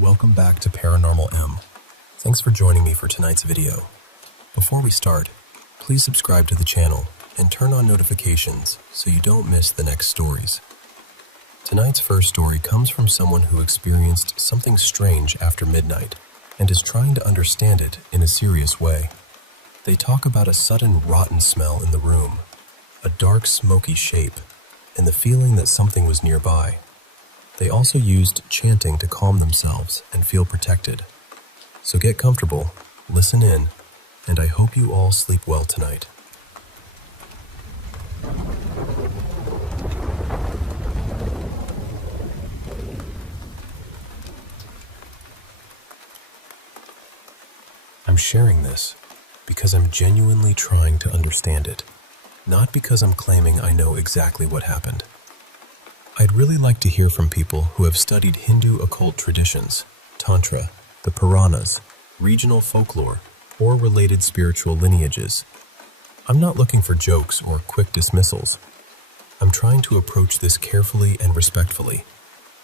Welcome back to Paranormal M. Thanks for joining me for tonight's video. Before we start, please subscribe to the channel and turn on notifications so you don't miss the next stories. Tonight's first story comes from someone who experienced something strange after midnight and is trying to understand it in a serious way. They talk about a sudden rotten smell in the room, a dark smoky shape, and the feeling that something was nearby. They also used chanting to calm themselves and feel protected. So get comfortable, listen in, and I hope you all sleep well tonight. I'm sharing this because I'm genuinely trying to understand it, not because I'm claiming I know exactly what happened. I'd really like to hear from people who have studied Hindu occult traditions, Tantra, the Puranas, regional folklore, or related spiritual lineages. I'm not looking for jokes or quick dismissals. I'm trying to approach this carefully and respectfully,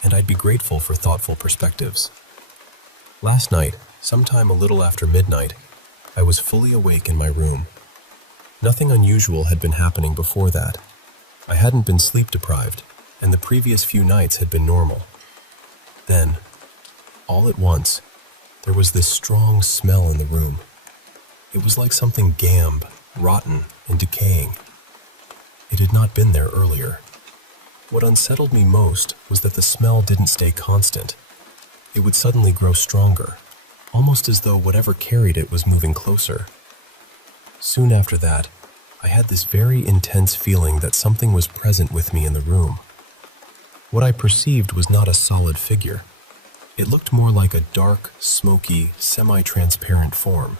and I'd be grateful for thoughtful perspectives. Last night, sometime a little after midnight, I was fully awake in my room. Nothing unusual had been happening before that. I hadn't been sleep deprived, and the previous few nights had been normal. Then, all at once, there was this strong smell in the room. It was like something gamb, rotten, and decaying. It had not been there earlier. What unsettled me most was that the smell didn't stay constant. It would suddenly grow stronger, almost as though whatever carried it was moving closer. Soon after that, I had this very intense feeling that something was present with me in the room. What I perceived was not a solid figure. It looked more like a dark, smoky, semi-transparent form.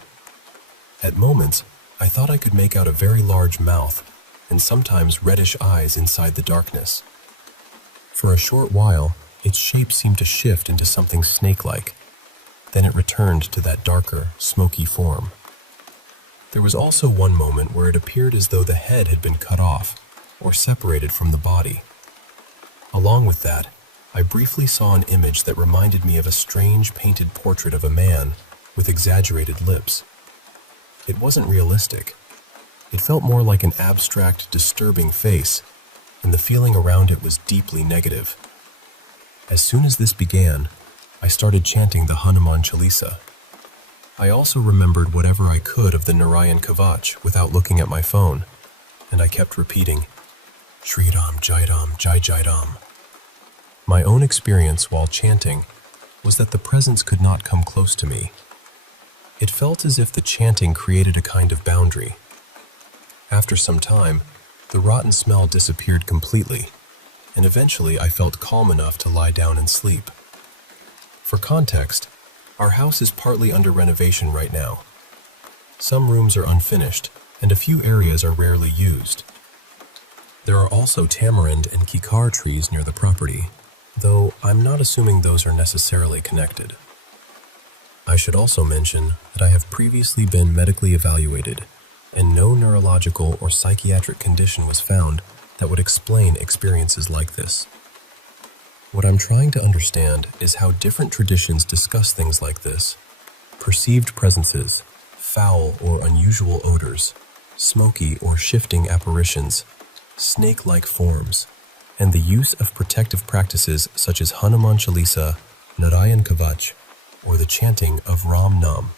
At moments, I thought I could make out a very large mouth and sometimes reddish eyes inside the darkness. For a short while, its shape seemed to shift into something snake-like. Then it returned to that darker, smoky form. There was also one moment where it appeared as though the head had been cut off or separated from the body. Along with that, I briefly saw an image that reminded me of a strange painted portrait of a man with exaggerated lips. It wasn't realistic. It felt more like an abstract, disturbing face, and the feeling around it was deeply negative. As soon as this began, I started chanting the Hanuman Chalisa. I also remembered whatever I could of the Narayan Kavach without looking at my phone, and I kept repeating, Shri Ram, Jai Ram, Jai Jai Ram. My own experience while chanting was that the presence could not come close to me. It felt as if the chanting created a kind of boundary. After some time, the rotten smell disappeared completely, and eventually I felt calm enough to lie down and sleep. For context, our house is partly under renovation right now. Some rooms are unfinished, and a few areas are rarely used. There are also tamarind and kikar trees near the property, though I'm not assuming those are necessarily connected. I should also mention that I have previously been medically evaluated, and no neurological or psychiatric condition was found that would explain experiences like this. What I'm trying to understand is how different traditions discuss things like this: perceived presences, foul or unusual odors, smoky or shifting apparitions, snake-like forms, and the use of protective practices such as Hanuman Chalisa, Narayan Kavach, or the chanting of Ram Nam.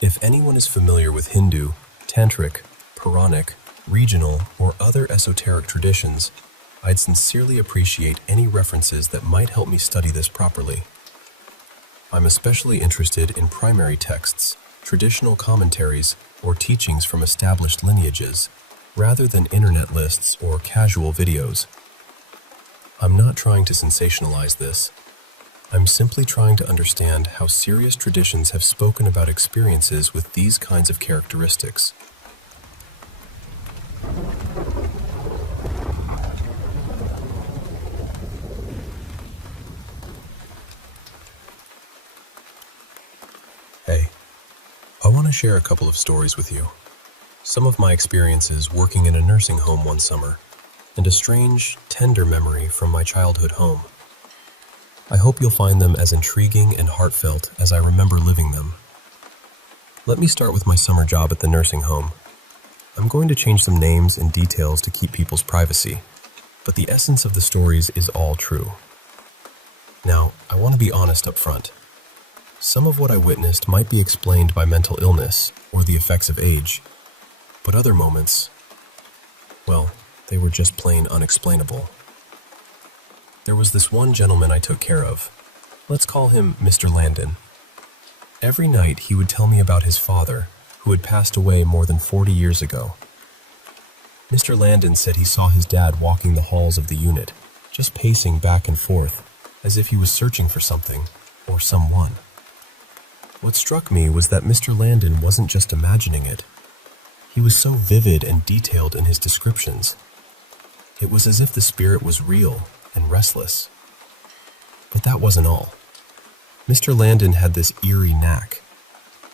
If anyone is familiar with Hindu, Tantric, Puranic, regional, or other esoteric traditions, I'd sincerely appreciate any references that might help me study this properly. I'm especially interested in primary texts, traditional commentaries, or teachings from established lineages, rather than internet lists or casual videos. I'm not trying to sensationalize this. I'm simply trying to understand how serious traditions have spoken about experiences with these kinds of characteristics. Hey, I want to share a couple of stories with you. Some of my experiences working in a nursing home one summer, and a strange, tender memory from my childhood home. I hope you'll find them as intriguing and heartfelt as I remember living them. Let me start with my summer job at the nursing home. I'm going to change some names and details to keep people's privacy, but the essence of the stories is all true. Now, I want to be honest up front. Some of what I witnessed might be explained by mental illness or the effects of age, but other moments, well, they were just plain unexplainable. There was this one gentleman I took care of. Let's call him Mr. Landon. Every night he would tell me about his father, who had passed away more than 40 years ago. Mr. Landon said he saw his dad walking the halls of the unit, just pacing back and forth, as if he was searching for something or someone. What struck me was that Mr. Landon wasn't just imagining it. He was so vivid and detailed in his descriptions. It was as if the spirit was real and restless. But that wasn't all. Mr. Landon had this eerie knack.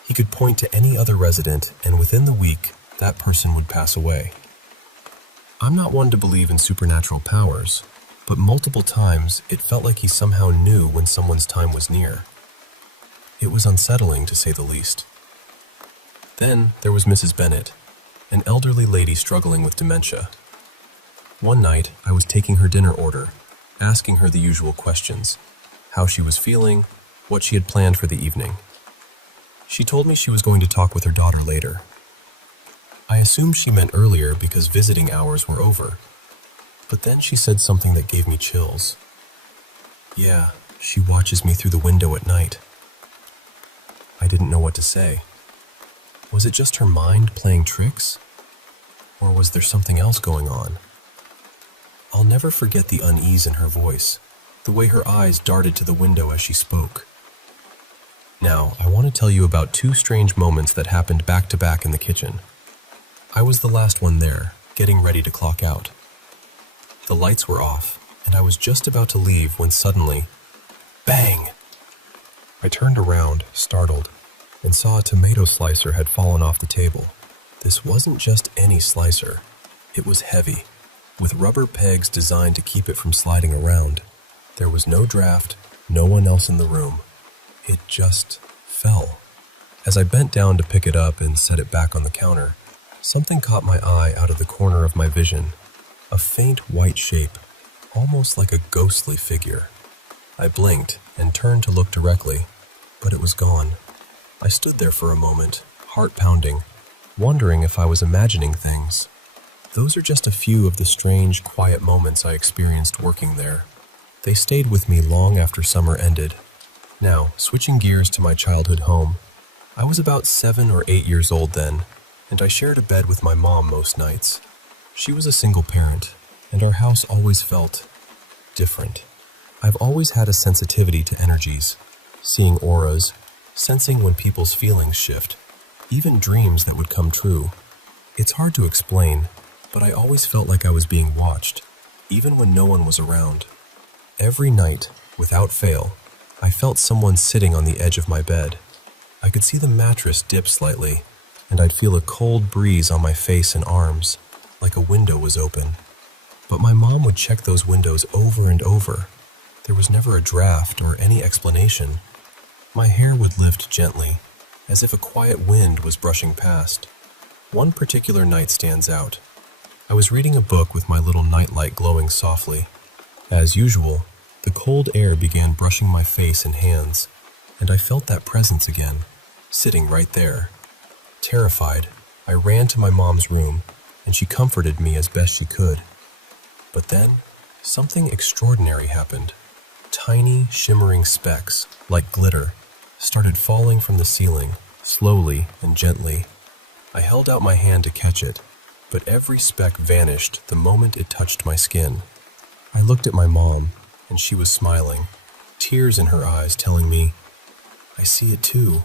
He could point to any other resident, and within the week, that person would pass away. I'm not one to believe in supernatural powers, but multiple times it felt like he somehow knew when someone's time was near. It was unsettling, to say the least. Then there was Mrs. Bennett, an elderly lady struggling with dementia. One night, I was taking her dinner order, asking her the usual questions: how she was feeling, what she had planned for the evening. She told me she was going to talk with her daughter later. I assumed she meant earlier because visiting hours were over, but then she said something that gave me chills. Yeah, she watches me through the window at night. I didn't know what to say. Was it just her mind playing tricks? Or was there something else going on? I'll never forget the unease in her voice, the way her eyes darted to the window as she spoke. Now, I want to tell you about two strange moments that happened back to back in the kitchen. I was the last one there, getting ready to clock out. The lights were off, and I was just about to leave when suddenly, bang! I turned around, startled, and saw a tomato slicer had fallen off the table. This wasn't just any slicer. It was heavy, with rubber pegs designed to keep it from sliding around. There was no draft, no one else in the room. It just fell. As I bent down to pick it up and set it back on the counter, something caught my eye out of the corner of my vision. A faint white shape, almost like a ghostly figure. I blinked and turned to look directly, but it was gone. I stood there for a moment, heart pounding, wondering if I was imagining things. Those are just a few of the strange, quiet moments I experienced working there. They stayed with me long after summer ended. Now, switching gears to my childhood home. I was about 7 or 8 years old then, and I shared a bed with my mom most nights. She was a single parent, and our house always felt different. I've always had a sensitivity to energies, seeing auras, sensing when people's feelings shift, even dreams that would come true. It's hard to explain, but I always felt like I was being watched, even when no one was around. Every night, without fail, I felt someone sitting on the edge of my bed. I could see the mattress dip slightly, and I'd feel a cold breeze on my face and arms, like a window was open. But my mom would check those windows over and over. There was never a draft or any explanation. My hair would lift gently, as if a quiet wind was brushing past. One particular night stands out. I was reading a book with my little nightlight glowing softly. As usual, the cold air began brushing my face and hands, and I felt that presence again, sitting right there. Terrified, I ran to my mom's room, and she comforted me as best she could. But then, something extraordinary happened. Tiny, shimmering specks, like glitter, started falling from the ceiling, slowly and gently. I held out my hand to catch it, but every speck vanished the moment it touched my skin. I looked at my mom, and she was smiling, tears in her eyes telling me, "I see it too."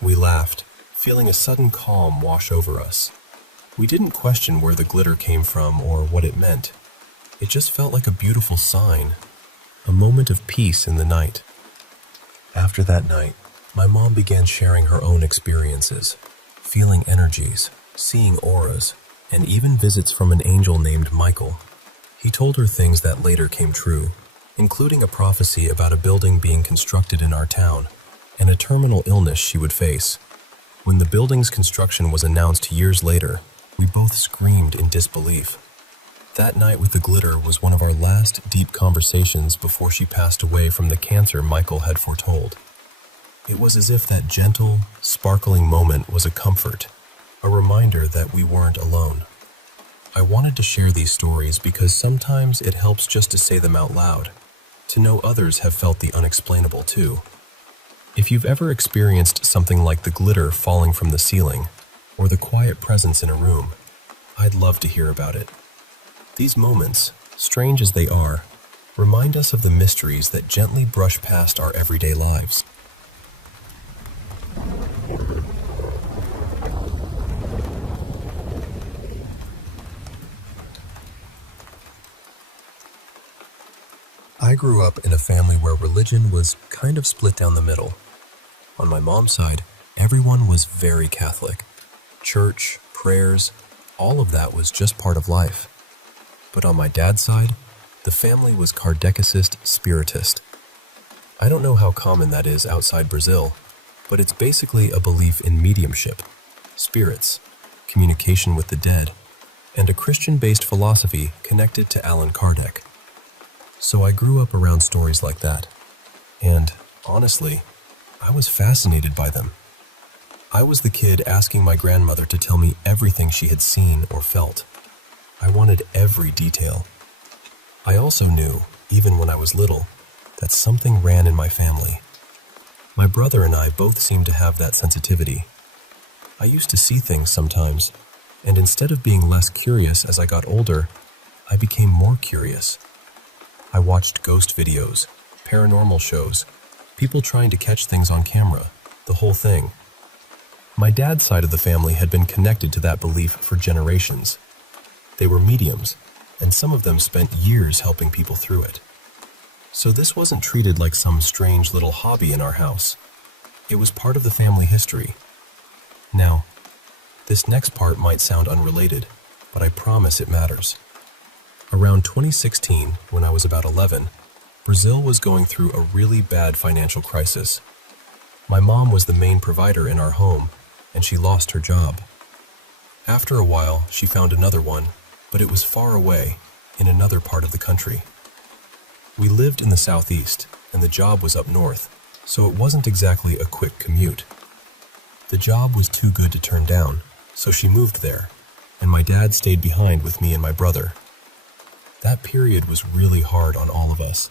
We laughed, feeling a sudden calm wash over us. We didn't question where the glitter came from or what it meant. It just felt like a beautiful sign, a moment of peace in the night. After that night, my mom began sharing her own experiences, feeling energies, seeing auras, and even visits from an angel named Michael. He told her things that later came true, including a prophecy about a building being constructed in our town and a terminal illness she would face. When the building's construction was announced years later, we both screamed in disbelief. That night with the glitter was one of our last deep conversations before she passed away from the cancer Michael had foretold. It was as if that gentle, sparkling moment was a comfort, a reminder that we weren't alone. I wanted to share these stories because sometimes it helps just to say them out loud, to know others have felt the unexplainable too. If you've ever experienced something like the glitter falling from the ceiling, or the quiet presence in a room, I'd love to hear about it. These moments, strange as they are, remind us of the mysteries that gently brush past our everyday lives. I grew up in a family where religion was kind of split down the middle. On my mom's side, everyone was very Catholic. Church, prayers, all of that was just part of life. But on my dad's side, the family was Kardecicist Spiritist. I don't know how common that is outside Brazil, but it's basically a belief in mediumship, spirits, communication with the dead, and a Christian-based philosophy connected to Allan Kardec. So I grew up around stories like that, and honestly, I was fascinated by them. I was the kid asking my grandmother to tell me everything she had seen or felt. I wanted every detail. I also knew, even when I was little, that something ran in my family. My brother and I both seemed to have that sensitivity. I used to see things sometimes, and instead of being less curious as I got older, I became more curious. I watched ghost videos, paranormal shows, people trying to catch things on camera, the whole thing. My dad's side of the family had been connected to that belief for generations. They were mediums, and some of them spent years helping people through it. So this wasn't treated like some strange little hobby in our house. It was part of the family history. Now, this next part might sound unrelated, but I promise it matters. Around 2016, when I was about 11, Brazil was going through a really bad financial crisis. My mom was the main provider in our home, and she lost her job. After a while, she found another one, but it was far away, in another part of the country. We lived in the southeast, and the job was up north, so it wasn't exactly a quick commute. The job was too good to turn down, so she moved there, and my dad stayed behind with me and my brother. That period was really hard on all of us.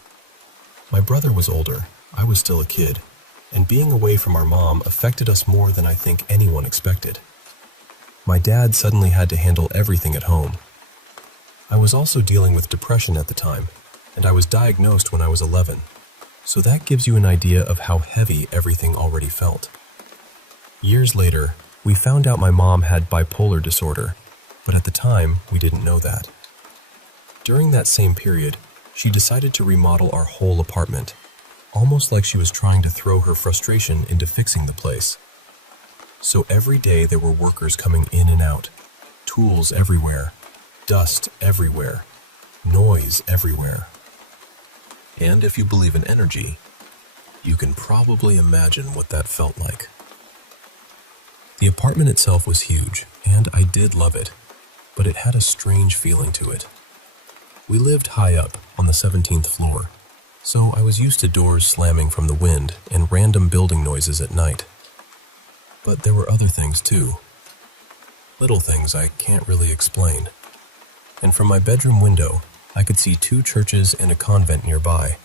My brother was older, I was still a kid, and being away from our mom affected us more than I think anyone expected. My dad suddenly had to handle everything at home. I was also dealing with depression at the time, and I was diagnosed when I was 11, so that gives you an idea of how heavy everything already felt. Years later, we found out my mom had bipolar disorder, but at the time, we didn't know that. During that same period, she decided to remodel our whole apartment, almost like she was trying to throw her frustration into fixing the place. So every day there were workers coming in and out, tools everywhere, dust everywhere, noise everywhere. And if you believe in energy, you can probably imagine what that felt like. The apartment itself was huge, and I did love it, but it had a strange feeling to it. We lived high up on the 17th floor, so I was used to doors slamming from the wind and random building noises at night. But there were other things too. Little things I can't really explain. And from my bedroom window, I could see 2 churches and a convent nearby.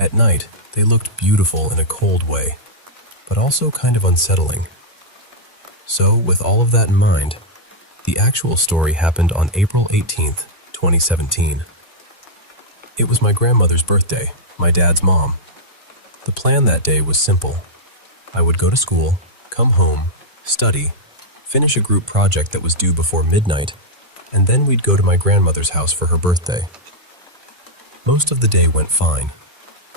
At night, they looked beautiful in a cold way, but also kind of unsettling. So, with all of that in mind, the actual story happened on April 18th, 2017. It was my grandmother's birthday, my dad's mom. The plan that day was simple. I would go to school, come home, study, finish a group project that was due before midnight, and then we'd go to my grandmother's house for her birthday. Most of the day went fine,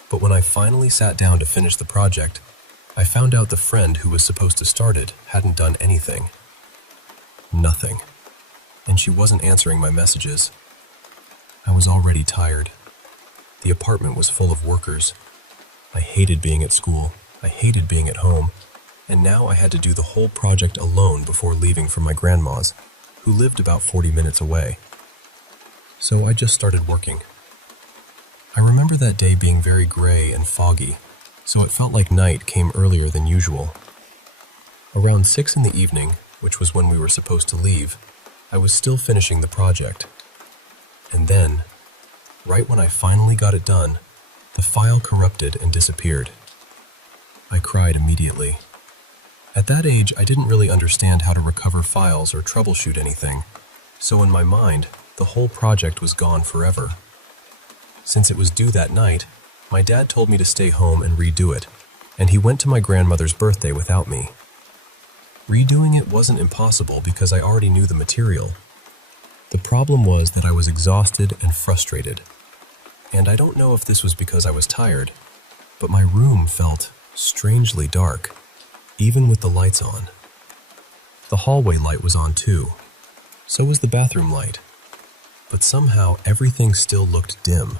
but when I finally sat down to finish the project, I found out the friend who was supposed to start it hadn't done anything. Nothing. And she wasn't answering my messages. I was already tired. The apartment was full of workers. I hated being at school, I hated being at home, and now I had to do the whole project alone before leaving for my grandma's, who lived about 40 minutes away. So I just started working. I remember that day being very gray and foggy, so it felt like night came earlier than usual. Around 6 in the evening, which was when we were supposed to leave, I was still finishing the project. And then, right when I finally got it done, the file corrupted and disappeared. I cried immediately. At that age, I didn't really understand how to recover files or troubleshoot anything, so in my mind, the whole project was gone forever. Since it was due that night, my dad told me to stay home and redo it, and he went to my grandmother's birthday without me. Redoing it wasn't impossible because I already knew the material. The problem was that I was exhausted and frustrated. And I don't know if this was because I was tired, but my room felt strangely dark, even with the lights on. The hallway light was on too. So was the bathroom light. But somehow everything still looked dim.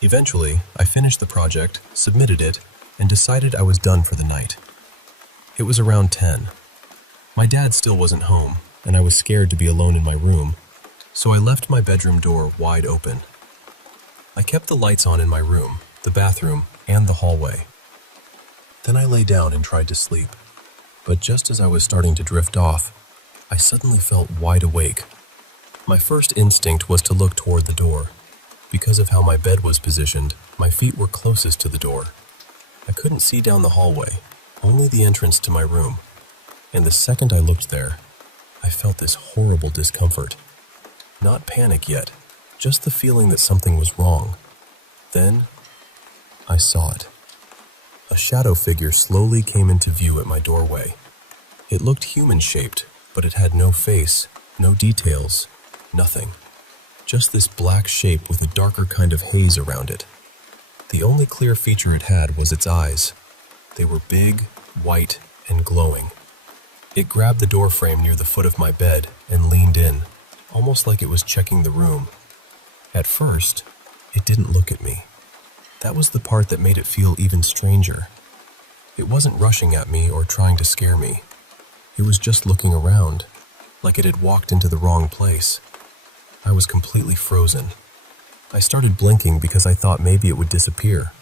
Eventually, I finished the project, submitted it, and decided I was done for the night. It was around 10. My dad still wasn't home, and I was scared to be alone in my room, so I left my bedroom door wide open. I kept the lights on in my room, the bathroom, and the hallway. Then I lay down and tried to sleep, but just as I was starting to drift off, I suddenly felt wide awake. My first instinct was to look toward the door. Because of how my bed was positioned, my feet were closest to the door. I couldn't see down the hallway, only the entrance to my room. And the second I looked there, I felt this horrible discomfort. Not panic yet, just the feeling that something was wrong. Then, I saw it. A shadow figure slowly came into view at my doorway. It looked human-shaped, but it had no face, no details, nothing. Just this black shape with a darker kind of haze around it. The only clear feature it had was its eyes. They were big, white, and glowing. It grabbed the door frame near the foot of my bed and leaned in, almost like it was checking the room. At first, it didn't look at me. That was the part that made it feel even stranger. It wasn't rushing at me or trying to scare me. It was just looking around, like it had walked into the wrong place. I was completely frozen. I started blinking because I thought maybe it would disappear.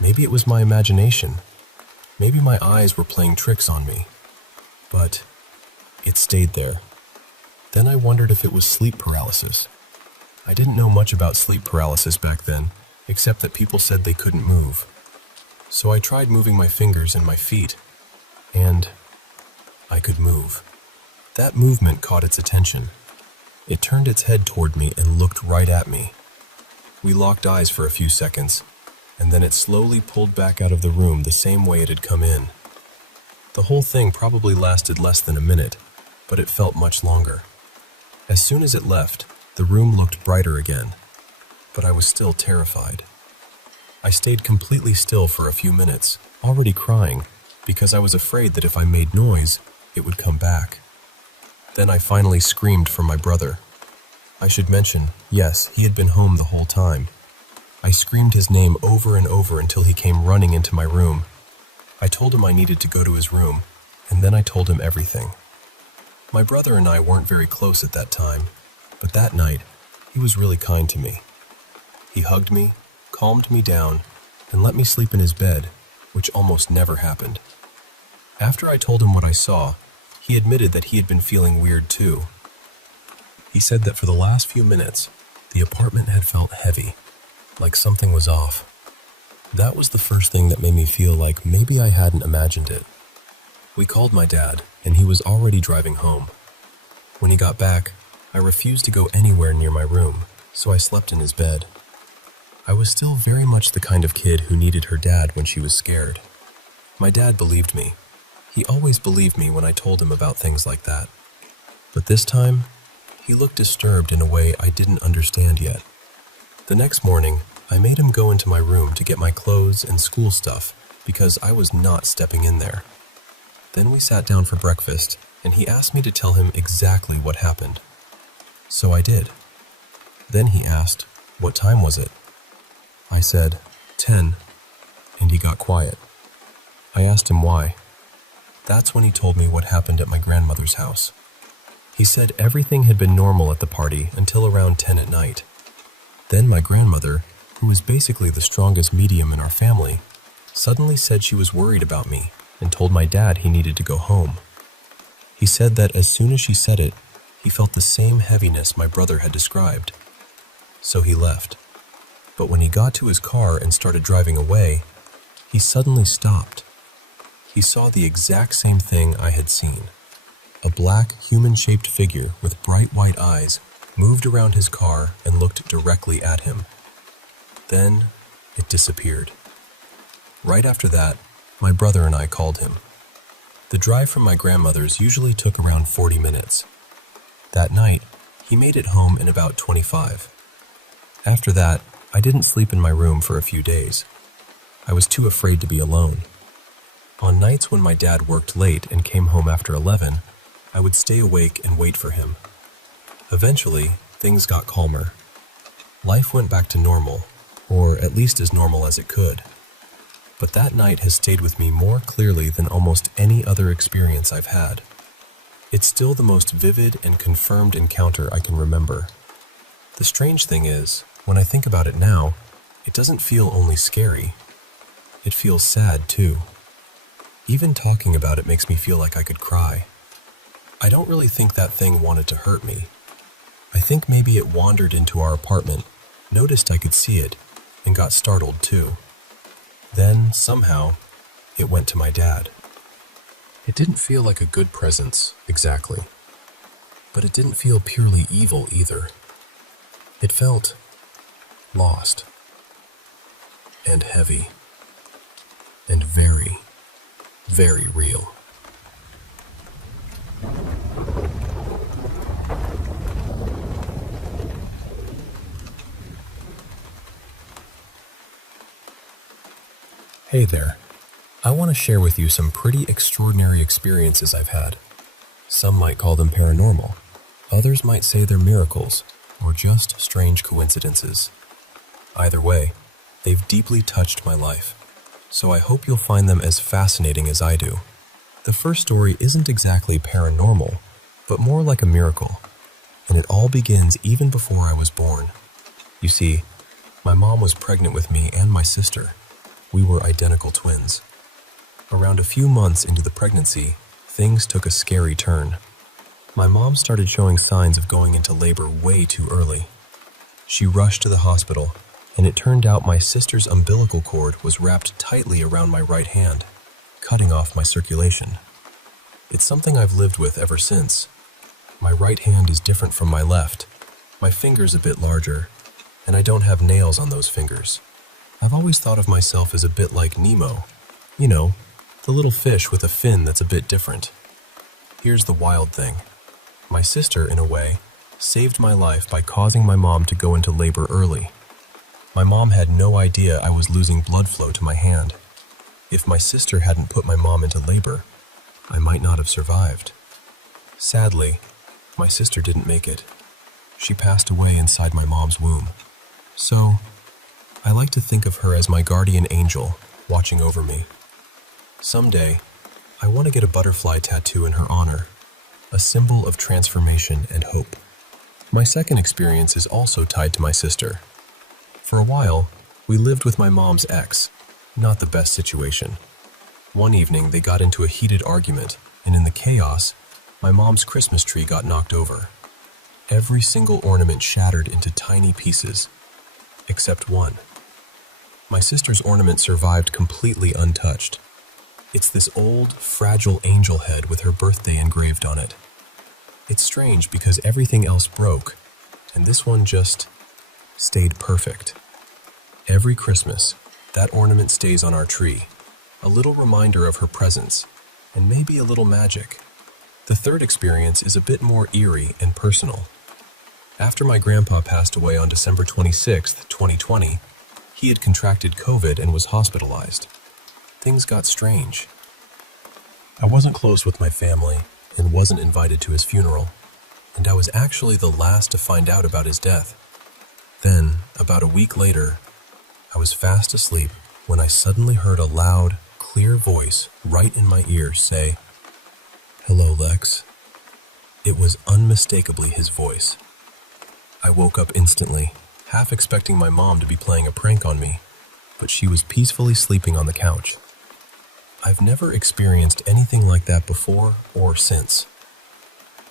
Maybe it was my imagination. Maybe my eyes were playing tricks on me. But it stayed there. Then I wondered if it was sleep paralysis. I didn't know much about sleep paralysis back then, except that people said they couldn't move. So I tried moving my fingers and my feet, and I could move. That movement caught its attention. It turned its head toward me and looked right at me. We locked eyes for a few seconds, and then it slowly pulled back out of the room the same way it had come in. The whole thing probably lasted less than a minute, but it felt much longer. As soon as it left, the room looked brighter again, but I was still terrified. I stayed completely still for a few minutes, already crying, because I was afraid that if I made noise, it would come back. Then I finally screamed for my brother. I should mention, yes, he had been home the whole time. I screamed his name over and over until he came running into my room. I told him I needed to go to his room, and then I told him everything. My brother and I weren't very close at that time, but that night, he was really kind to me. He hugged me, calmed me down, and let me sleep in his bed, which almost never happened. After I told him what I saw, he admitted that he had been feeling weird too. He said that for the last few minutes, the apartment had felt heavy, like something was off. That was the first thing that made me feel like maybe I hadn't imagined it. We called my dad, and he was already driving home. When he got back, I refused to go anywhere near my room, so I slept in his bed. I was still very much the kind of kid who needed her dad when she was scared. My dad believed me. He always believed me when I told him about things like that. But this time, he looked disturbed in a way I didn't understand yet. The next morning, I made him go into my room to get my clothes and school stuff because I was not stepping in there. Then we sat down for breakfast, and he asked me to tell him exactly what happened. So I did. Then he asked, "What time was it?" I said, 10, and he got quiet. I asked him why. That's when he told me what happened at my grandmother's house. He said everything had been normal at the party until around 10 at night. Then my grandmother, who was basically the strongest medium in our family, suddenly said she was worried about me and told my dad he needed to go home. He said that as soon as she said it, he felt the same heaviness my brother had described. So he left. But when he got to his car and started driving away, he suddenly stopped. He saw the exact same thing I had seen. A black, human-shaped figure with bright white eyes moved around his car and looked directly at him. Then it disappeared. Right after that, my brother and I called him. The drive from my grandmother's usually took around 40 minutes. That night, he made it home in about 25. After that, I didn't sleep in my room for a few days. I was too afraid to be alone. On nights when my dad worked late and came home after 11, I would stay awake and wait for him. Eventually, things got calmer. Life went back to normal, or at least as normal as it could. But that night has stayed with me more clearly than almost any other experience I've had. It's still the most vivid and confirmed encounter I can remember. The strange thing is, when I think about it now, it doesn't feel only scary. It feels sad too. Even talking about it makes me feel like I could cry. I don't really think that thing wanted to hurt me. I think maybe it wandered into our apartment, noticed I could see it, and got startled too. Then, somehow, it went to my dad. It didn't feel like a good presence, exactly. But it didn't feel purely evil either. It felt lost. And heavy. And very, very real. Hey there. I want to share with you some pretty extraordinary experiences I've had. Some might call them paranormal. Others might say they're miracles, or just strange coincidences. Either way, they've deeply touched my life, so I hope you'll find them as fascinating as I do. The first story isn't exactly paranormal, but more like a miracle, and it all begins even before I was born. You see, my mom was pregnant with me and my sister. We were identical twins. Around a few months into the pregnancy, things took a scary turn. My mom started showing signs of going into labor way too early. She rushed to the hospital, and it turned out my sister's umbilical cord was wrapped tightly around my right hand, cutting off my circulation. It's something I've lived with ever since. My right hand is different from my left. My finger's a bit larger, and I don't have nails on those fingers. I've always thought of myself as a bit like Nemo. You know, the little fish with a fin that's a bit different. Here's the wild thing. My sister, in a way, saved my life by causing my mom to go into labor early. My mom had no idea I was losing blood flow to my hand. If my sister hadn't put my mom into labor, I might not have survived. Sadly, my sister didn't make it. She passed away inside my mom's womb. So, I like to think of her as my guardian angel, watching over me. Someday, I want to get a butterfly tattoo in her honor, a symbol of transformation and hope. My second experience is also tied to my sister. For a while, we lived with my mom's ex. Not the best situation. One evening, they got into a heated argument, and in the chaos, my mom's Christmas tree got knocked over. Every single ornament shattered into tiny pieces, except one. My sister's ornament survived completely untouched. It's this old, fragile angel head with her birthday engraved on it. It's strange because everything else broke, and this one just stayed perfect. Every Christmas, that ornament stays on our tree, a little reminder of her presence, and maybe a little magic. The third experience is a bit more eerie and personal. After my grandpa passed away on December 26, 2020, he had contracted COVID and was hospitalized. Things got strange. I wasn't close with my family and wasn't invited to his funeral, and I was actually the last to find out about his death. Then, about a week later, I was fast asleep when I suddenly heard a loud, clear voice right in my ear say, "Hello, Lex." It was unmistakably his voice. I woke up instantly, half expecting my mom to be playing a prank on me, but she was peacefully sleeping on the couch. I've never experienced anything like that before or since.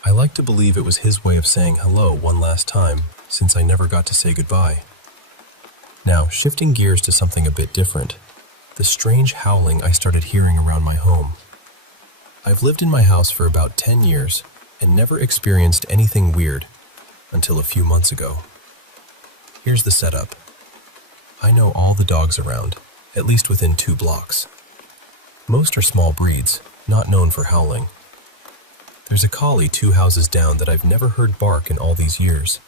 I like to believe it was his way of saying hello one last time, since I never got to say goodbye. Now, shifting gears to something a bit different, the strange howling I started hearing around my home. I've lived in my house for about 10 years and never experienced anything weird until a few months ago. Here's the setup. I know all the dogs around, at least within 2 blocks. Most are small breeds, not known for howling. There's a collie 2 houses down that I've never heard bark in all these years,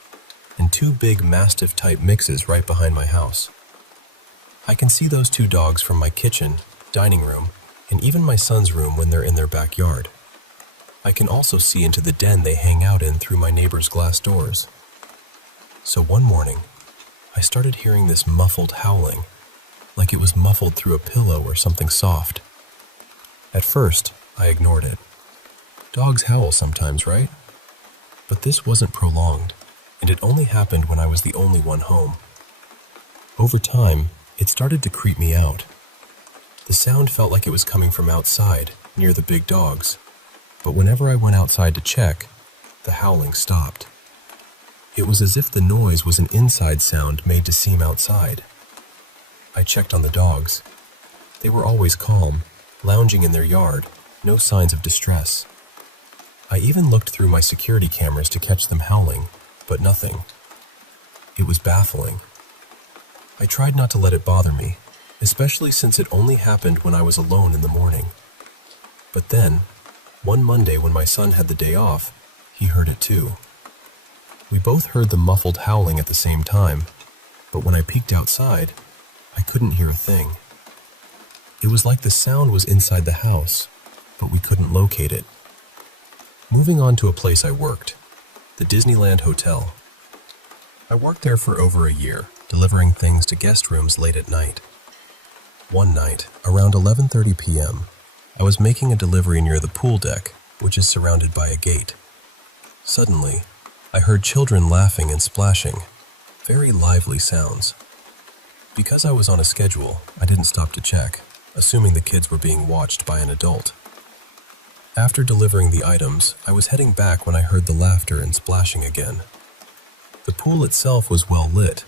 and 2 big Mastiff-type mixes right behind my house. I can see those 2 dogs from my kitchen, dining room, and even my son's room when they're in their backyard. I can also see into the den they hang out in through my neighbor's glass doors. So one morning, I started hearing this muffled howling, like it was muffled through a pillow or something soft. At first, I ignored it. Dogs howl sometimes, right? But this wasn't prolonged, and it only happened when I was the only one home. Over time, it started to creep me out. The sound felt like it was coming from outside, near the big dogs, but whenever I went outside to check, the howling stopped. It was as if the noise was an inside sound made to seem outside. I checked on the dogs. They were always calm, lounging in their yard, no signs of distress. I even looked through my security cameras to catch them howling, but nothing. It was baffling. I tried not to let it bother me, especially since it only happened when I was alone in the morning. But then, one Monday when my son had the day off, he heard it too. We both heard the muffled howling at the same time, but when I peeked outside, I couldn't hear a thing. It was like the sound was inside the house, but we couldn't locate it. Moving on to a place I worked, the Disneyland Hotel. I worked there for over a year, delivering things to guest rooms late at night. One night, around 11:30 p.m., I was making a delivery near the pool deck, which is surrounded by a gate. Suddenly, I heard children laughing and splashing, very lively sounds. Because I was on a schedule, I didn't stop to check, assuming the kids were being watched by an adult. After delivering the items, I was heading back when I heard the laughter and splashing again. The pool itself was well lit,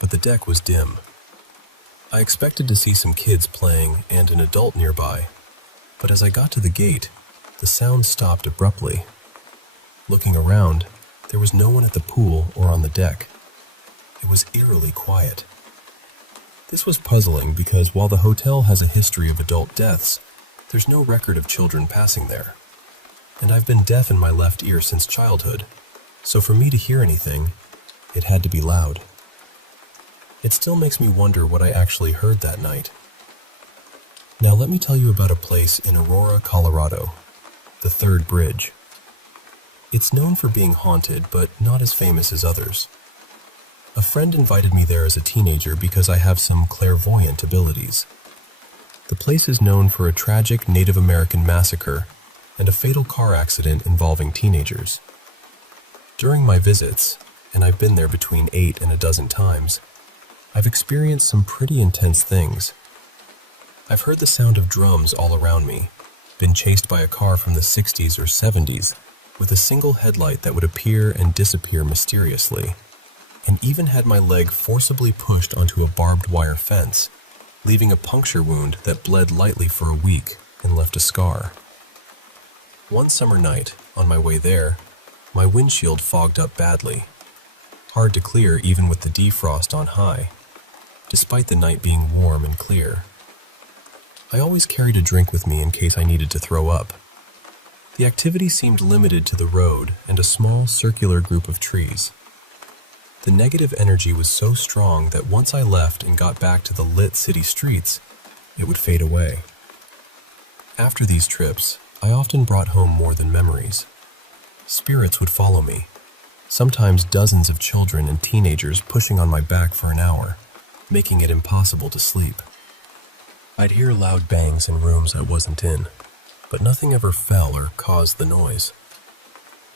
but the deck was dim. I expected to see some kids playing and an adult nearby, but as I got to the gate, the sound stopped abruptly. Looking around, there was no one at the pool or on the deck. It was eerily quiet. This was puzzling because while the hotel has a history of adult deaths, there's no record of children passing there. And I've been deaf in my left ear since childhood, so for me to hear anything, it had to be loud. It still makes me wonder what I actually heard that night. Now let me tell you about a place in Aurora, Colorado, the Third Bridge. It's known for being haunted, but not as famous as others. A friend invited me there as a teenager because I have some clairvoyant abilities. The place is known for a tragic Native American massacre and a fatal car accident involving teenagers. During my visits, and I've been there between 8 and a dozen times, I've experienced some pretty intense things. I've heard the sound of drums all around me, been chased by a car from the 60s or 70s with a single headlight that would appear and disappear mysteriously, and even had my leg forcibly pushed onto a barbed wire fence, leaving a puncture wound that bled lightly for a week and left a scar. One summer night, on my way there, my windshield fogged up badly. Hard to clear even with the defrost on high, despite the night being warm and clear. I always carried a drink with me in case I needed to throw up. The activity seemed limited to the road and a small circular group of trees. The negative energy was so strong that once I left and got back to the lit city streets, it would fade away. After these trips, I often brought home more than memories. Spirits would follow me, sometimes dozens of children and teenagers pushing on my back for an hour. making it impossible to sleep. I'd hear loud bangs in rooms I wasn't in, but nothing ever fell or caused the noise.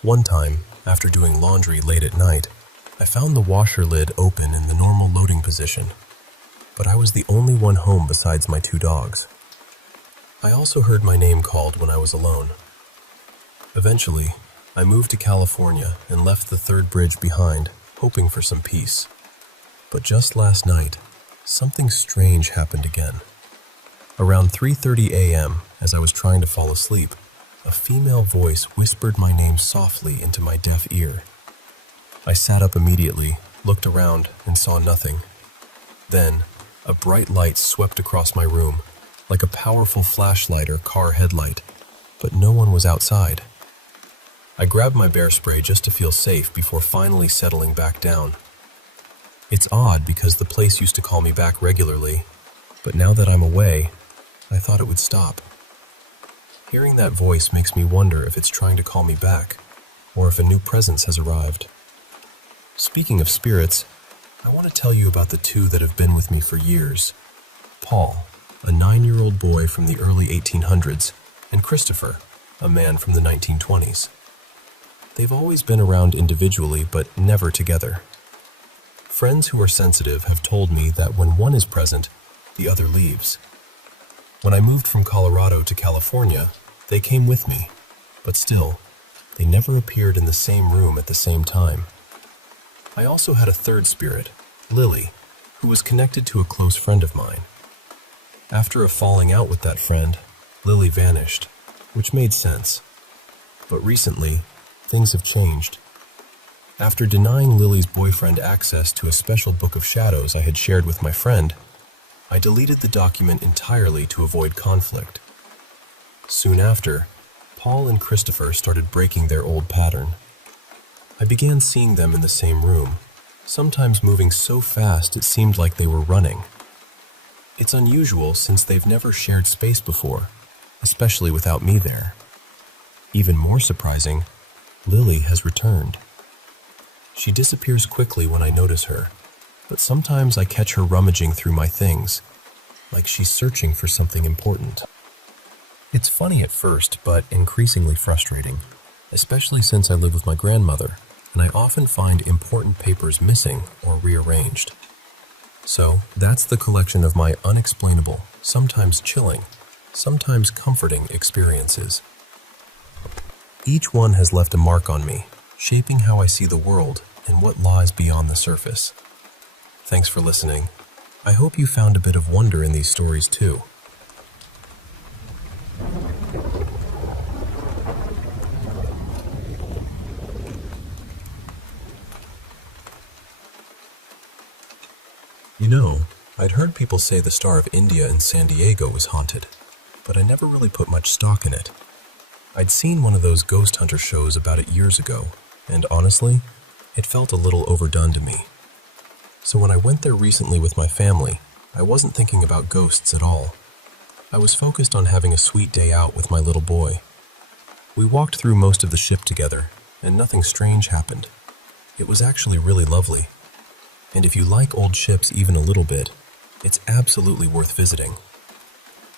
One time, after doing laundry late at night, I found the washer lid open in the normal loading position, but I was the only one home besides my 2 dogs. I also heard my name called when I was alone. Eventually, I moved to California and left the 3rd bridge behind, hoping for some peace. But just last night, something strange happened again. Around 3:30 a.m., as I was trying to fall asleep, a female voice whispered my name softly into my deaf ear. I sat up immediately, looked around, and saw nothing. Then, a bright light swept across my room, like a powerful flashlight or car headlight, but no one was outside. I grabbed my bear spray just to feel safe before finally settling back down. It's odd because the place used to call me back regularly, but now that I'm away, I thought it would stop. Hearing that voice makes me wonder if it's trying to call me back, or if a new presence has arrived. Speaking of spirits, I want to tell you about the 2 that have been with me for years. Paul, a 9-year-old boy from the early 1800s, and Christopher, a man from the 1920s. They've always been around individually, but never together. Friends who are sensitive have told me that when one is present, the other leaves. When I moved from Colorado to California, they came with me, but still, they never appeared in the same room at the same time. I also had a 3rd spirit, Lily, who was connected to a close friend of mine. After a falling out with that friend, Lily vanished, which made sense. But recently, things have changed. After denying Lily's boyfriend access to a special book of shadows I had shared with my friend, I deleted the document entirely to avoid conflict. Soon after, Paul and Christopher started breaking their old pattern. I began seeing them in the same room, sometimes moving so fast it seemed like they were running. It's unusual since they've never shared space before, especially without me there. Even more surprising, Lily has returned. She disappears quickly when I notice her, but sometimes I catch her rummaging through my things, like she's searching for something important. It's funny at first, but increasingly frustrating, especially since I live with my grandmother, and I often find important papers missing or rearranged. So, that's the collection of my unexplainable, sometimes chilling, sometimes comforting experiences. Each one has left a mark on me, shaping how I see the world and what lies beyond the surface. Thanks for listening. I hope you found a bit of wonder in these stories too. You know, I'd heard people say the Star of India in San Diego was haunted, but I never really put much stock in it. I'd seen one of those ghost hunter shows about it years ago, and honestly, it felt a little overdone to me. So when I went there recently with my family, I wasn't thinking about ghosts at all. I was focused on having a sweet day out with my little boy. We walked through most of the ship together, and nothing strange happened. It was actually really lovely. And if you like old ships even a little bit, it's absolutely worth visiting.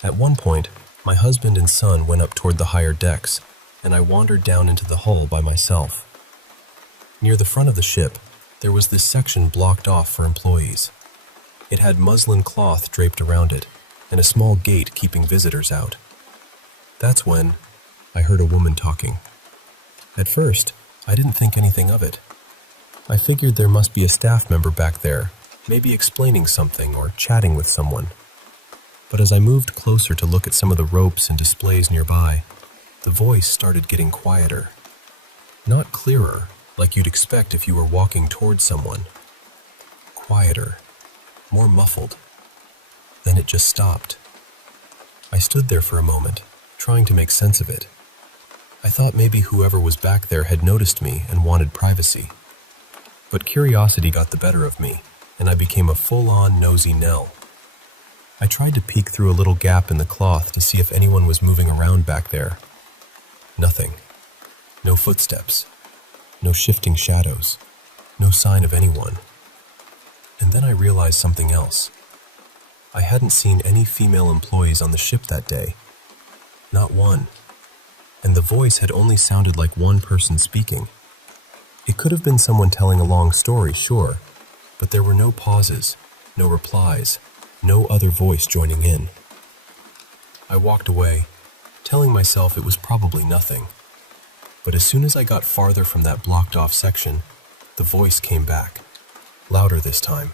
At one point, my husband and son went up toward the higher decks, and I wandered down into the hull by myself. Near the front of the ship, there was this section blocked off for employees. It had muslin cloth draped around it, and a small gate keeping visitors out. That's when I heard a woman talking. At first, I didn't think anything of it. I figured there must be a staff member back there, maybe explaining something or chatting with someone. But as I moved closer to look at some of the ropes and displays nearby, the voice started getting quieter. Not clearer, like you'd expect if you were walking towards someone. Quieter, more muffled. Then it just stopped. I stood there for a moment, trying to make sense of it. I thought maybe whoever was back there had noticed me and wanted privacy. But curiosity got the better of me, and I became a full-on nosy Nell. I tried to peek through a little gap in the cloth to see if anyone was moving around back there. Nothing. No footsteps. No shifting shadows. No sign of anyone. And then I realized something else. I hadn't seen any female employees on the ship that day. Not one. And the voice had only sounded like one person speaking. It could have been someone telling a long story, sure, but there were no pauses, no replies, no other voice joining in. I walked away, telling myself it was probably nothing. But as soon as I got farther from that blocked-off section, the voice came back, louder this time.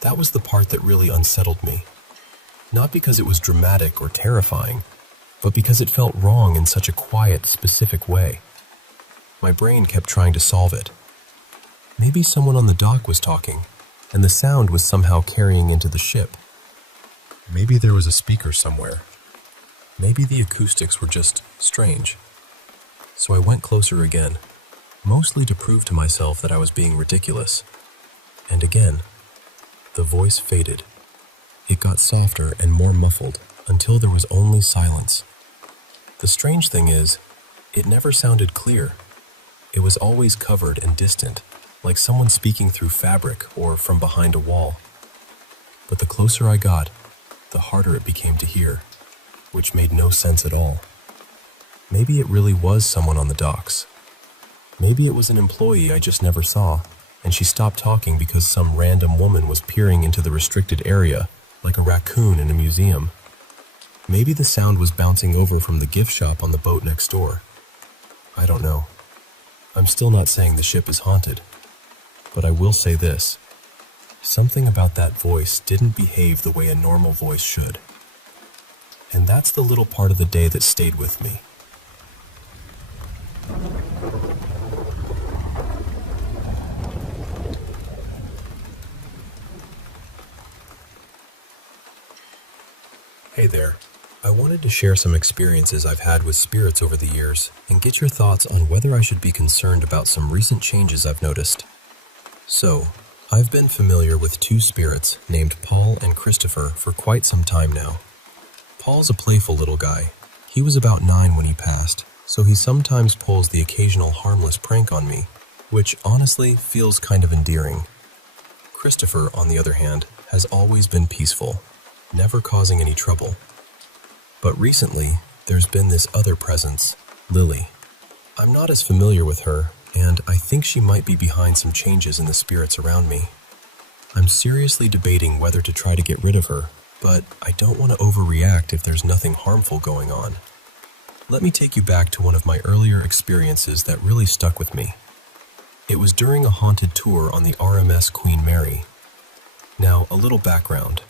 That was the part that really unsettled me. Not because it was dramatic or terrifying, but because it felt wrong in such a quiet, specific way. My brain kept trying to solve it. Maybe someone on the dock was talking, and the sound was somehow carrying into the ship. Maybe there was a speaker somewhere. Maybe the acoustics were just strange. So I went closer again, mostly to prove to myself that I was being ridiculous. And again, the voice faded. It got softer and more muffled until there was only silence. The strange thing is, it never sounded clear. It was always covered and distant, like someone speaking through fabric or from behind a wall. But the closer I got, the harder it became to hear, which made no sense at all. Maybe it really was someone on the docks. Maybe it was an employee I just never saw, and she stopped talking because some random woman was peering into the restricted area, like a raccoon in a museum. Maybe the sound was bouncing over from the gift shop on the boat next door. I don't know. I'm still not saying the ship is haunted, but I will say this. Something about that voice didn't behave the way a normal voice should. And that's the little part of the day that stayed with me. Hey there. I wanted to share some experiences I've had with spirits over the years and get your thoughts on whether I should be concerned about some recent changes I've noticed. So, I've been familiar with two spirits named Paul and Christopher for quite some time now. Paul's a playful little guy. He was about 9 when he passed, so he sometimes pulls the occasional harmless prank on me, which honestly feels kind of endearing. Christopher, on the other hand, has always been peaceful, never causing any trouble. But recently, there's been this other presence, Lily. I'm not as familiar with her, and I think she might be behind some changes in the spirits around me. I'm seriously debating whether to try to get rid of her, but I don't want to overreact if there's nothing harmful going on. Let me take you back to one of my earlier experiences that really stuck with me. It was during a haunted tour on the RMS Queen Mary. Now, a little background.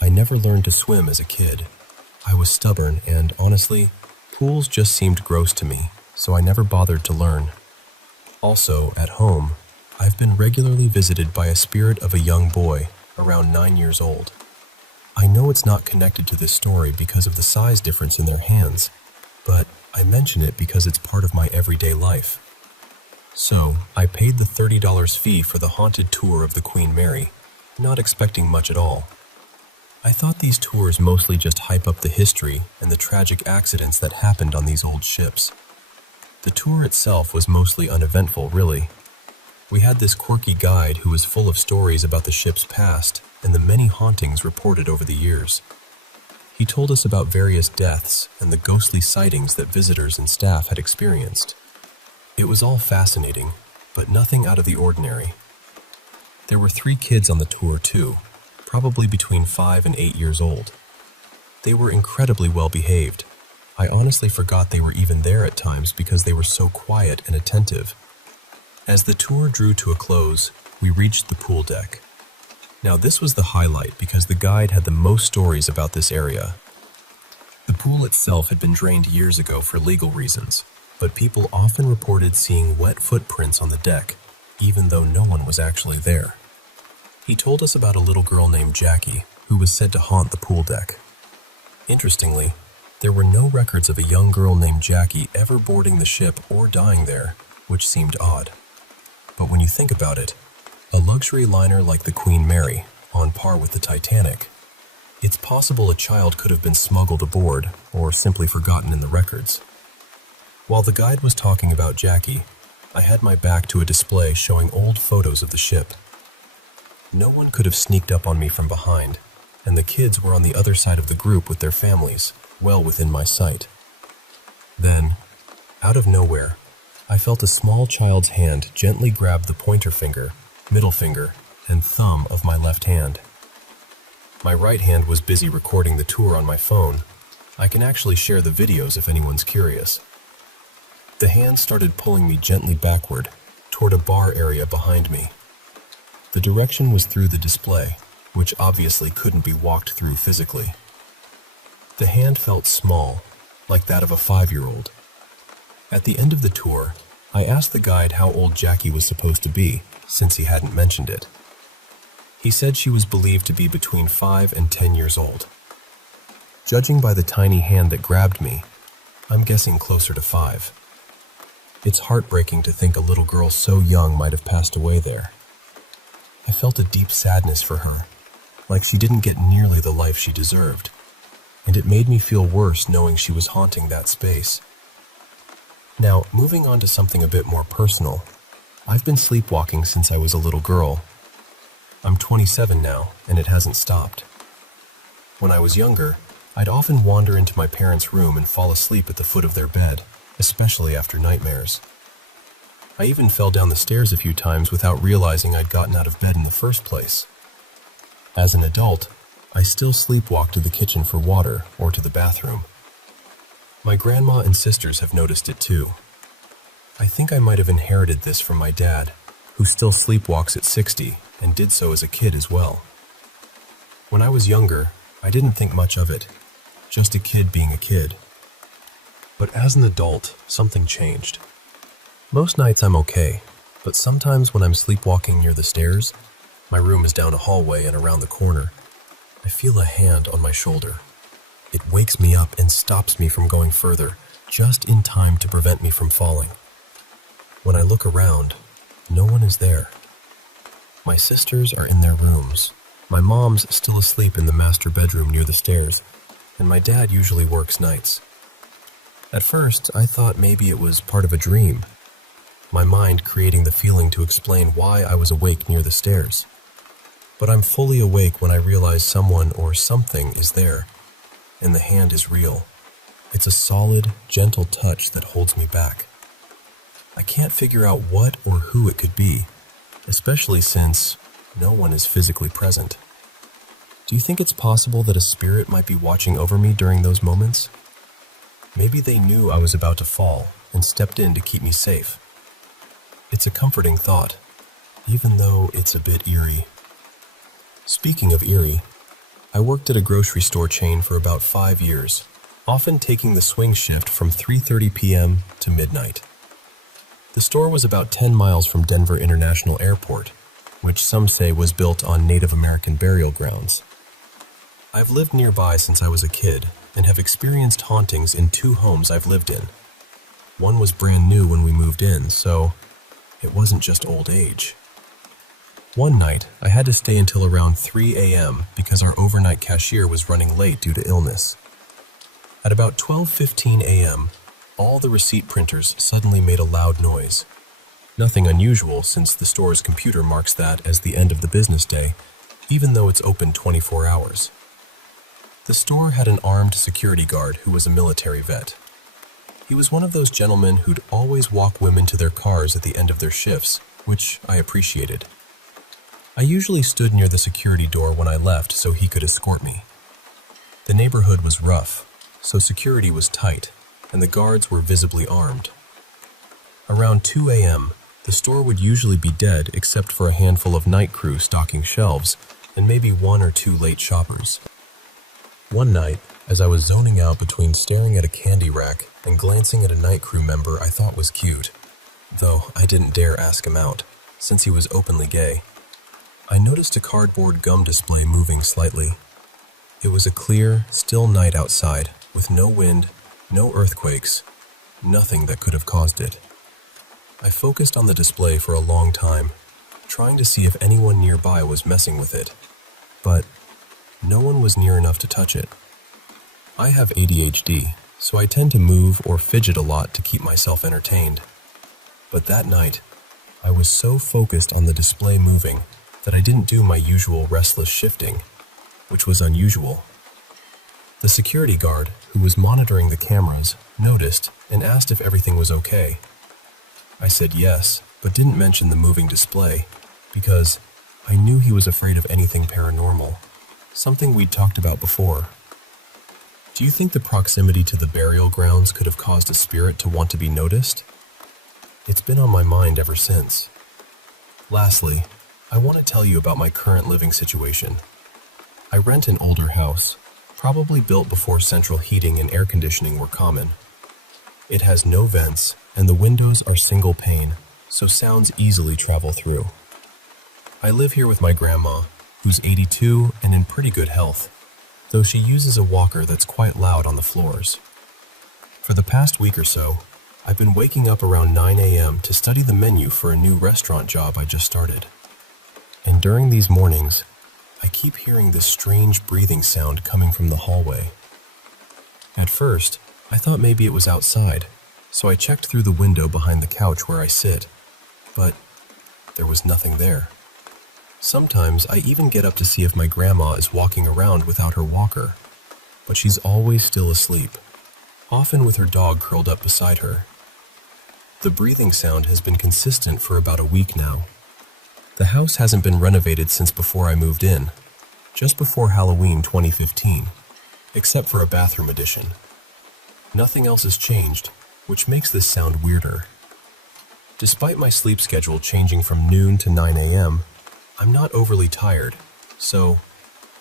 I never learned to swim as a kid. I was stubborn and, honestly, pools just seemed gross to me, so I never bothered to learn. Also, at home, I've been regularly visited by a spirit of a young boy, around 9 years old. I know it's not connected to this story because of the size difference in their hands, but I mention it because it's part of my everyday life. So, I paid the $30 fee for the haunted tour of the Queen Mary, not expecting much at all. I thought these tours mostly just hype up the history and the tragic accidents that happened on these old ships. The tour itself was mostly uneventful, really. We had this quirky guide who was full of stories about the ship's past and the many hauntings reported over the years. He told us about various deaths and the ghostly sightings that visitors and staff had experienced. It was all fascinating, but nothing out of the ordinary. There were 3 kids on the tour, too, probably between 5 and 8 years old. They were incredibly well behaved. I honestly forgot they were even there at times because they were so quiet and attentive. As the tour drew to a close, we reached the pool deck. Now this was the highlight because the guide had the most stories about this area. The pool itself had been drained years ago for legal reasons, but people often reported seeing wet footprints on the deck, even though no one was actually there. He told us about a little girl named Jackie, who was said to haunt the pool deck. Interestingly, there were no records of a young girl named Jackie ever boarding the ship or dying there, which seemed odd. But when you think about it, a luxury liner like the Queen Mary, on par with the Titanic, it's possible a child could have been smuggled aboard or simply forgotten in the records. While the guide was talking about Jackie, I had my back to a display showing old photos of the ship. No one could have sneaked up on me from behind, and the kids were on the other side of the group with their families, well within my sight. Then, out of nowhere, I felt a small child's hand gently grab the pointer finger, middle finger, and thumb of my left hand. My right hand was busy recording the tour on my phone. I can actually share the videos if anyone's curious. The hand started pulling me gently backward, toward a bar area behind me. The direction was through the display, which obviously couldn't be walked through physically. The hand felt small, like that of a 5-year-old. At the end of the tour, I asked the guide how old Jackie was supposed to be, since he hadn't mentioned it. He said she was believed to be between 5 and 10 years old. Judging by the tiny hand that grabbed me, I'm guessing closer to 5. It's heartbreaking to think a little girl so young might have passed away there. I felt a deep sadness for her, like she didn't get nearly the life she deserved, and it made me feel worse knowing she was haunting that space. Now, moving on to something a bit more personal, I've been sleepwalking since I was a little girl. I'm 27 now, and it hasn't stopped. When I was younger, I'd often wander into my parents' room and fall asleep at the foot of their bed, especially after nightmares. I even fell down the stairs a few times without realizing I'd gotten out of bed in the first place. As an adult, I still sleepwalk to the kitchen for water or to the bathroom. My grandma and sisters have noticed it too. I think I might have inherited this from my dad, who still sleepwalks at 60 and did so as a kid as well. When I was younger, I didn't think much of it, just a kid being a kid. But as an adult, something changed. Most nights I'm okay, but sometimes when I'm sleepwalking near the stairs, my room is down a hallway and around the corner, I feel a hand on my shoulder. It wakes me up and stops me from going further, just in time to prevent me from falling. When I look around, no one is there. My sisters are in their rooms. My mom's still asleep in the master bedroom near the stairs, and my dad usually works nights. At first, I thought maybe it was part of a dream, my mind creating the feeling to explain why I was awake near the stairs. But I'm fully awake when I realize someone or something is there, and the hand is real. It's a solid, gentle touch that holds me back. I can't figure out what or who it could be, especially since no one is physically present. Do you think it's possible that a spirit might be watching over me during those moments? Maybe they knew I was about to fall and stepped in to keep me safe. It's a comforting thought, even though it's a bit eerie. Speaking of eerie, I worked at a grocery store chain for about 5 years, often taking the swing shift from 3:30 p.m. to midnight. The store was about 10 miles from Denver International Airport, which some say was built on Native American burial grounds. I've lived nearby since I was a kid and have experienced hauntings in 2 homes I've lived in. One was brand new when we moved in, so it wasn't just old age. One night, I had to stay until around 3 a.m. because our overnight cashier was running late due to illness. At about 12:15 a.m., all the receipt printers suddenly made a loud noise. Nothing unusual since the store's computer marks that as the end of the business day, even though it's open 24 hours. The store had an armed security guard who was a military vet. He was one of those gentlemen who'd always walk women to their cars at the end of their shifts, which I appreciated. I usually stood near the security door when I left so he could escort me. The neighborhood was rough, so security was tight, and the guards were visibly armed. Around 2 a.m., the store would usually be dead except for a handful of night crew stocking shelves and maybe 1 or 2 late shoppers. One night, as I was zoning out between staring at a candy rack and glancing at a night crew member I thought was cute, though I didn't dare ask him out, since he was openly gay, I noticed a cardboard gum display moving slightly. It was a clear, still night outside, with no wind, no earthquakes, nothing that could have caused it. I focused on the display for a long time, trying to see if anyone nearby was messing with it, but no one was near enough to touch it. I have ADHD, so I tend to move or fidget a lot to keep myself entertained. But that night, I was so focused on the display moving that I didn't do my usual restless shifting, which was unusual. The security guard, who was monitoring the cameras, noticed and asked if everything was okay. I said yes, but didn't mention the moving display, because I knew he was afraid of anything paranormal, something we'd talked about before. Do you think the proximity to the burial grounds could have caused a spirit to want to be noticed? It's been on my mind ever since. Lastly, I want to tell you about my current living situation. I rent an older house, probably built before central heating and air conditioning were common. It has no vents, and the windows are single pane, so sounds easily travel through. I live here with my grandma, who's 82 and in pretty good health, though she uses a walker that's quite loud on the floors. For the past week or so, I've been waking up around 9 a.m. to study the menu for a new restaurant job I just started. And during these mornings, I keep hearing this strange breathing sound coming from the hallway. At first, I thought maybe it was outside, so I checked through the window behind the couch where I sit, but there was nothing there. Sometimes I even get up to see if my grandma is walking around without her walker, but she's always still asleep, often with her dog curled up beside her. The breathing sound has been consistent for about a week now. The house hasn't been renovated since before I moved in, just before Halloween 2015, except for a bathroom addition. Nothing else has changed, which makes this sound weirder. Despite my sleep schedule changing from noon to 9 a.m., I'm not overly tired, so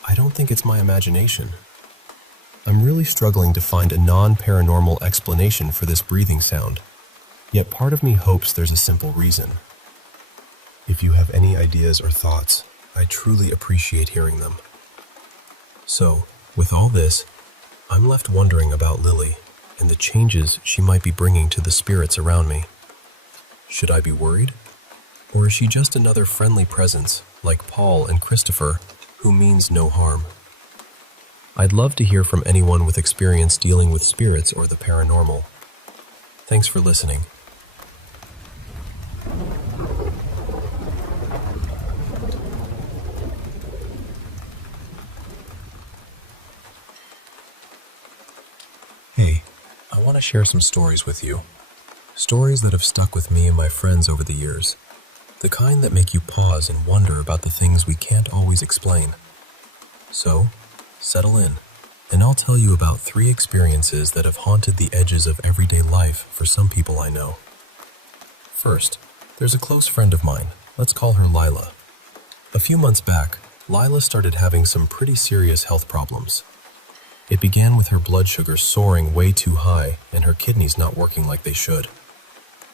I don't think it's my imagination. I'm really struggling to find a non-paranormal explanation for this breathing sound, yet part of me hopes there's a simple reason. If you have any ideas or thoughts, I truly appreciate hearing them. So, with all this, I'm left wondering about Lily and the changes she might be bringing to the spirits around me. Should I be worried? Or is she just another friendly presence, like Paul and Christopher, who means no harm? I'd love to hear from anyone with experience dealing with spirits or the paranormal. Thanks for listening. Hey, I want to share some stories with you. Stories that have stuck with me and my friends over the years. The kind that make you pause and wonder about the things we can't always explain. So, settle in, and I'll tell you about 3 experiences that have haunted the edges of everyday life for some people I know. First, there's a close friend of mine. Let's call her Lila. A few months back, Lila started having some pretty serious health problems. It began with her blood sugar soaring way too high and her kidneys not working like they should.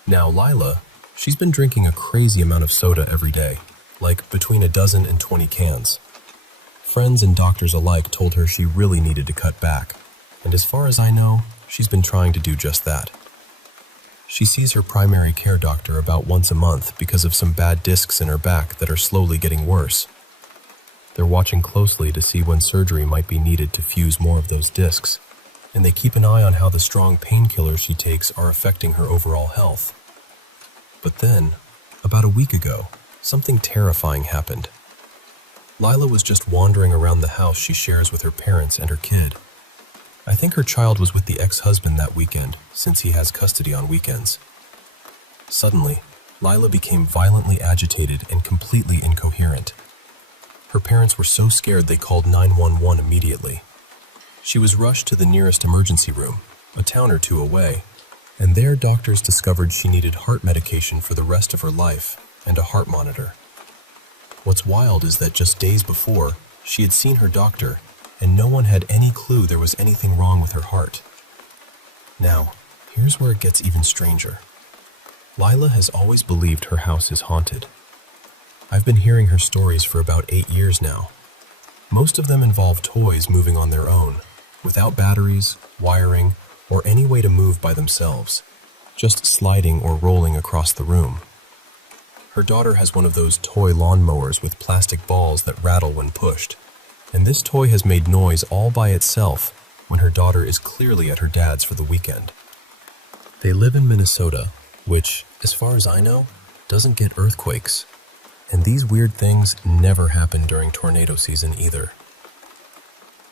Now Lila, she's been drinking a crazy amount of soda every day, like between a dozen and 20 cans. Friends and doctors alike told her she really needed to cut back, and as far as I know, she's been trying to do just that. She sees her primary care doctor about once a month because of some bad discs in her back that are slowly getting worse. They're watching closely to see when surgery might be needed to fuse more of those discs, and they keep an eye on how the strong painkillers she takes are affecting her overall health. But then, about a week ago, something terrifying happened. Lila was just wandering around the house she shares with her parents and her kid. I think her child was with the ex-husband that weekend, since he has custody on weekends. Suddenly, Lila became violently agitated and completely incoherent. Her parents were so scared they called 911 immediately. She was rushed to the nearest emergency room, a town or 2 away, and there doctors discovered she needed heart medication for the rest of her life and a heart monitor. What's wild is that just days before, she had seen her doctor, and no one had any clue there was anything wrong with her heart. Now, here's where it gets even stranger. Lila has always believed her house is haunted. I've been hearing her stories for about 8 years now. Most of them involve toys moving on their own, without batteries, wiring, or any way to move by themselves, just sliding or rolling across the room. Her daughter has one of those toy lawnmowers with plastic balls that rattle when pushed, and this toy has made noise all by itself when her daughter is clearly at her dad's for the weekend. They live in Minnesota, which, as far as I know, doesn't get earthquakes. And these weird things never happen during tornado season either.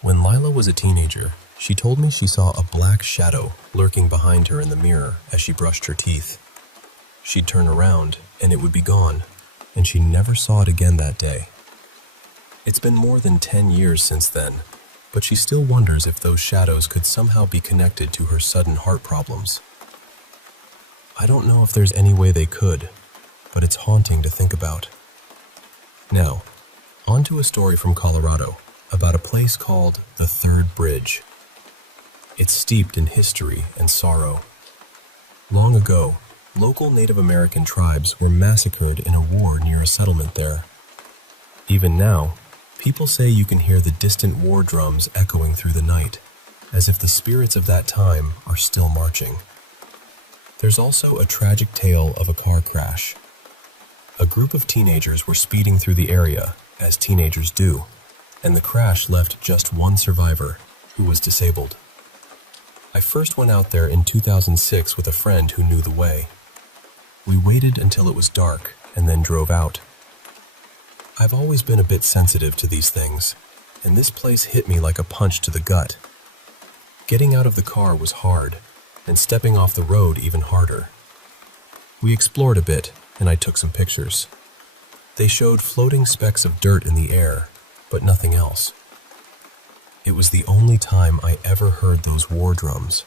When Lila was a teenager, she told me she saw a black shadow lurking behind her in the mirror as she brushed her teeth. She'd turn around, and it would be gone, and she never saw it again that day. It's been more than 10 years since then, but she still wonders if those shadows could somehow be connected to her sudden heart problems. I don't know if there's any way they could, but it's haunting to think about. Now, on to a story from Colorado about a place called the Third Bridge. It's steeped in history and sorrow. Long ago, local Native American tribes were massacred in a war near a settlement there. Even now, people say you can hear the distant war drums echoing through the night, as if the spirits of that time are still marching. There's also a tragic tale of a car crash. A group of teenagers were speeding through the area, as teenagers do, and the crash left just one survivor, who was disabled. I first went out there in 2006 with a friend who knew the way. We waited until it was dark and then drove out. I've always been a bit sensitive to these things, and this place hit me like a punch to the gut. Getting out of the car was hard, and stepping off the road even harder. We explored a bit, and I took some pictures. They showed floating specks of dirt in the air, but nothing else. It was the only time I ever heard those war drums.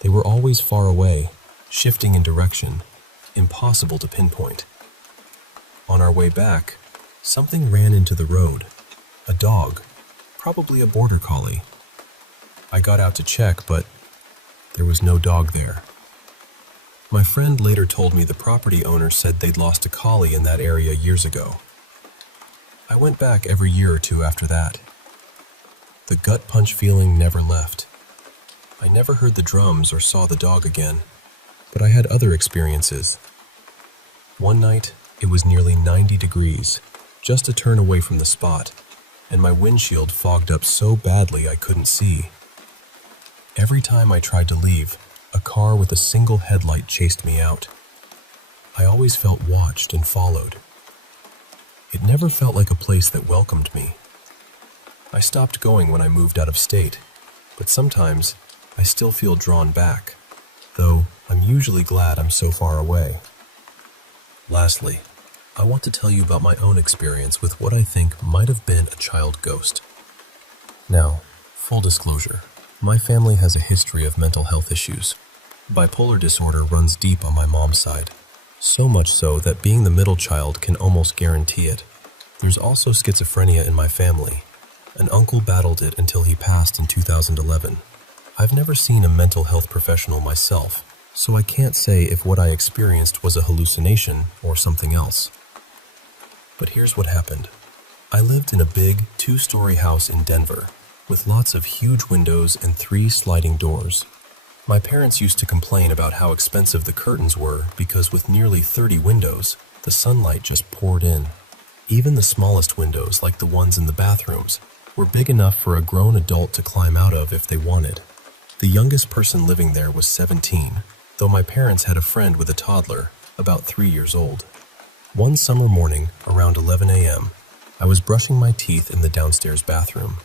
They were always far away, shifting in direction, impossible to pinpoint. On our way back, something ran into the road. A dog, probably a border collie. I got out to check, but there was no dog there. My friend later told me the property owner said they'd lost a collie in that area years ago. I went back every year or two after that. The gut punch feeling never left. I never heard the drums or saw the dog again, but I had other experiences. One night, it was nearly 90 degrees, just a turn away from the spot, and my windshield fogged up so badly I couldn't see. Every time I tried to leave, a car with a single headlight chased me out. I always felt watched and followed. It never felt like a place that welcomed me. I stopped going when I moved out of state, but sometimes I still feel drawn back, though I'm usually glad I'm so far away. Lastly, I want to tell you about my own experience with what I think might have been a child ghost. Now, full disclosure, my family has a history of mental health issues. Bipolar disorder runs deep on my mom's side, so much so that being the middle child can almost guarantee it. There's also schizophrenia in my family. An uncle battled it until he passed in 2011. I've never seen a mental health professional myself, so I can't say if what I experienced was a hallucination or something else. But here's what happened. I lived in a big, 2-story house in Denver, with lots of huge windows and 3 sliding doors. My parents used to complain about how expensive the curtains were because with nearly 30 windows, the sunlight just poured in. Even the smallest windows, like the ones in the bathrooms, were big enough for a grown adult to climb out of if they wanted. The youngest person living there was 17, though my parents had a friend with a toddler, about 3 years old. One summer morning, around 11 a.m., I was brushing my teeth in the downstairs bathroom.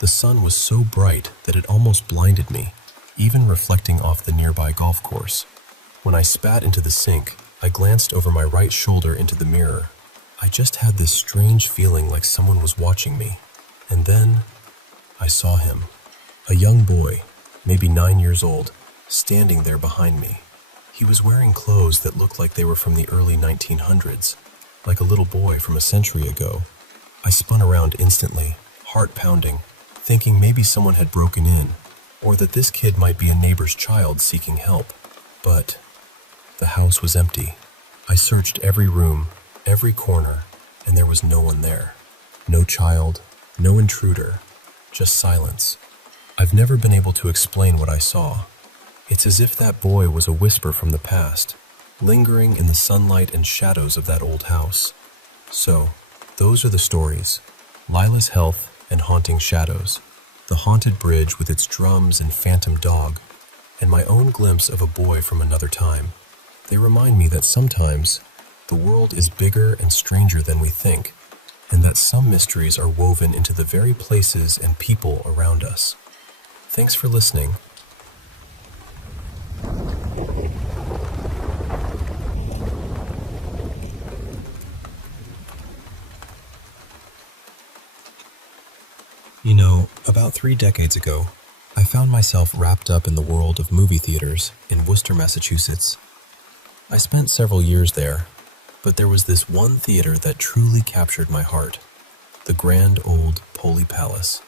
The sun was so bright that it almost blinded me, even reflecting off the nearby golf course. When I spat into the sink, I glanced over my right shoulder into the mirror. I just had this strange feeling like someone was watching me. And then, I saw him. A young boy, maybe 9 years old, standing there behind me. He was wearing clothes that looked like they were from the early 1900s, like a little boy from a century ago. I spun around instantly, heart pounding, thinking maybe someone had broken in, or that this kid might be a neighbor's child seeking help. But the house was empty. I searched every room, every corner, and there was no one there. No child, no intruder, just silence. I've never been able to explain what I saw. It's as if that boy was a whisper from the past, lingering in the sunlight and shadows of that old house. So, those are the stories. Lila's health and haunting shadows, the haunted bridge with its drums and phantom dog, and my own glimpse of a boy from another time. They remind me that sometimes the world is bigger and stranger than we think, and that some mysteries are woven into the very places and people around us. Thanks for listening. You know, about 3 decades ago, I found myself wrapped up in the world of movie theaters in Worcester, Massachusetts. I spent several years there, but there was this one theater that truly captured my heart, the grand old Poley Palace.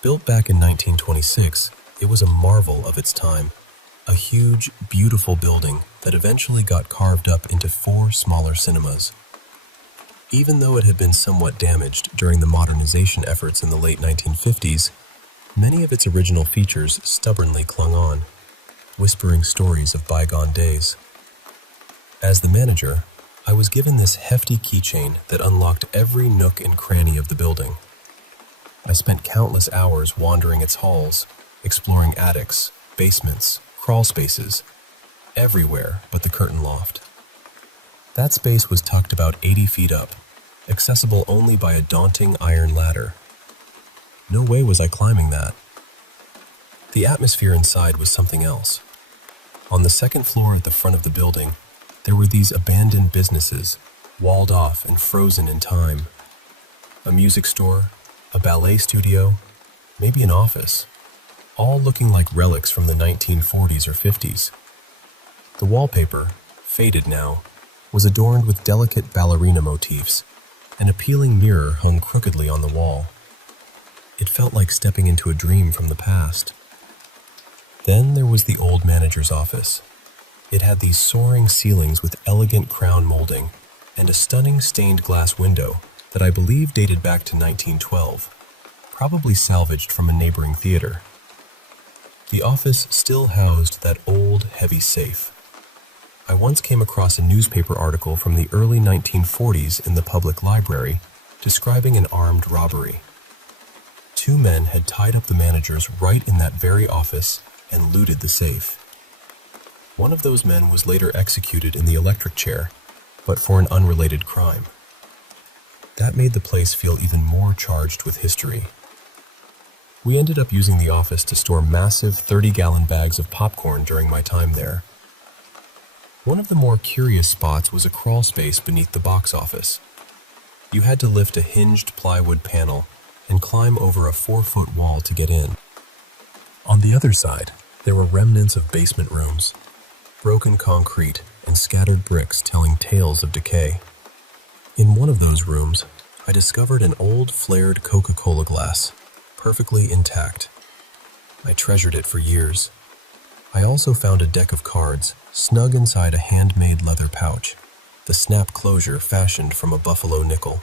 Built back in 1926, it was a marvel of its time, a huge, beautiful building that eventually got carved up into 4 smaller cinemas. Even though it had been somewhat damaged during the modernization efforts in the late 1950s, many of its original features stubbornly clung on, whispering stories of bygone days. As the manager, I was given this hefty keychain that unlocked every nook and cranny of the building. I spent countless hours wandering its halls, exploring attics, basements, crawl spaces, everywhere but the curtain loft. That space was tucked about 80 feet up, accessible only by a daunting iron ladder. No way was I climbing that. The atmosphere inside was something else. On the second floor at the front of the building, there were these abandoned businesses, walled off and frozen in time. A music store, a ballet studio, maybe an office, all looking like relics from the 1940s or 50s. The wallpaper, faded now, was adorned with delicate ballerina motifs. An appealing mirror hung crookedly on the wall. It felt like stepping into a dream from the past. Then there was the old manager's office. It had these soaring ceilings with elegant crown molding and a stunning stained glass window that I believe dated back to 1912, probably salvaged from a neighboring theater. The office still housed that old, heavy safe. I once came across a newspaper article from the early 1940s in the public library describing an armed robbery. 2 men had tied up the managers right in that very office and looted the safe. One of those men was later executed in the electric chair, but for an unrelated crime. That made the place feel even more charged with history. We ended up using the office to store massive 30-gallon bags of popcorn during my time there. One of the more curious spots was a crawl space beneath the box office. You had to lift a hinged plywood panel and climb over a 4-foot wall to get in. On the other side, there were remnants of basement rooms, broken concrete and scattered bricks telling tales of decay. In one of those rooms, I discovered an old flared Coca-Cola glass, perfectly intact. I treasured it for years. I also found a deck of cards, snug inside a handmade leather pouch, the snap closure fashioned from a buffalo nickel.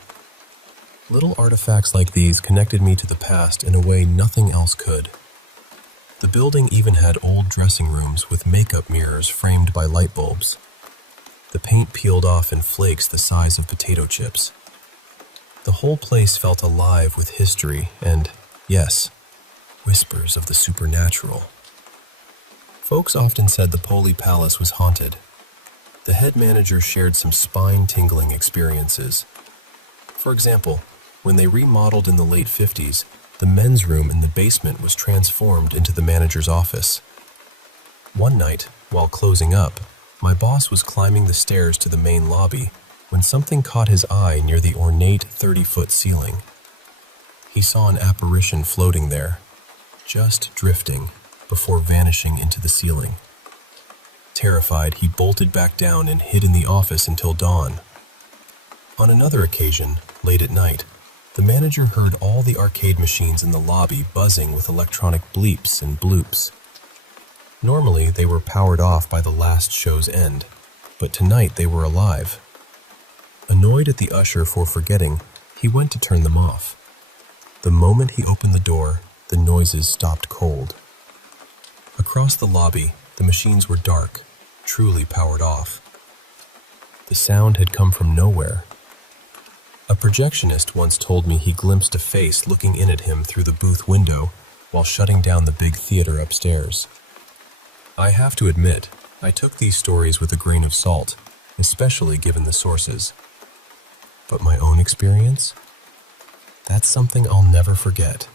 Little artifacts like these connected me to the past in a way nothing else could. The building even had old dressing rooms with makeup mirrors framed by light bulbs. The paint peeled off in flakes the size of potato chips. The whole place felt alive with history and, yes, whispers of the supernatural. Folks often said the Poley Palace was haunted. The head manager shared some spine-tingling experiences. For example, when they remodeled in the late 50s, the men's room in the basement was transformed into the manager's office. One night, while closing up, my boss was climbing the stairs to the main lobby when something caught his eye near the ornate 30-foot ceiling. He saw an apparition floating there, just drifting, before vanishing into the ceiling. Terrified, he bolted back down and hid in the office until dawn. On another occasion, late at night, the manager heard all the arcade machines in the lobby buzzing with electronic bleeps and bloops. Normally, they were powered off by the last show's end, but tonight they were alive. Annoyed at the usher for forgetting, he went to turn them off. The moment he opened the door, the noises stopped cold. Across the lobby, the machines were dark, truly powered off. The sound had come from nowhere. A projectionist once told me he glimpsed a face looking in at him through the booth window while shutting down the big theater upstairs. I have to admit, I took these stories with a grain of salt, especially given the sources. But my own experience? That's something I'll never forget.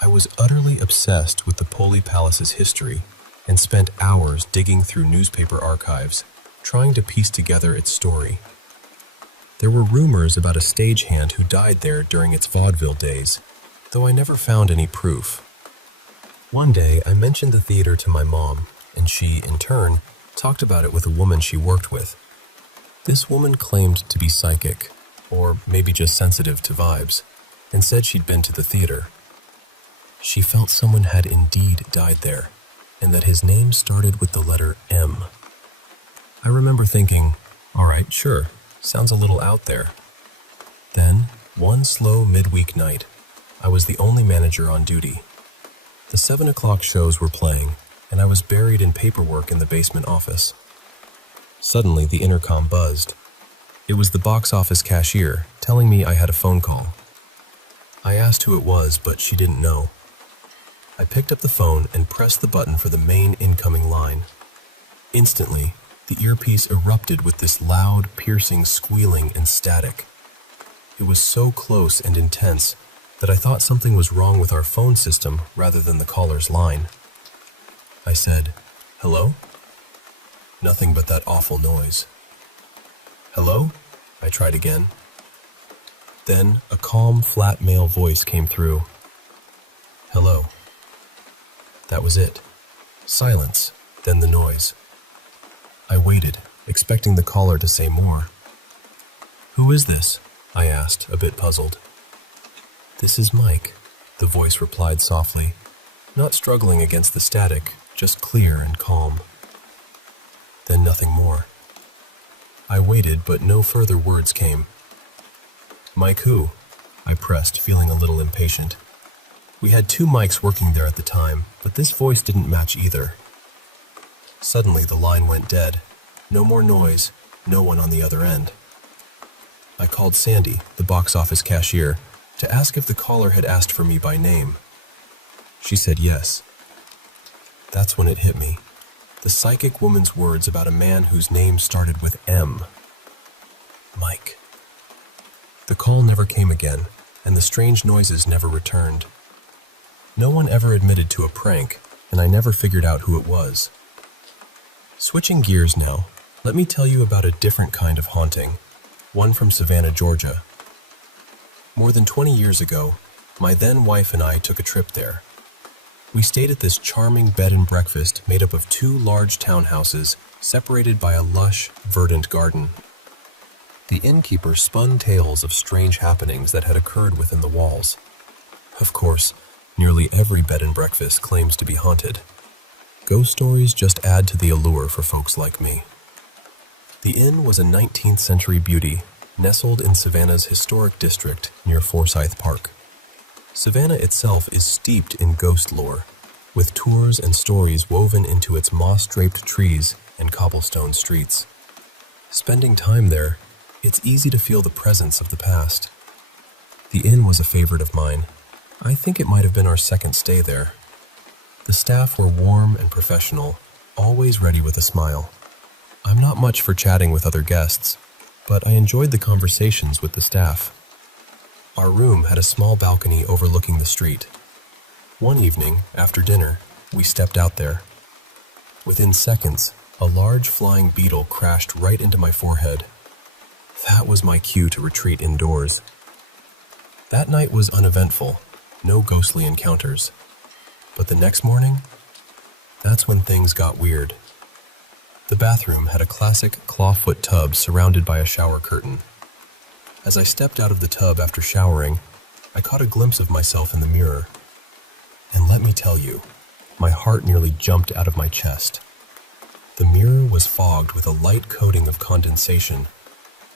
I was utterly obsessed with the Poli Palace's history and spent hours digging through newspaper archives, trying to piece together its story. There were rumors about a stagehand who died there during its vaudeville days, though I never found any proof. One day, I mentioned the theater to my mom, and she, in turn, talked about it with a woman she worked with. This woman claimed to be psychic, or maybe just sensitive to vibes, and said she'd been to the theater. She felt someone had indeed died there, and that his name started with the letter M. I remember thinking, all right, sure, sounds a little out there. Then, one slow midweek night, I was the only manager on duty. The 7 o'clock shows were playing, and I was buried in paperwork in the basement office. Suddenly, the intercom buzzed. It was the box office cashier telling me I had a phone call. I asked who it was, but she didn't know. I picked up the phone and pressed the button for the main incoming line. Instantly, the earpiece erupted with this loud, piercing squealing and static. It was so close and intense that I thought something was wrong with our phone system rather than the caller's line. I said, "Hello?" Nothing but that awful noise. "Hello?" I tried again. Then a calm, flat male voice came through. "Hello." That was it. Silence, then the noise. I waited, expecting the caller to say more. "Who is this?" I asked, a bit puzzled. "This is Mike," the voice replied softly, not struggling against the static, just clear and calm. Then nothing more. I waited, but no further words came. "Mike who?" I pressed, feeling a little impatient. We had 2 mics working there at the time, but this voice didn't match either. Suddenly, the line went dead. No more noise, no one on the other end. I called Sandy, the box office cashier, to ask if the caller had asked for me by name. She said yes. That's when it hit me. The psychic woman's words about a man whose name started with M. Mike. The call never came again, and the strange noises never returned. No one ever admitted to a prank, and I never figured out who it was. Switching gears now, let me tell you about a different kind of haunting, one from Savannah, Georgia. More than 20 years ago, my then wife and I took a trip there. We stayed at this charming bed and breakfast made up of 2 large townhouses separated by a lush, verdant garden. The innkeeper spun tales of strange happenings that had occurred within the walls. Of course, nearly every bed and breakfast claims to be haunted. Ghost stories just add to the allure for folks like me. The inn was a 19th century beauty, nestled in Savannah's historic district near Forsyth Park. Savannah itself is steeped in ghost lore, with tours and stories woven into its moss-draped trees and cobblestone streets. Spending time there, it's easy to feel the presence of the past. The inn was a favorite of mine. I think it might have been our second stay there. The staff were warm and professional, always ready with a smile. I'm not much for chatting with other guests, but I enjoyed the conversations with the staff. Our room had a small balcony overlooking the street. One evening, after dinner, we stepped out there. Within seconds, a large flying beetle crashed right into my forehead. That was my cue to retreat indoors. That night was uneventful, no ghostly encounters. But the next morning, that's when things got weird. The bathroom had a classic clawfoot tub surrounded by a shower curtain. As I stepped out of the tub after showering, I caught a glimpse of myself in the mirror. And let me tell you, my heart nearly jumped out of my chest. The mirror was fogged with a light coating of condensation,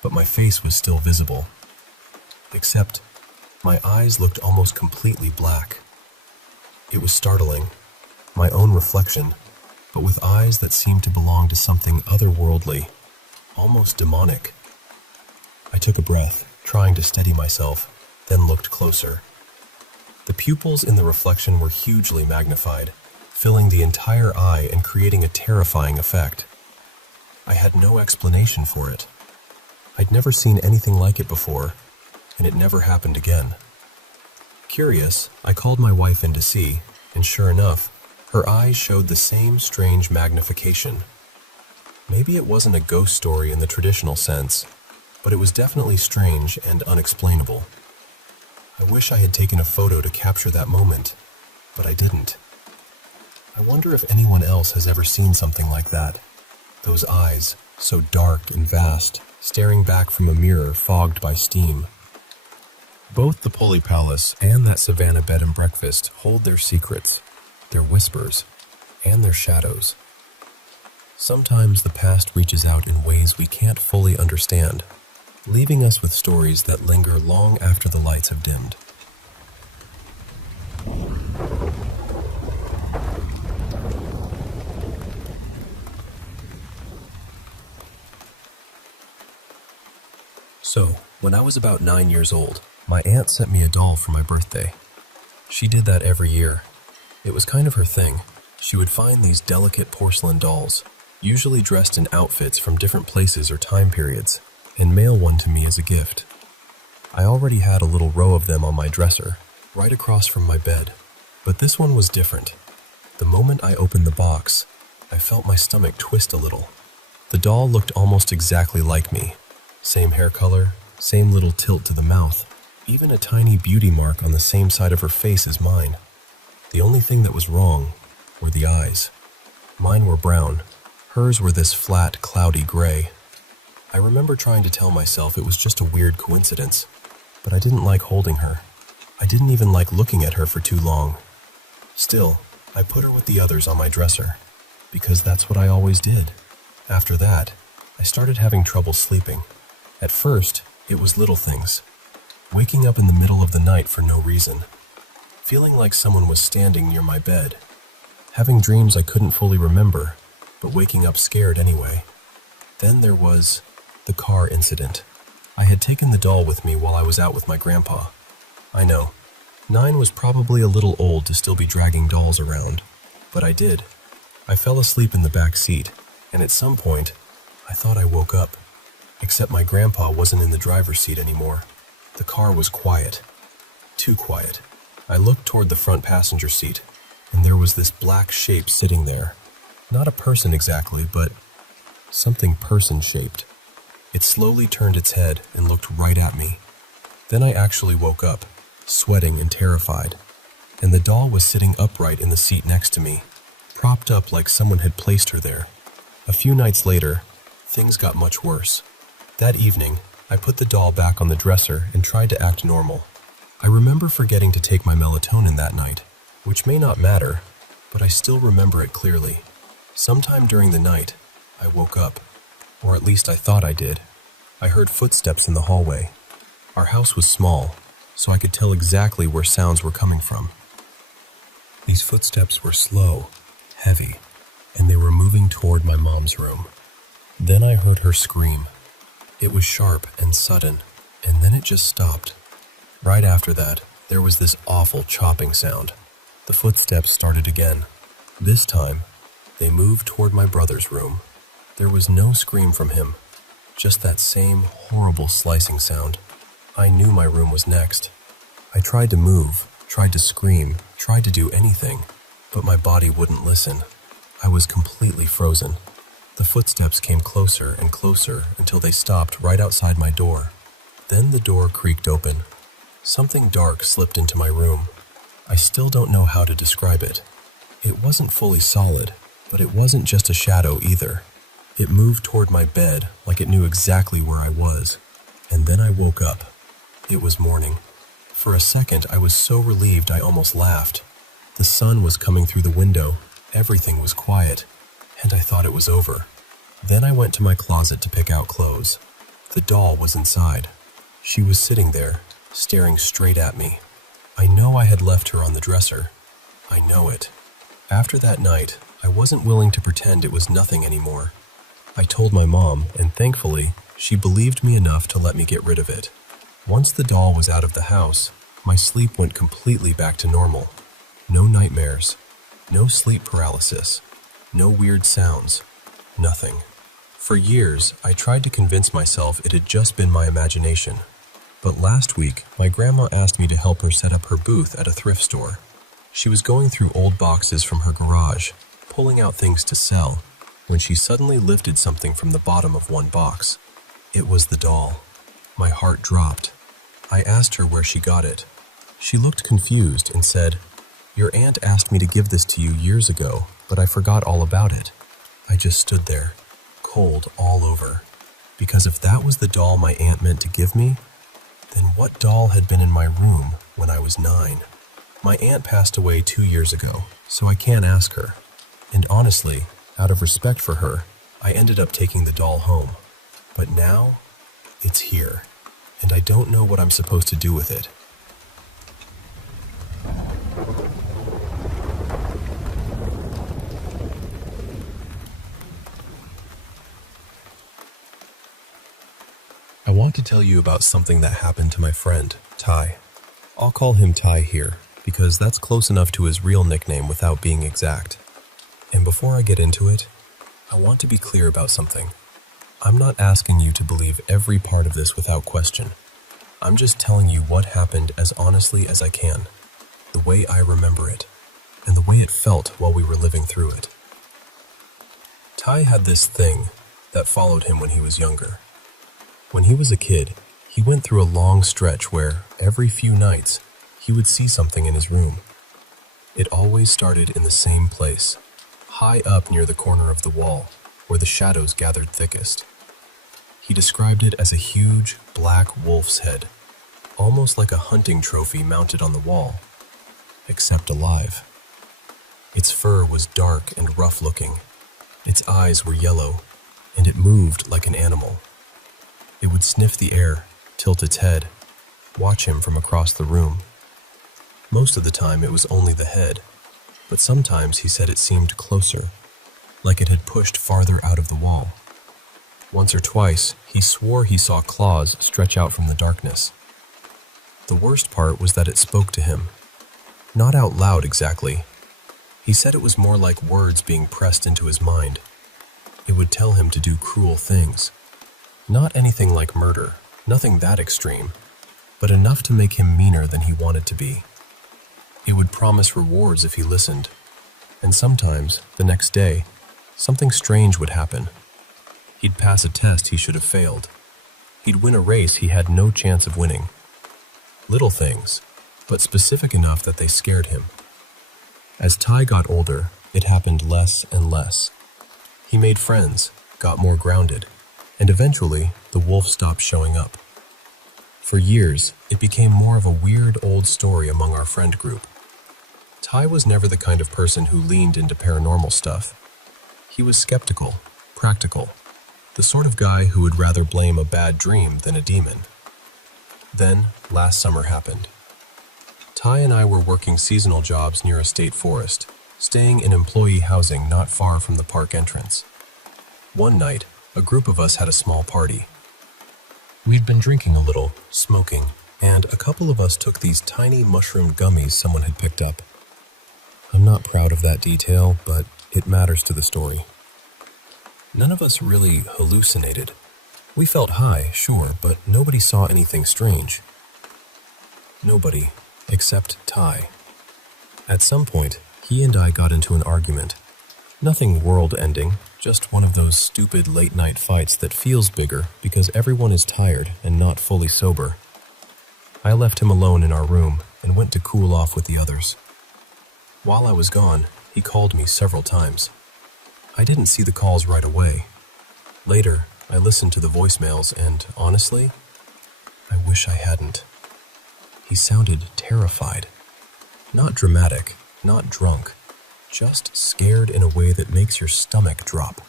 but my face was still visible. Except, my eyes looked almost completely black. It was startling, my own reflection, but with eyes that seemed to belong to something otherworldly, almost demonic. I took a breath, trying to steady myself, then looked closer. The pupils in the reflection were hugely magnified, filling the entire eye and creating a terrifying effect. I had no explanation for it. I'd never seen anything like it before, and it never happened again. Curious, I called my wife in to see, and sure enough, her eyes showed the same strange magnification. Maybe it wasn't a ghost story in the traditional sense, but it was definitely strange and unexplainable. I wish I had taken a photo to capture that moment, but I didn't. I wonder if anyone else has ever seen something like that. Those eyes, so dark and vast, staring back from a mirror fogged by steam. Both the Poli Palace and that Savannah bed and breakfast hold their secrets, their whispers, and their shadows. Sometimes the past reaches out in ways we can't fully understand, leaving us with stories that linger long after the lights have dimmed. So, when I was about 9 years old, my aunt sent me a doll for my birthday. She did that every year. It was kind of her thing. She would find these delicate porcelain dolls, usually dressed in outfits from different places or time periods, and mail one to me as a gift. I already had a little row of them on my dresser, right across from my bed, but this one was different. The moment I opened the box, I felt my stomach twist a little. The doll looked almost exactly like me. Same hair color, same little tilt to the mouth, even a tiny beauty mark on the same side of her face as mine. The only thing that was wrong were the eyes. Mine were brown, hers were this flat, cloudy gray. I remember trying to tell myself it was just a weird coincidence, but I didn't like holding her. I didn't even like looking at her for too long. Still, I put her with the others on my dresser, because that's what I always did. After that, I started having trouble sleeping. At first, it was little things. Waking up in the middle of the night for no reason. Feeling like someone was standing near my bed. Having dreams I couldn't fully remember, but waking up scared anyway. Then there was the car incident. I had taken the doll with me while I was out with my grandpa. I know, 9 was probably a little old to still be dragging dolls around, but I did. I fell asleep in the back seat, and at some point, I thought I woke up. Except my grandpa wasn't in the driver's seat anymore. The car was quiet. Too quiet. I looked toward the front passenger seat, and there was this black shape sitting there. Not a person exactly, but something person-shaped. It slowly turned its head and looked right at me. Then I actually woke up, sweating and terrified, and the doll was sitting upright in the seat next to me, propped up like someone had placed her there. A few nights later, things got much worse. That evening, I put the doll back on the dresser and tried to act normal. I remember forgetting to take my melatonin that night, which may not matter, but I still remember it clearly. Sometime during the night, I woke up, or at least I thought I did. I heard footsteps in the hallway. Our house was small, so I could tell exactly where sounds were coming from. These footsteps were slow, heavy, and they were moving toward my mom's room. Then I heard her scream. It was sharp and sudden, and then it just stopped. Right after that, there was this awful chopping sound. The footsteps started again. This time, they moved toward my brother's room. There was no scream from him, just that same horrible slicing sound. I knew my room was next. I tried to move, tried to scream, tried to do anything, but my body wouldn't listen. I was completely frozen. The footsteps came closer and closer until they stopped right outside my door. Then the door creaked open. Something dark slipped into my room. I still don't know how to describe it. It wasn't fully solid, but it wasn't just a shadow either. It moved toward my bed like it knew exactly where I was. And then I woke up. It was morning. For a second, I was so relieved I almost laughed. The sun was coming through the window. Everything was quiet, and I thought it was over. Then I went to my closet to pick out clothes. The doll was inside. She was sitting there, staring straight at me. I know I had left her on the dresser. I know it. After that night, I wasn't willing to pretend it was nothing anymore. I told my mom, and thankfully, she believed me enough to let me get rid of it. Once the doll was out of the house, my sleep went completely back to normal. No nightmares, no sleep paralysis, no weird sounds, nothing. For years, I tried to convince myself it had just been my imagination. But last week, my grandma asked me to help her set up her booth at a thrift store. She was going through old boxes from her garage, pulling out things to sell, when she suddenly lifted something from the bottom of one box. It was the doll. My heart dropped. I asked her where she got it. She looked confused and said, "Your aunt asked me to give this to you years ago, but I forgot all about it." I just stood there, cold all over, because if that was the doll my aunt meant to give me, then what doll had been in my room when I was 9? My aunt passed away 2 years ago, so I can't ask her. And honestly, out of respect for her, I ended up taking the doll home. But now, it's here, and I don't know what I'm supposed to do with it. I want to tell you about something that happened to my friend, Ty. I'll call him Ty here, because that's close enough to his real nickname without being exact. And before I get into it, I want to be clear about something. I'm not asking you to believe every part of this without question. I'm just telling you what happened as honestly as I can, the way I remember it, and the way it felt while we were living through it. Ty had this thing that followed him when he was younger. When he was a kid, he went through a long stretch where, every few nights, he would see something in his room. It always started in the same place, high up near the corner of the wall, where the shadows gathered thickest. He described it as a huge, black wolf's head, almost like a hunting trophy mounted on the wall, except alive. Its fur was dark and rough-looking, its eyes were yellow, and it moved like an animal. It would sniff the air, tilt its head, watch him from across the room. Most of the time it was only the head, but sometimes he said it seemed closer, like it had pushed farther out of the wall. Once or twice, he swore he saw claws stretch out from the darkness. The worst part was that it spoke to him. Not out loud exactly. He said it was more like words being pressed into his mind. It would tell him to do cruel things. Not anything like murder, nothing that extreme, but enough to make him meaner than he wanted to be. It would promise rewards if he listened, and sometimes, the next day, something strange would happen. He'd pass a test he should have failed. He'd win a race he had no chance of winning. Little things, but specific enough that they scared him. As Ty got older, it happened less and less. He made friends, got more grounded, and eventually, the wolf stopped showing up. For years, it became more of a weird old story among our friend group. Ty was never the kind of person who leaned into paranormal stuff. He was skeptical, practical, the sort of guy who would rather blame a bad dream than a demon. Then, last summer happened. Ty and I were working seasonal jobs near a state forest, staying in employee housing not far from the park entrance. One night, a group of us had a small party. We'd been drinking a little, smoking, and a couple of us took these tiny mushroom gummies someone had picked up. I'm not proud of that detail, but it matters to the story. None of us really hallucinated. We felt high, sure, but nobody saw anything strange. Nobody, except Ty. At some point, he and I got into an argument. Nothing world-ending, just one of those stupid late-night fights that feels bigger because everyone is tired and not fully sober. I left him alone in our room and went to cool off with the others. While I was gone, he called me several times. I didn't see the calls right away. Later, I listened to the voicemails and, honestly, I wish I hadn't. He sounded terrified. Not dramatic, not drunk. Just scared in a way that makes your stomach drop.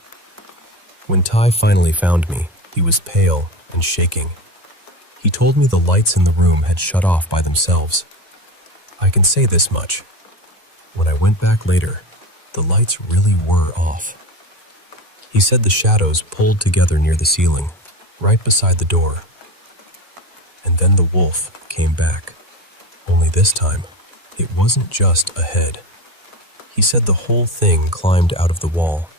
When Ty finally found me, he was pale and shaking. He told me the lights in the room had shut off by themselves. I can say this much. When I went back later, the lights really were off. He said the shadows pulled together near the ceiling, right beside the door. And then the wolf came back. Only this time, it wasn't just a head. He said the whole thing climbed out of the wall,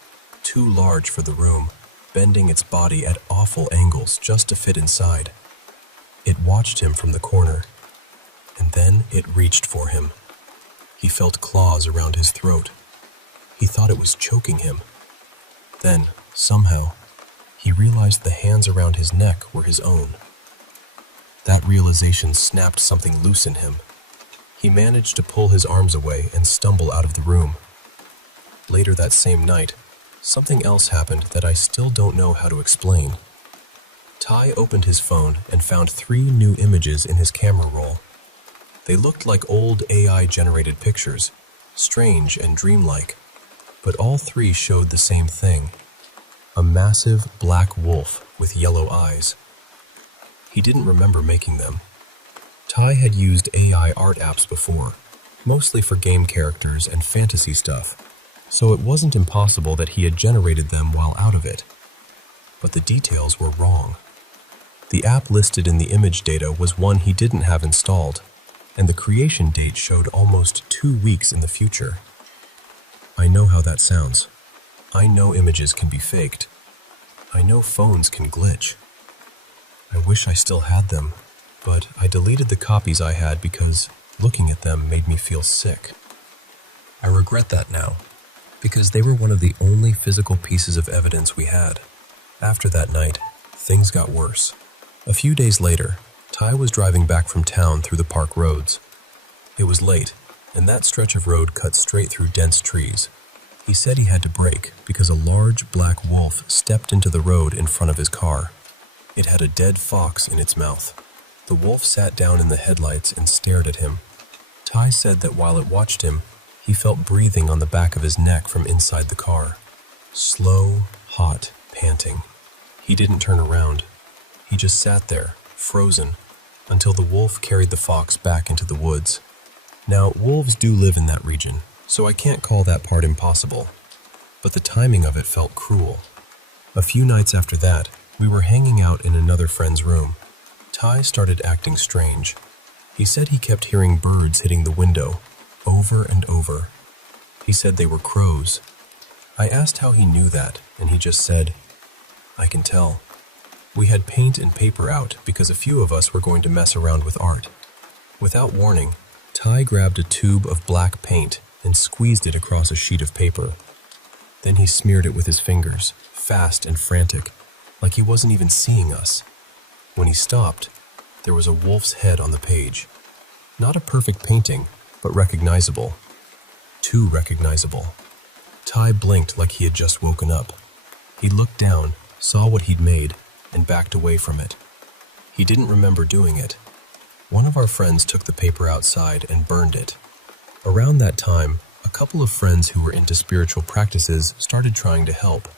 too large for the room, bending its body at awful angles just to fit inside. It watched him from the corner, and then it reached for him. He felt claws around his throat. He thought it was choking him. Then, somehow, he realized the hands around his neck were his own. That realization snapped something loose in him. He managed to pull his arms away and stumble out of the room. Later that same night, something else happened that I still don't know how to explain. Ty opened his phone and found 3 new images in his camera roll. They looked like old AI-generated pictures, strange and dreamlike, but all 3 showed the same thing: a massive black wolf with yellow eyes. He didn't remember making them. Ty had used AI art apps before, mostly for game characters and fantasy stuff, so it wasn't impossible that he had generated them while out of it. But the details were wrong. The app listed in the image data was one he didn't have installed, and the creation date showed almost 2 weeks in the future. I know how that sounds. I know images can be faked. I know phones can glitch. I wish I still had them, but I deleted the copies I had because looking at them made me feel sick. I regret that now, because they were one of the only physical pieces of evidence we had. After that night, things got worse. A few days later, Ty was driving back from town through the park roads. It was late, and that stretch of road cut straight through dense trees. He said he had to brake because a large black wolf stepped into the road in front of his car. It had a dead fox in its mouth. The wolf sat down in the headlights and stared at him. Ty said that while it watched him, he felt breathing on the back of his neck from inside the car. Slow, hot, panting. He didn't turn around. He just sat there, frozen, until the wolf carried the fox back into the woods. Now, wolves do live in that region, so I can't call that part impossible. But the timing of it felt cruel. A few nights after that, we were hanging out in another friend's room. Ty started acting strange. He said he kept hearing birds hitting the window, over and over. He said they were crows. I asked how he knew that, and he just said, "I can tell." We had paint and paper out because a few of us were going to mess around with art. Without warning, Ty grabbed a tube of black paint and squeezed it across a sheet of paper. Then he smeared it with his fingers, fast and frantic, like he wasn't even seeing us. When he stopped, there was a wolf's head on the page. Not a perfect painting, but recognizable. Too recognizable. Ty blinked like he had just woken up. He looked down, saw what he'd made, and backed away from it. He didn't remember doing it. One of our friends took the paper outside and burned it. Around that time, a couple of friends who were into spiritual practices started trying to help.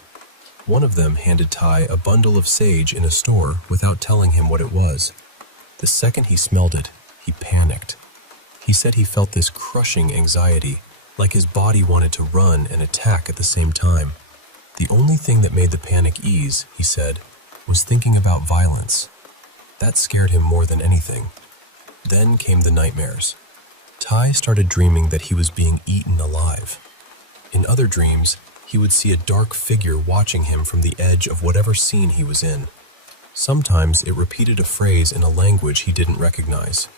One of them handed Ty a bundle of sage in a store without telling him what it was. The second he smelled it, he panicked. He said he felt this crushing anxiety, like his body wanted to run and attack at the same time. The only thing that made the panic ease, he said, was thinking about violence. That scared him more than anything. Then came the nightmares. Ty started dreaming that he was being eaten alive. In other dreams, he would see a dark figure watching him from the edge of whatever scene he was in. Sometimes it repeated a phrase in a language he didn't recognize.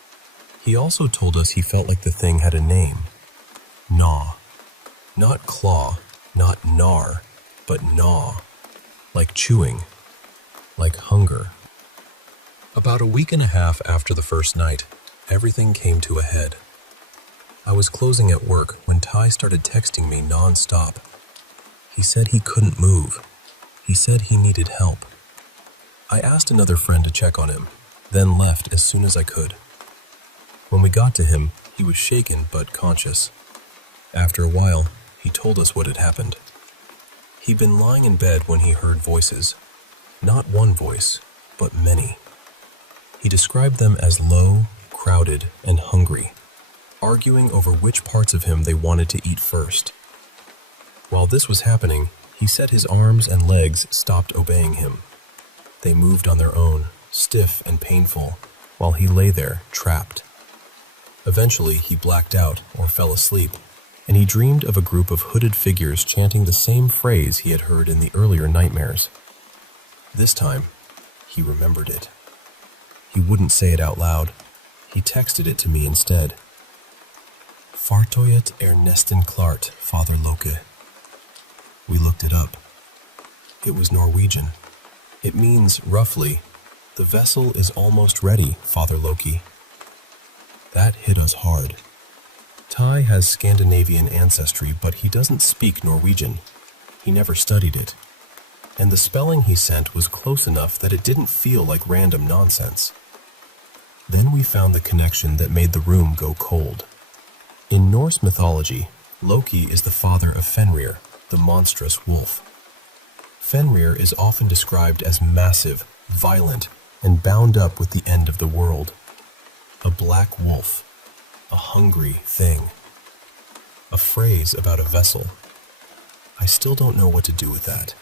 He also told us he felt like the thing had a name. Gnaw. Not claw, not gnar, but gnaw. Like chewing. Like hunger. About a week and a half after the first night, everything came to a head. I was closing at work when Ty started texting me non-stop. He said he couldn't move. He said he needed help. I asked another friend to check on him, then left as soon as I could. When we got to him, he was shaken but conscious. After a while, he told us what had happened. He'd been lying in bed when he heard voices. Not one voice, but many. He described them as low, crowded, and hungry, arguing over which parts of him they wanted to eat first. While this was happening, he said his arms and legs stopped obeying him. They moved on their own, stiff and painful, while he lay there, trapped. Eventually, he blacked out or fell asleep, and he dreamed of a group of hooded figures chanting the same phrase he had heard in the earlier nightmares. This time, he remembered it. He wouldn't say it out loud. He texted it to me instead. Fartoyet Ernesten Klart, Father Loke. We looked it up. It was Norwegian. It means, roughly, the vessel is almost ready, Father Loki. That hit us hard. Ty has Scandinavian ancestry, but he doesn't speak Norwegian. He never studied it. And the spelling he sent was close enough that it didn't feel like random nonsense. Then we found the connection that made the room go cold. In Norse mythology, Loki is the father of Fenrir, the monstrous wolf. Fenrir is often described as massive, violent, and bound up with the end of the world. A black wolf, a hungry thing. A phrase about a vessel. I still don't know what to do with that.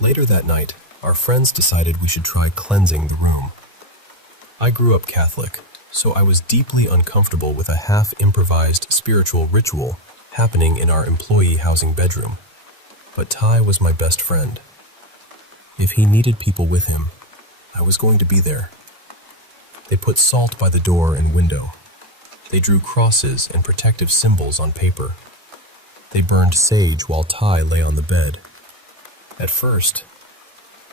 Later that night, our friends decided we should try cleansing the room. I grew up Catholic, so I was deeply uncomfortable with a half-improvised spiritual ritual happening in our employee housing bedroom. But Ty was my best friend. If he needed people with him, I was going to be there. They put salt by the door and window. They drew crosses and protective symbols on paper. They burned sage while Ty lay on the bed. At first,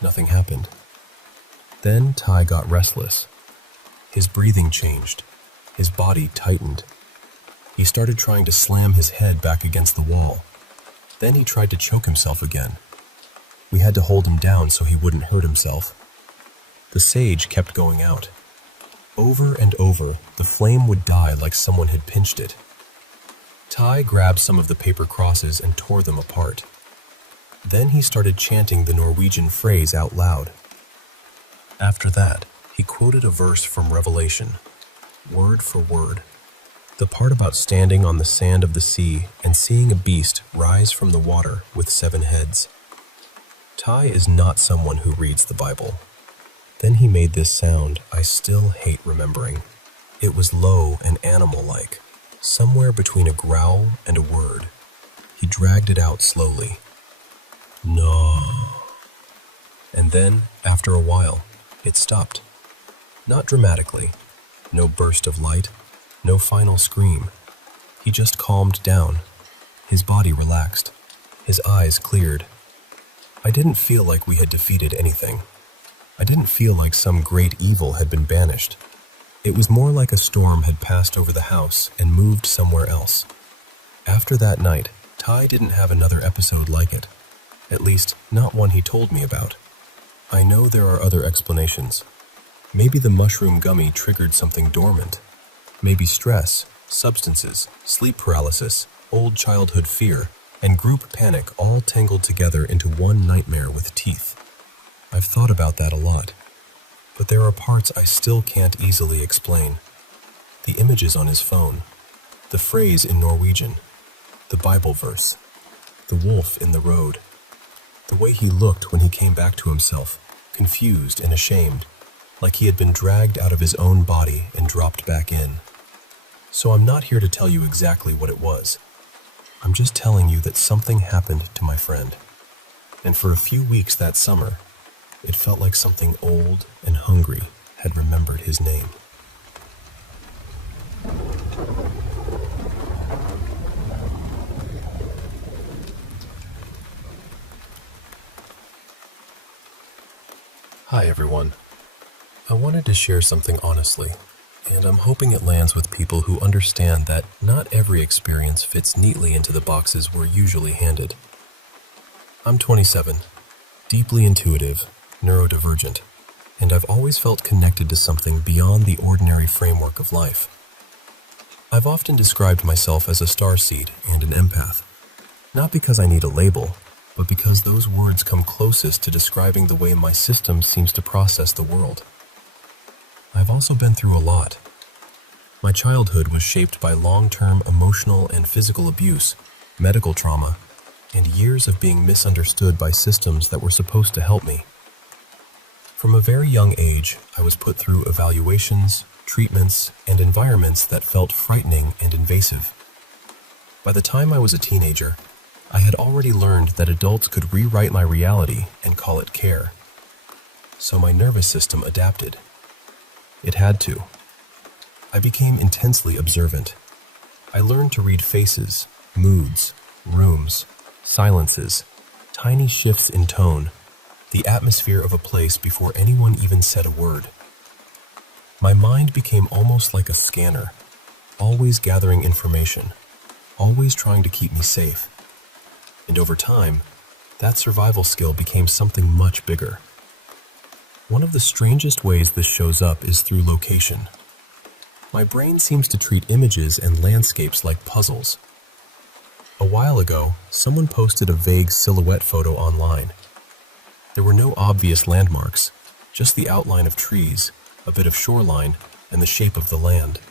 nothing happened. Then Ty got restless. His breathing changed. His body tightened. He started trying to slam his head back against the wall. Then he tried to choke himself again. We had to hold him down so he wouldn't hurt himself. The sage kept going out. Over and over, the flame would die like someone had pinched it. Ty grabbed some of the paper crosses and tore them apart. Then he started chanting the Norwegian phrase out loud. After that, he quoted a verse from Revelation, word for word. The part about standing on the sand of the sea and seeing a beast rise from the water with 7 heads. Ty is not someone who reads the Bible. Then he made this sound I still hate remembering. It was low and animal-like, somewhere between a growl and a word. He dragged it out slowly. No. And then, after a while, it stopped. Not dramatically. No burst of light. No final scream. He just calmed down. His body relaxed. His eyes cleared. I didn't feel like we had defeated anything. I didn't feel like some great evil had been banished. It was more like a storm had passed over the house and moved somewhere else. After that night, Ty didn't have another episode like it. At least, not one he told me about. I know there are other explanations. Maybe the mushroom gummy triggered something dormant. Maybe stress, substances, sleep paralysis, old childhood fear, and group panic all tangled together into one nightmare with teeth. I've thought about that a lot, but there are parts I still can't easily explain. The images on his phone, the phrase in Norwegian, the Bible verse, the wolf in the road, the way he looked when he came back to himself, confused and ashamed, like he had been dragged out of his own body and dropped back in. So I'm not here to tell you exactly what it was. I'm just telling you that something happened to my friend. And for a few weeks that summer, it felt like something old and hungry had remembered his name. Hi everyone. I wanted to share something honestly, and I'm hoping it lands with people who understand that not every experience fits neatly into the boxes we're usually handed. I'm 27, deeply intuitive, neurodivergent, and I've always felt connected to something beyond the ordinary framework of life. I've often described myself as a starseed and an empath, not because I need a label, but because those words come closest to describing the way my system seems to process the world. I've also been through a lot. My childhood was shaped by long-term emotional and physical abuse, medical trauma, and years of being misunderstood by systems that were supposed to help me. From a very young age, I was put through evaluations, treatments, and environments that felt frightening and invasive. By the time I was a teenager, I had already learned that adults could rewrite my reality and call it care. so my nervous system adapted. It had to. I became intensely observant. I learned to read faces, moods, rooms, silences, tiny shifts in tone, the atmosphere of a place before anyone even said a word. My mind became almost like a scanner, always gathering information, always trying to keep me safe. And over time, that survival skill became something much bigger. One of the strangest ways this shows up is through location. My brain seems to treat images and landscapes like puzzles. A while ago, someone posted a vague silhouette photo online. There were no obvious landmarks, just the outline of trees, a bit of shoreline, and the shape of the land.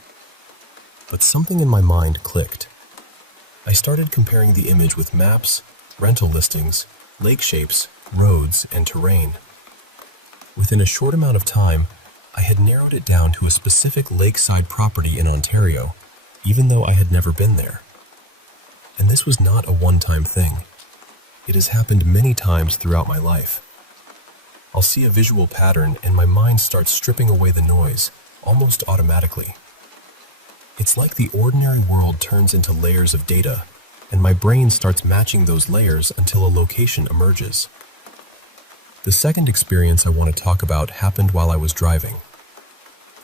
But something in my mind clicked. I started comparing the image with maps, rental listings, lake shapes, roads, and terrain. Within a short amount of time, I had narrowed it down to a specific lakeside property in Ontario, even though I had never been there. And this was not a one-time thing. It has happened many times throughout my life. I'll see a visual pattern and my mind starts stripping away the noise, almost automatically. It's like the ordinary world turns into layers of data, and my brain starts matching those layers until a location emerges. The second experience I want to talk about happened while I was driving.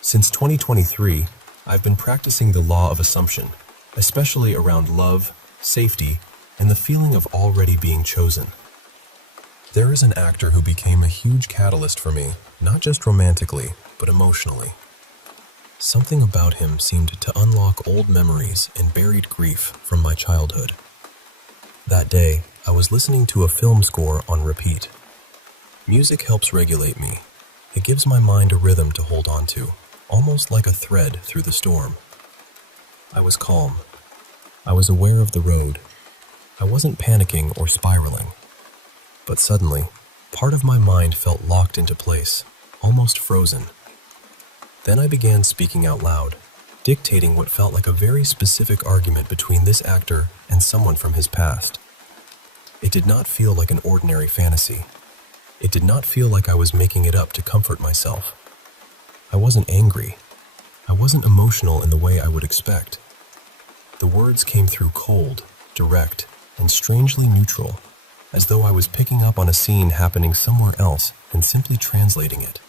Since 2023, I've been practicing the law of assumption, especially around love, safety, and the feeling of already being chosen. There is an actor who became a huge catalyst for me, not just romantically, but emotionally. Something about him seemed to unlock old memories and buried grief from my childhood. That day, I was listening to a film score on repeat. Music helps regulate me. It gives my mind a rhythm to hold on to, almost like a thread through the storm. I was calm. I was aware of the road. I wasn't panicking or spiraling. But suddenly, part of my mind felt locked into place, almost frozen. Then I began speaking out loud, dictating what felt like a very specific argument between this actor and someone from his past. It did not feel like an ordinary fantasy. It did not feel like I was making it up to comfort myself. I wasn't angry. I wasn't emotional in the way I would expect. The words came through cold, direct, and strangely neutral, as though I was picking up on a scene happening somewhere else and simply translating it.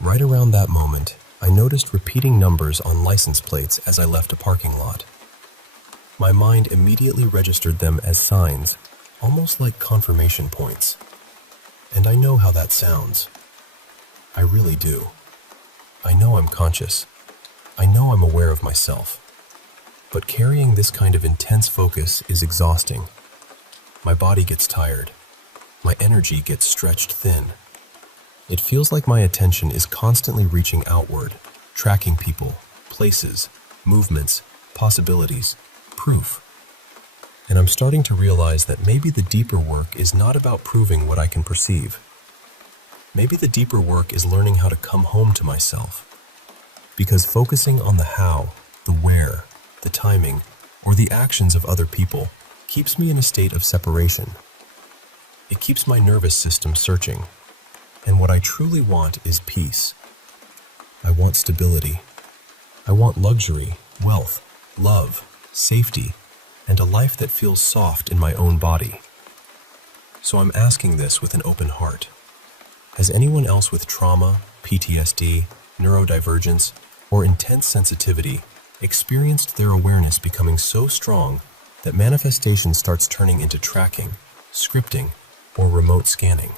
Right around that moment, I noticed repeating numbers on license plates as I left a parking lot. My mind immediately registered them as signs, almost like confirmation points. And I know how that sounds. I really do. I know I'm conscious. I know I'm aware of myself. But carrying this kind of intense focus is exhausting. My body gets tired. My energy gets stretched thin. It feels like my attention is constantly reaching outward, tracking people, places, movements, possibilities, proof. And I'm starting to realize that maybe the deeper work is not about proving what I can perceive. Maybe the deeper work is learning how to come home to myself. Because focusing on the how, the where, the timing, or the actions of other people keeps me in a state of separation. It keeps my nervous system searching. And what I truly want is peace. I want stability. I want luxury, wealth, love, safety, and a life that feels soft in my own body. So I'm asking this with an open heart. Has anyone else with trauma, PTSD, neurodivergence, or intense sensitivity experienced their awareness becoming so strong that manifestation starts turning into tracking, scripting, or remote scanning?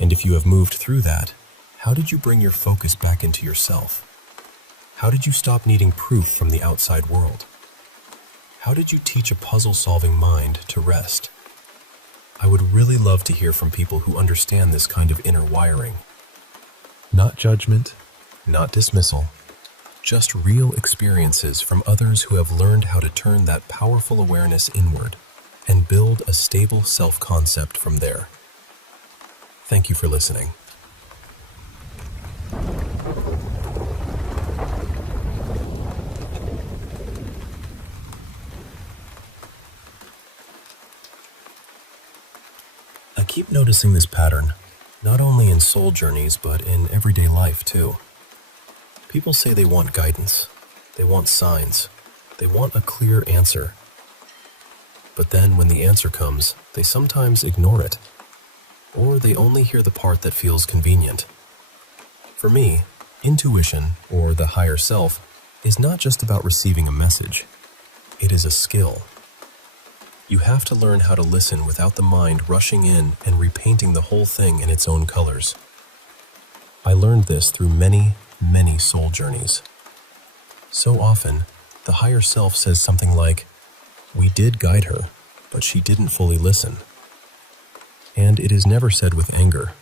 And if you have moved through that, how did you bring your focus back into yourself? How did you stop needing proof from the outside world? How did you teach a puzzle-solving mind to rest? I would really love to hear from people who understand this kind of inner wiring. Not judgment, not dismissal, just real experiences from others who have learned how to turn that powerful awareness inward and build a stable self-concept from there. Thank you for listening. I keep noticing this pattern. Not only in soul journeys, but in everyday life too. People say they want guidance, they want signs, they want a clear answer. But then when the answer comes, they sometimes ignore it, or they only hear the part that feels convenient. For me, intuition, or the higher self, is not just about receiving a message. It is a skill. You have to learn how to listen without the mind rushing in and repainting the whole thing in its own colors. I learned this through many, many soul journeys. So often, the higher self says something like, "We did guide her, but she didn't fully listen." And it is never said with anger.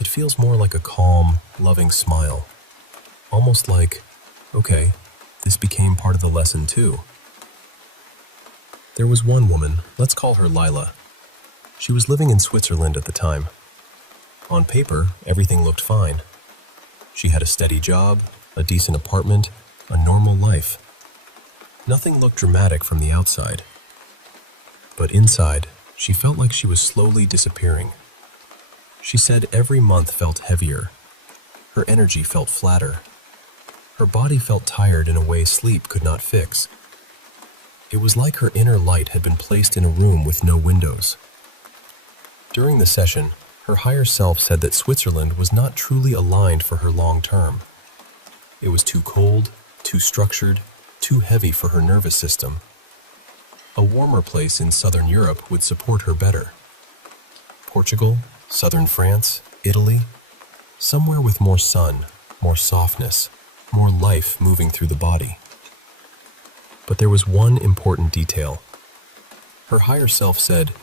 It feels more like a calm, loving smile. Almost like, okay, this became part of the lesson too. There was one woman, let's call her Lila. She was living in Switzerland at the time. On paper, everything looked fine. She had a steady job, a decent apartment, a normal life. Nothing looked dramatic from the outside. But inside, she felt like she was slowly disappearing. She said every month felt heavier. Her energy felt flatter. Her body felt tired in a way sleep could not fix. It was like her inner light had been placed in a room with no windows. During the session, her higher self said that Switzerland was not truly aligned for her long term. It was too cold, too structured, too heavy for her nervous system. A warmer place in southern Europe would support her better. Portugal, southern France, Italy, somewhere with more sun, more softness, more life moving through the body. But there was one important detail. Her higher self said,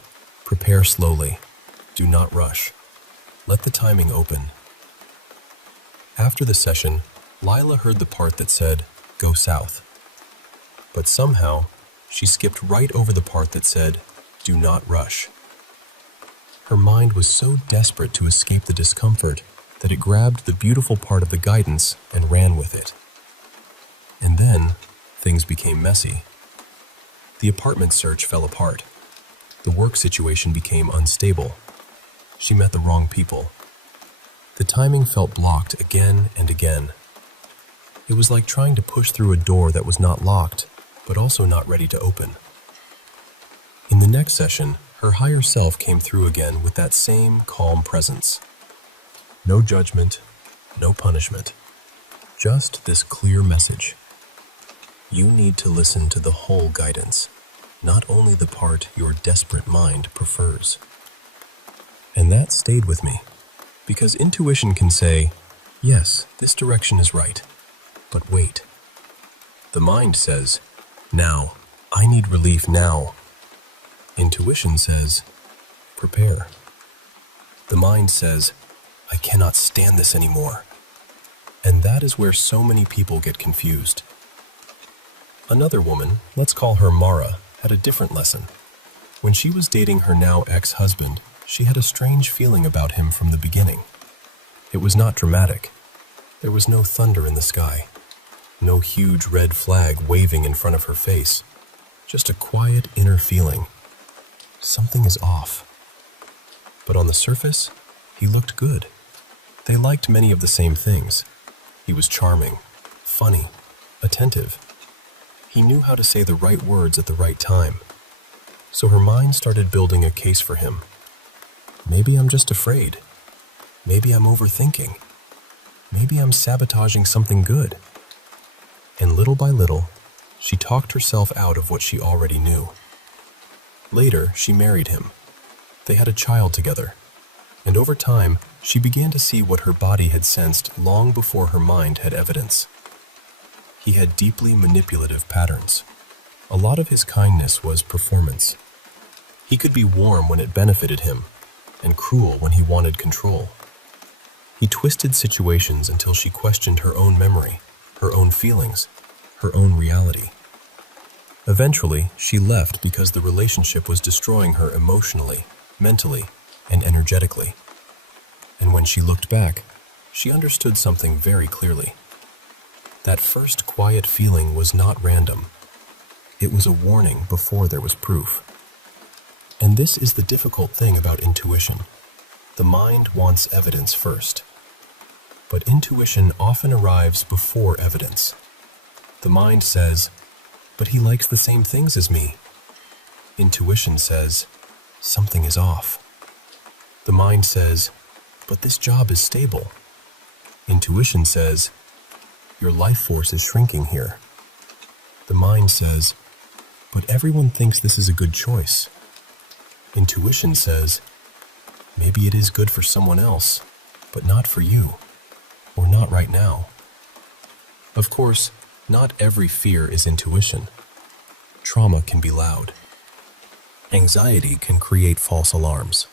"Prepare slowly. Do not rush. Let the timing open." After the session, Lila heard the part that said, "Go south." But somehow, she skipped right over the part that said, "Do not rush." Her mind was so desperate to escape the discomfort that it grabbed the beautiful part of the guidance and ran with it. And then, things became messy. The apartment search fell apart. The work situation became unstable. She met the wrong people. The timing felt blocked again and again. It was like trying to push through a door that was not locked, but also not ready to open. In the next session, her higher self came through again with that same calm presence. No judgment, no punishment. Just this clear message. You need to listen to the whole guidance, not only the part your desperate mind prefers. And that stayed with me, because intuition can say, yes, this direction is right, but wait. The mind says, now, I need relief now. Intuition says, prepare. The mind says, I cannot stand this anymore. And that is where so many people get confused. Another woman, let's call her Mara, had a different lesson. When she was dating her now ex-husband, she had a strange feeling about him from the beginning. It was not dramatic. There was no thunder in the sky, no huge red flag waving in front of her face, just a quiet inner feeling. Something is off. But on the surface, he looked good. They liked many of the same things. He was charming, funny, attentive. He knew how to say the right words at the right time. So her mind started building a case for him. Maybe I'm just afraid. Maybe I'm overthinking. Maybe I'm sabotaging something good. And little by little, she talked herself out of what she already knew. Later, she married him. They had a child together. And over time, she began to see what her body had sensed long before her mind had evidence. He had deeply manipulative patterns. A lot of his kindness was performance. He could be warm when it benefited him, and cruel when he wanted control. He twisted situations until she questioned her own memory, her own feelings, her own reality. Eventually, she left because the relationship was destroying her emotionally, mentally, and energetically. And when she looked back, she understood something very clearly. That first quiet feeling was not random. It was a warning before there was proof. And this is the difficult thing about intuition. The mind wants evidence first, but intuition often arrives before evidence. The mind says, "But he likes the same things as me." Intuition says, "Something is off." The mind says, "But this job is stable." Intuition says, "Your life force is shrinking here." The mind says, "But everyone thinks this is a good choice." Intuition says, "Maybe it is good for someone else, but not for you, or not right now." Of course, not every fear is intuition. Trauma can be loud. Anxiety can create false alarms.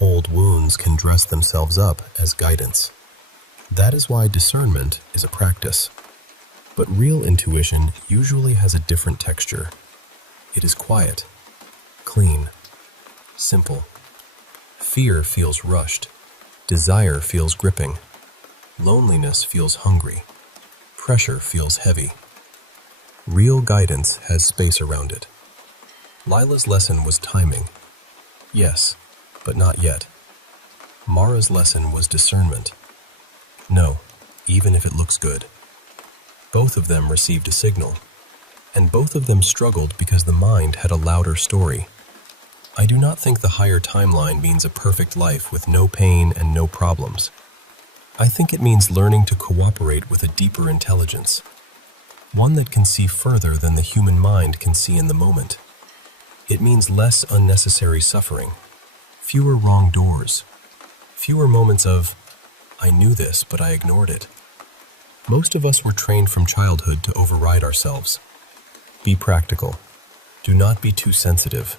Old wounds can dress themselves up as guidance. That is why discernment is a practice. But real intuition usually has a different texture. It is quiet, clean, simple. Fear feels rushed. Desire feels gripping. Loneliness feels hungry. Pressure feels heavy. Real guidance has space around it. Lila's lesson was timing. Yes, but not yet. Mara's lesson was discernment. No, even if it looks good. Both of them received a signal, and both of them struggled because the mind had a louder story. I do not think the higher timeline means a perfect life with no pain and no problems. I think it means learning to cooperate with a deeper intelligence, one that can see further than the human mind can see in the moment. It means less unnecessary suffering, fewer wrong doors, fewer moments of, "I knew this, but I ignored it." Most of us were trained from childhood to override ourselves. Be practical. Do not be too sensitive.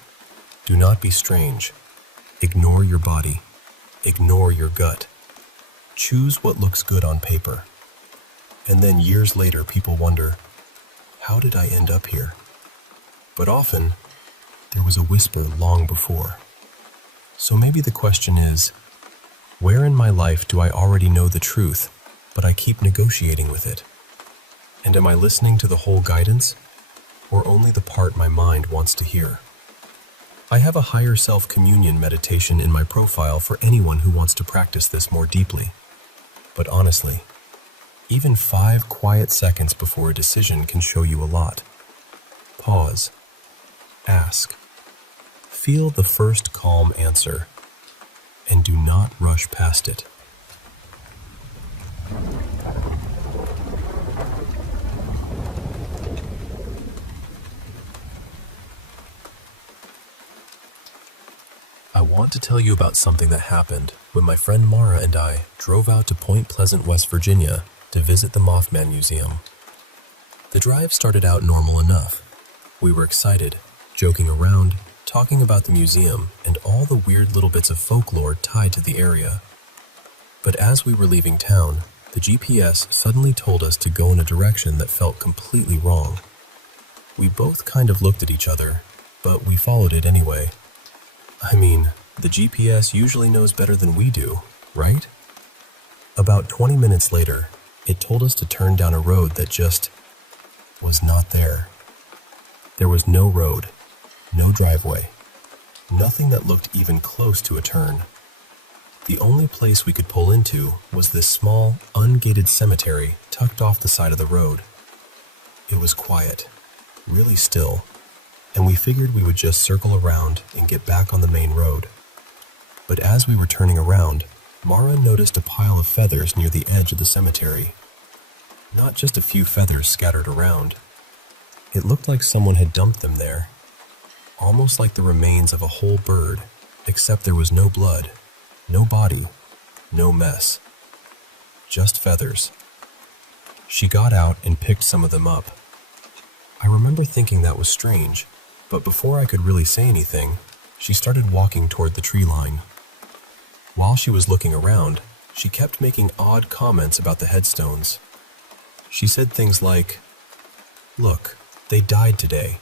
Do not be strange. Ignore your body. Ignore your gut. Choose what looks good on paper. And then years later, people wonder, how did I end up here? But often, there was a whisper long before. So maybe the question is, where in my life do I already know the truth, but I keep negotiating with it? And am I listening to the whole guidance, or only the part my mind wants to hear? I have a higher self-communion meditation in my profile for anyone who wants to practice this more deeply. But honestly, even 5 quiet seconds before a decision can show you a lot. Pause. Ask. Feel the first calm answer, and do not rush past it. I want to tell you about something that happened when my friend Mara and I drove out to Point Pleasant, West Virginia to visit the Mothman Museum. The drive started out normal enough. We were excited, joking around, talking about the museum and all the weird little bits of folklore tied to the area. But as we were leaving town, the GPS suddenly told us to go in a direction that felt completely wrong. We both kind of looked at each other, but we followed it anyway. I mean, the GPS usually knows better than we do, right? About 20 minutes later, it told us to turn down a road that just was not there. There was no road, no driveway, nothing that looked even close to a turn. The only place we could pull into was this small, ungated cemetery tucked off the side of the road. It was quiet, really still, and we figured we would just circle around and get back on the main road. But as we were turning around, Mara noticed a pile of feathers near the edge of the cemetery. Not just a few feathers scattered around. It looked like someone had dumped them there, almost like the remains of a whole bird, except there was no blood, no body, no mess. Just feathers. She got out and picked some of them up. I remember thinking that was strange, but before I could really say anything, she started walking toward the tree line. While she was looking around, she kept making odd comments about the headstones. She said things like, "Look, they died today,"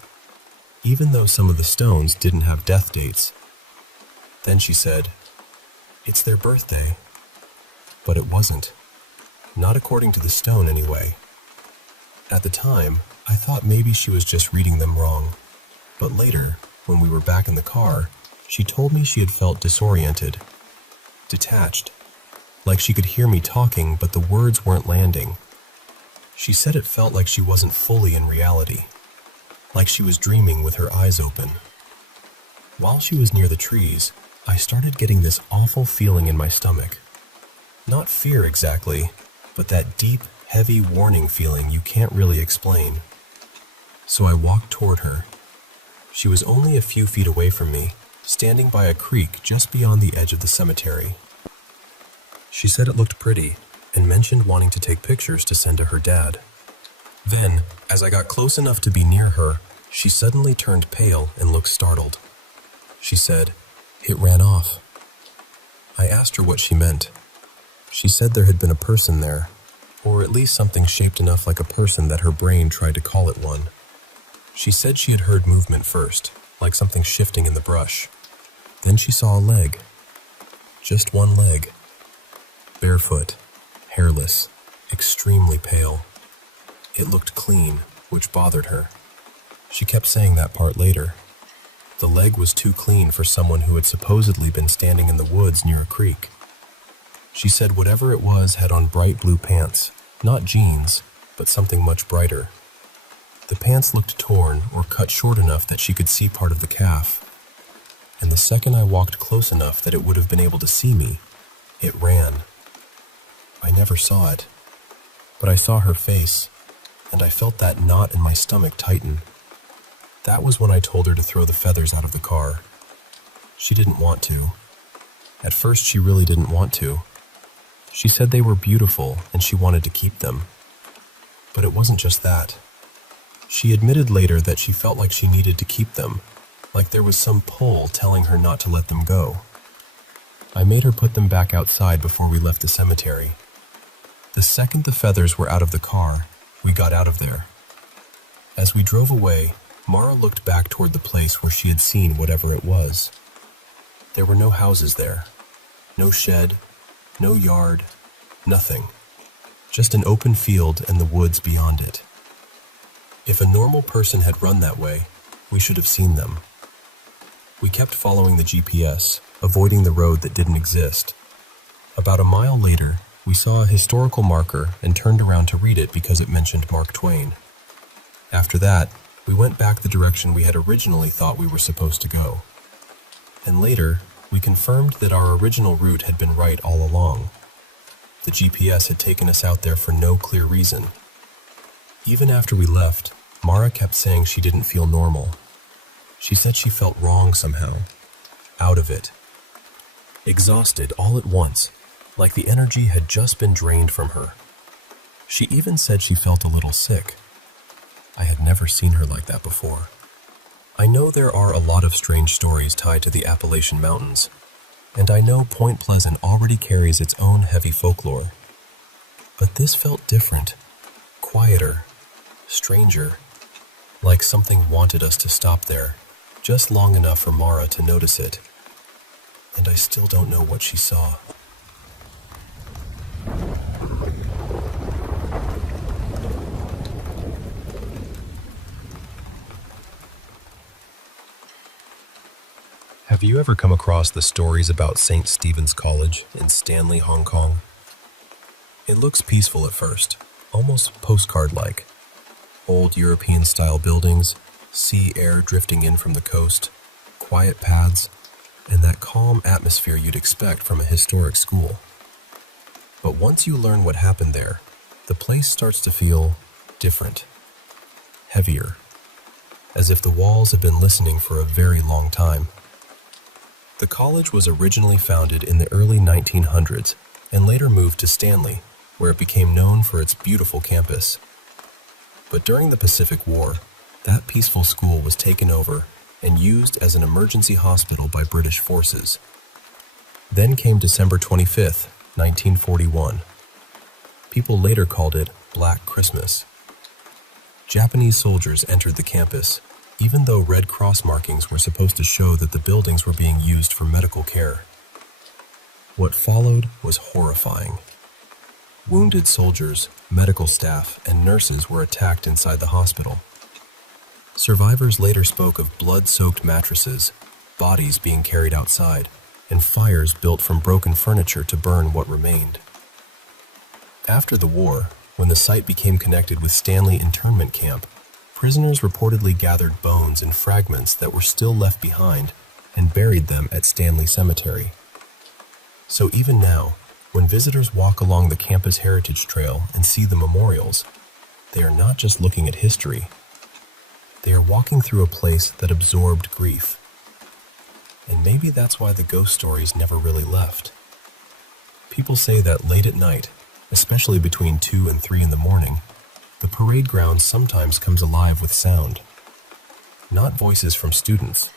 even though some of the stones didn't have death dates. Then she said, "It's their birthday." But it wasn't. Not according to the stone anyway. At the time, I thought maybe she was just reading them wrong. But later, when we were back in the car, she told me she had felt disoriented. detached, like she could hear me talking, but the words weren't landing. She said it felt like she wasn't fully in reality, like she was dreaming with her eyes open. While she was near the trees, I started getting this awful feeling in my stomach. Not fear exactly, but that deep, heavy warning feeling you can't really explain. So I walked toward her. She was only a few feet away from me, standing by a creek just beyond the edge of the cemetery. She said it looked pretty, and mentioned wanting to take pictures to send to her dad. Then, as I got close enough to be near her, she suddenly turned pale and looked startled. She said, "It ran off." I asked her what she meant. She said there had been a person there, or at least something shaped enough like a person that her brain tried to call it one. She said she had heard movement first, like something shifting in the brush. Then she saw a leg. Just one leg. Barefoot, hairless, extremely pale. It looked clean, which bothered her. She kept saying that part later. The leg was too clean for someone who had supposedly been standing in the woods near a creek. She said whatever it was had on bright blue pants, not jeans, but something much brighter. The pants looked torn or cut short enough that she could see part of the calf. And the second I walked close enough that it would have been able to see me, it ran. I never saw it, but I saw her face, and I felt that knot in my stomach tighten. That was when I told her to throw the feathers out of the car. She didn't want to. At first, she really didn't want to. She said they were beautiful and she wanted to keep them. But it wasn't just that. She admitted later that she felt like she needed to keep them, like there was some pull telling her not to let them go. I made her put them back outside before we left the cemetery. The second the feathers were out of the car, we got out of there. As we drove away, Mara looked back toward the place where she had seen whatever it was. There were no houses there, no shed, no yard, nothing. Just an open field and the woods beyond it. If a normal person had run that way, we should have seen them. We kept following the GPS, avoiding the road that didn't exist. About a mile later, we saw a historical marker and turned around to read it because it mentioned Mark Twain. After that, we went back the direction we had originally thought we were supposed to go. And later, we confirmed that our original route had been right all along. The GPS had taken us out there for no clear reason. Even after we left, Mara kept saying she didn't feel normal. She said she felt wrong somehow, out of it. Exhausted all at once, like the energy had just been drained from her. She even said she felt a little sick. I had never seen her like that before. I know there are a lot of strange stories tied to the Appalachian Mountains, and I know Point Pleasant already carries its own heavy folklore. But this felt different, quieter, stranger, like something wanted us to stop there, just long enough for Mara to notice it. And I still don't know what she saw. Have you ever come across the stories about St. Stephen's College in Stanley, Hong Kong? It looks peaceful at first, almost postcard-like. Old European-style buildings, sea air drifting in from the coast, quiet paths, and that calm atmosphere you'd expect from a historic school. But once you learn what happened there, the place starts to feel different, heavier, as if the walls have been listening for a very long time. The college was originally founded in the early 1900s and later moved to Stanley, where it became known for its beautiful campus. But during the Pacific War, that peaceful school was taken over and used as an emergency hospital by British forces. Then came December 25th, 1941. People later called it Black Christmas. Japanese soldiers entered the campus, even though Red Cross markings were supposed to show that the buildings were being used for medical care. What followed was horrifying. Wounded soldiers, medical staff, and nurses were attacked inside the hospital. Survivors later spoke of blood-soaked mattresses, bodies being carried outside, and fires built from broken furniture to burn what remained. After the war, when the site became connected with Stanley internment camp, prisoners reportedly gathered bones and fragments that were still left behind and buried them at Stanley Cemetery. So even now, when visitors walk along the campus heritage trail and see the memorials, they are not just looking at history. They are walking through a place that absorbed grief. And maybe that's why the ghost stories never really left. People say that late at night, especially between 2 and 3 in the morning, the parade ground sometimes comes alive with sound. Not voices from students,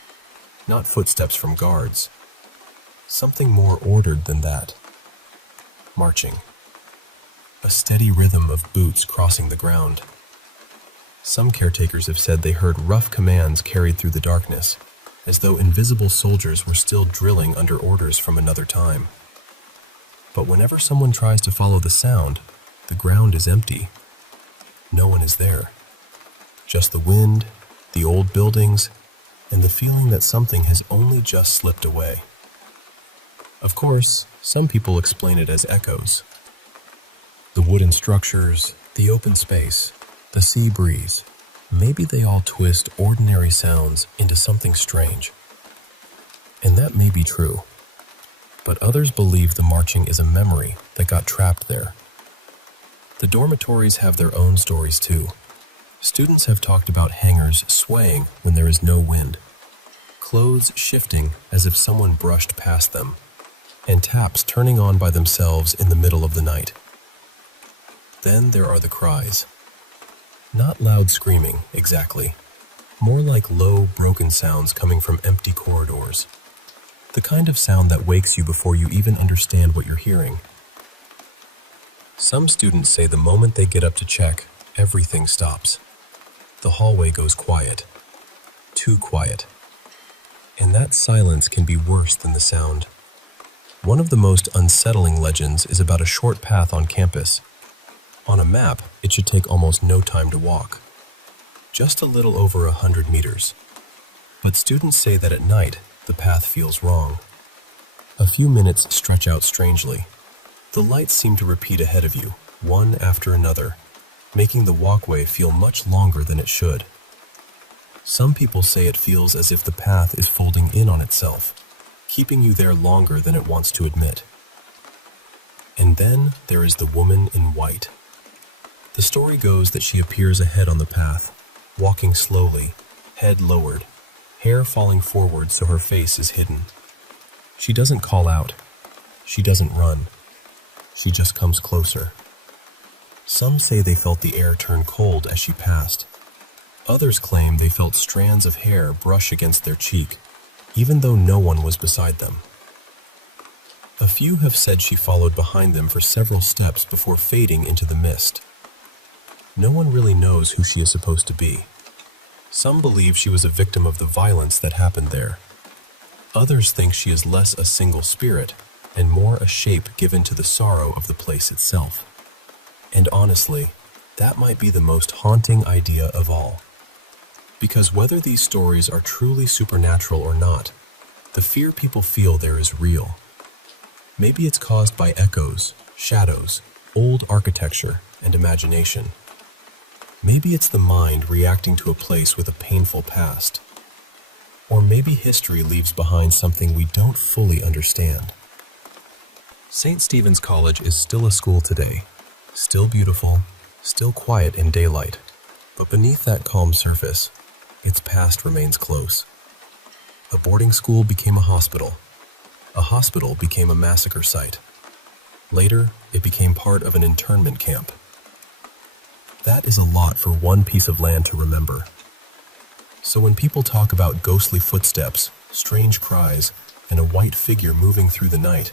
not footsteps from guards. Something more ordered than that. Marching. A steady rhythm of boots crossing the ground. Some caretakers have said they heard rough commands carried through the darkness, as though invisible soldiers were still drilling under orders from another time. But whenever someone tries to follow the sound, the ground is empty. No one is there. Just the wind, the old buildings, and the feeling that something has only just slipped away. Of course, some people explain it as echoes. The wooden structures, the open space, the sea breeze, maybe they all twist ordinary sounds into something strange. And that may be true. But others believe the marching is a memory that got trapped there. The dormitories have their own stories too. Students have talked about hangers swaying when there is no wind, clothes shifting as if someone brushed past them, and taps turning on by themselves in the middle of the night. Then there are the cries. Not loud screaming, exactly. More like low, broken sounds coming from empty corridors. The kind of sound that wakes you before you even understand what you're hearing. Some students say the moment they get up to check, everything stops. The hallway goes quiet. Too quiet. And that silence can be worse than the sound. One of the most unsettling legends is about a short path on campus. On a map, it should take almost no time to walk. Just a little over 100 meters. But students say that at night, the path feels wrong. A few minutes stretch out strangely. The lights seem to repeat ahead of you, one after another, making the walkway feel much longer than it should. Some people say it feels as if the path is folding in on itself, keeping you there longer than it wants to admit. And then there is the woman in white. The story goes that she appears ahead on the path, walking slowly, head lowered, hair falling forward so her face is hidden. She doesn't call out. She doesn't run. She just comes closer. Some say they felt the air turn cold as she passed. Others claim they felt strands of hair brush against their cheek, even though no one was beside them. A few have said she followed behind them for several steps before fading into the mist. No one really knows who she is supposed to be. Some believe she was a victim of the violence that happened there. Others think she is less a single spirit and more a shape given to the sorrow of the place itself. And honestly, that might be the most haunting idea of all. Because whether these stories are truly supernatural or not, the fear people feel there is real. Maybe it's caused by echoes, shadows, old architecture, and imagination. Maybe it's the mind reacting to a place with a painful past. Or maybe history leaves behind something we don't fully understand. St. Stephen's College is still a school today, still beautiful, still quiet in daylight, but beneath that calm surface, its past remains close. A boarding school became a hospital. A hospital became a massacre site. Later, it became part of an internment camp. That is a lot for one piece of land to remember. So when people talk about ghostly footsteps, strange cries, and a white figure moving through the night,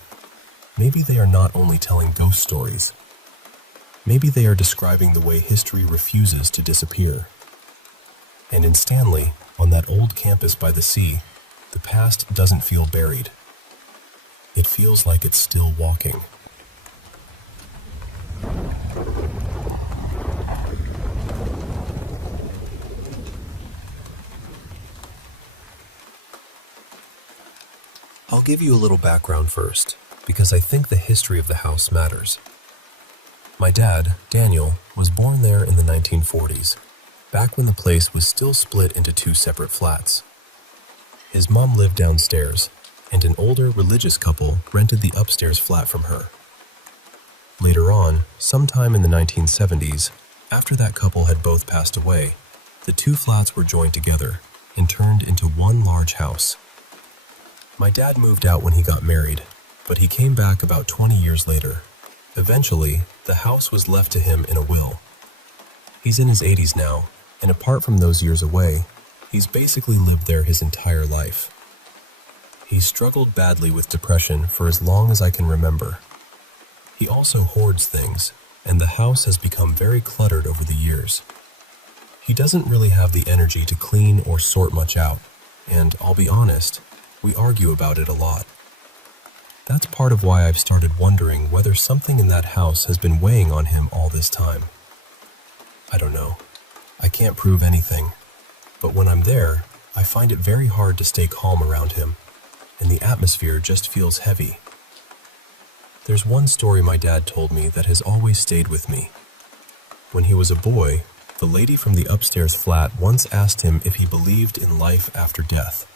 maybe they are not only telling ghost stories. Maybe they are describing the way history refuses to disappear. And in Stanley, on that old campus by the sea, the past doesn't feel buried. It feels like it's still walking. I'll give you a little background first, because I think the history of the house matters. My dad, Daniel, was born there in the 1940s, back when the place was still split into two separate flats. His mom lived downstairs, and an older religious couple rented the upstairs flat from her. Later on, sometime in the 1970s, after that couple had both passed away, the two flats were joined together and turned into one large house. My dad moved out when he got married, but he came back about 20 years later. Eventually, the house was left to him in a will. He's in his 80s now, and apart from those years away, he's basically lived there his entire life. He's struggled badly with depression for as long as I can remember. He also hoards things, and the house has become very cluttered over the years. He doesn't really have the energy to clean or sort much out, and I'll be honest, we argue about it a lot. That's part of why I've started wondering whether something in that house has been weighing on him all this time. I don't know. I can't prove anything, but when I'm there, I find it very hard to stay calm around him, and the atmosphere just feels heavy. There's one story my dad told me that has always stayed with me. When he was a boy, the lady from the upstairs flat once asked him if he believed in life after death.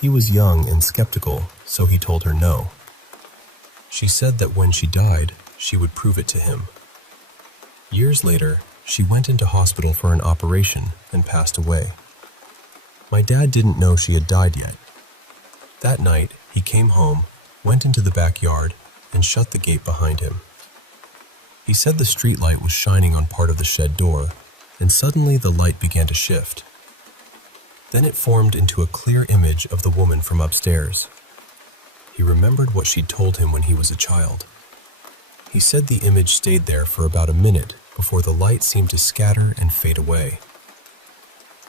He was young and skeptical, so he told her no. She said that when she died, she would prove it to him. Years later, she went into hospital for an operation and passed away. My dad didn't know she had died yet. That night, he came home, went into the backyard, and shut the gate behind him. He said the streetlight was shining on part of the shed door, and suddenly the light began to shift. Then it formed into a clear image of the woman from upstairs. He remembered what she'd told him when he was a child. He said the image stayed there for about a minute before the light seemed to scatter and fade away.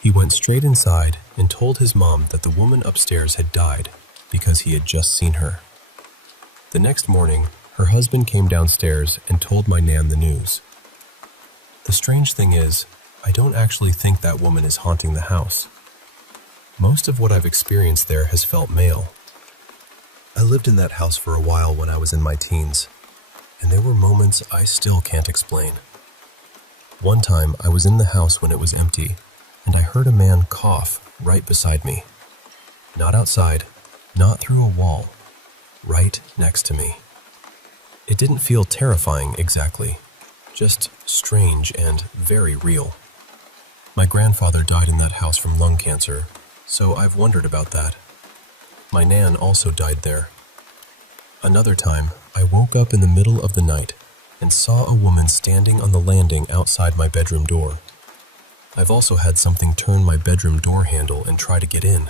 He went straight inside and told his mom that the woman upstairs had died because he had just seen her. The next morning, her husband came downstairs and told my nan the news. The strange thing is, I don't actually think that woman is haunting the house. Most of what I've experienced there has felt male. I lived in that house for a while when I was in my teens, and there were moments I still can't explain. One time, I was in the house when it was empty, and I heard a man cough right beside me. Not outside, not through a wall, right next to me. It didn't feel terrifying exactly, just strange and very real. My grandfather died in that house from lung cancer, so I've wondered about that. My nan also died there. Another time, I woke up in the middle of the night and saw a woman standing on the landing outside my bedroom door. I've also had something turn my bedroom door handle and try to get in.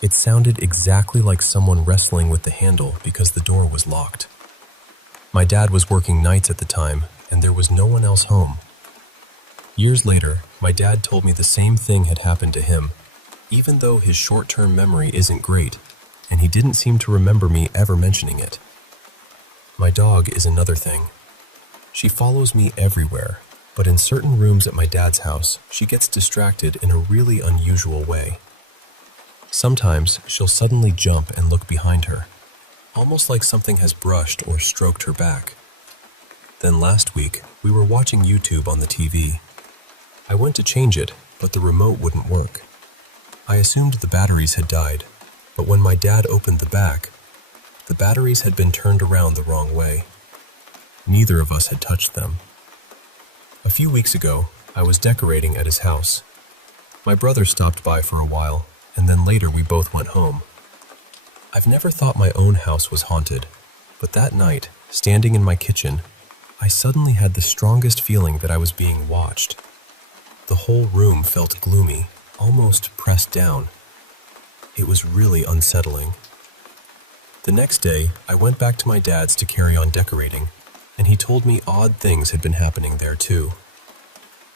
It sounded exactly like someone wrestling with the handle because the door was locked. My dad was working nights at the time, and there was no one else home. Years later, my dad told me the same thing had happened to him, even though his short-term memory isn't great, and he didn't seem to remember me ever mentioning it. My dog is another thing. She follows me everywhere, but in certain rooms at my dad's house, she gets distracted in a really unusual way. Sometimes she'll suddenly jump and look behind her, almost like something has brushed or stroked her back. Then last week, we were watching YouTube on the TV. I went to change it, but the remote wouldn't work. I assumed the batteries had died, but when my dad opened the back, the batteries had been turned around the wrong way. Neither of us had touched them. A few weeks ago, I was decorating at his house. My brother stopped by for a while, and then later we both went home. I've never thought my own house was haunted, but that night, standing in my kitchen, I suddenly had the strongest feeling that I was being watched. The whole room felt gloomy, almost pressed down. It was really unsettling. The next day, I went back to my dad's to carry on decorating, and he told me odd things had been happening there too.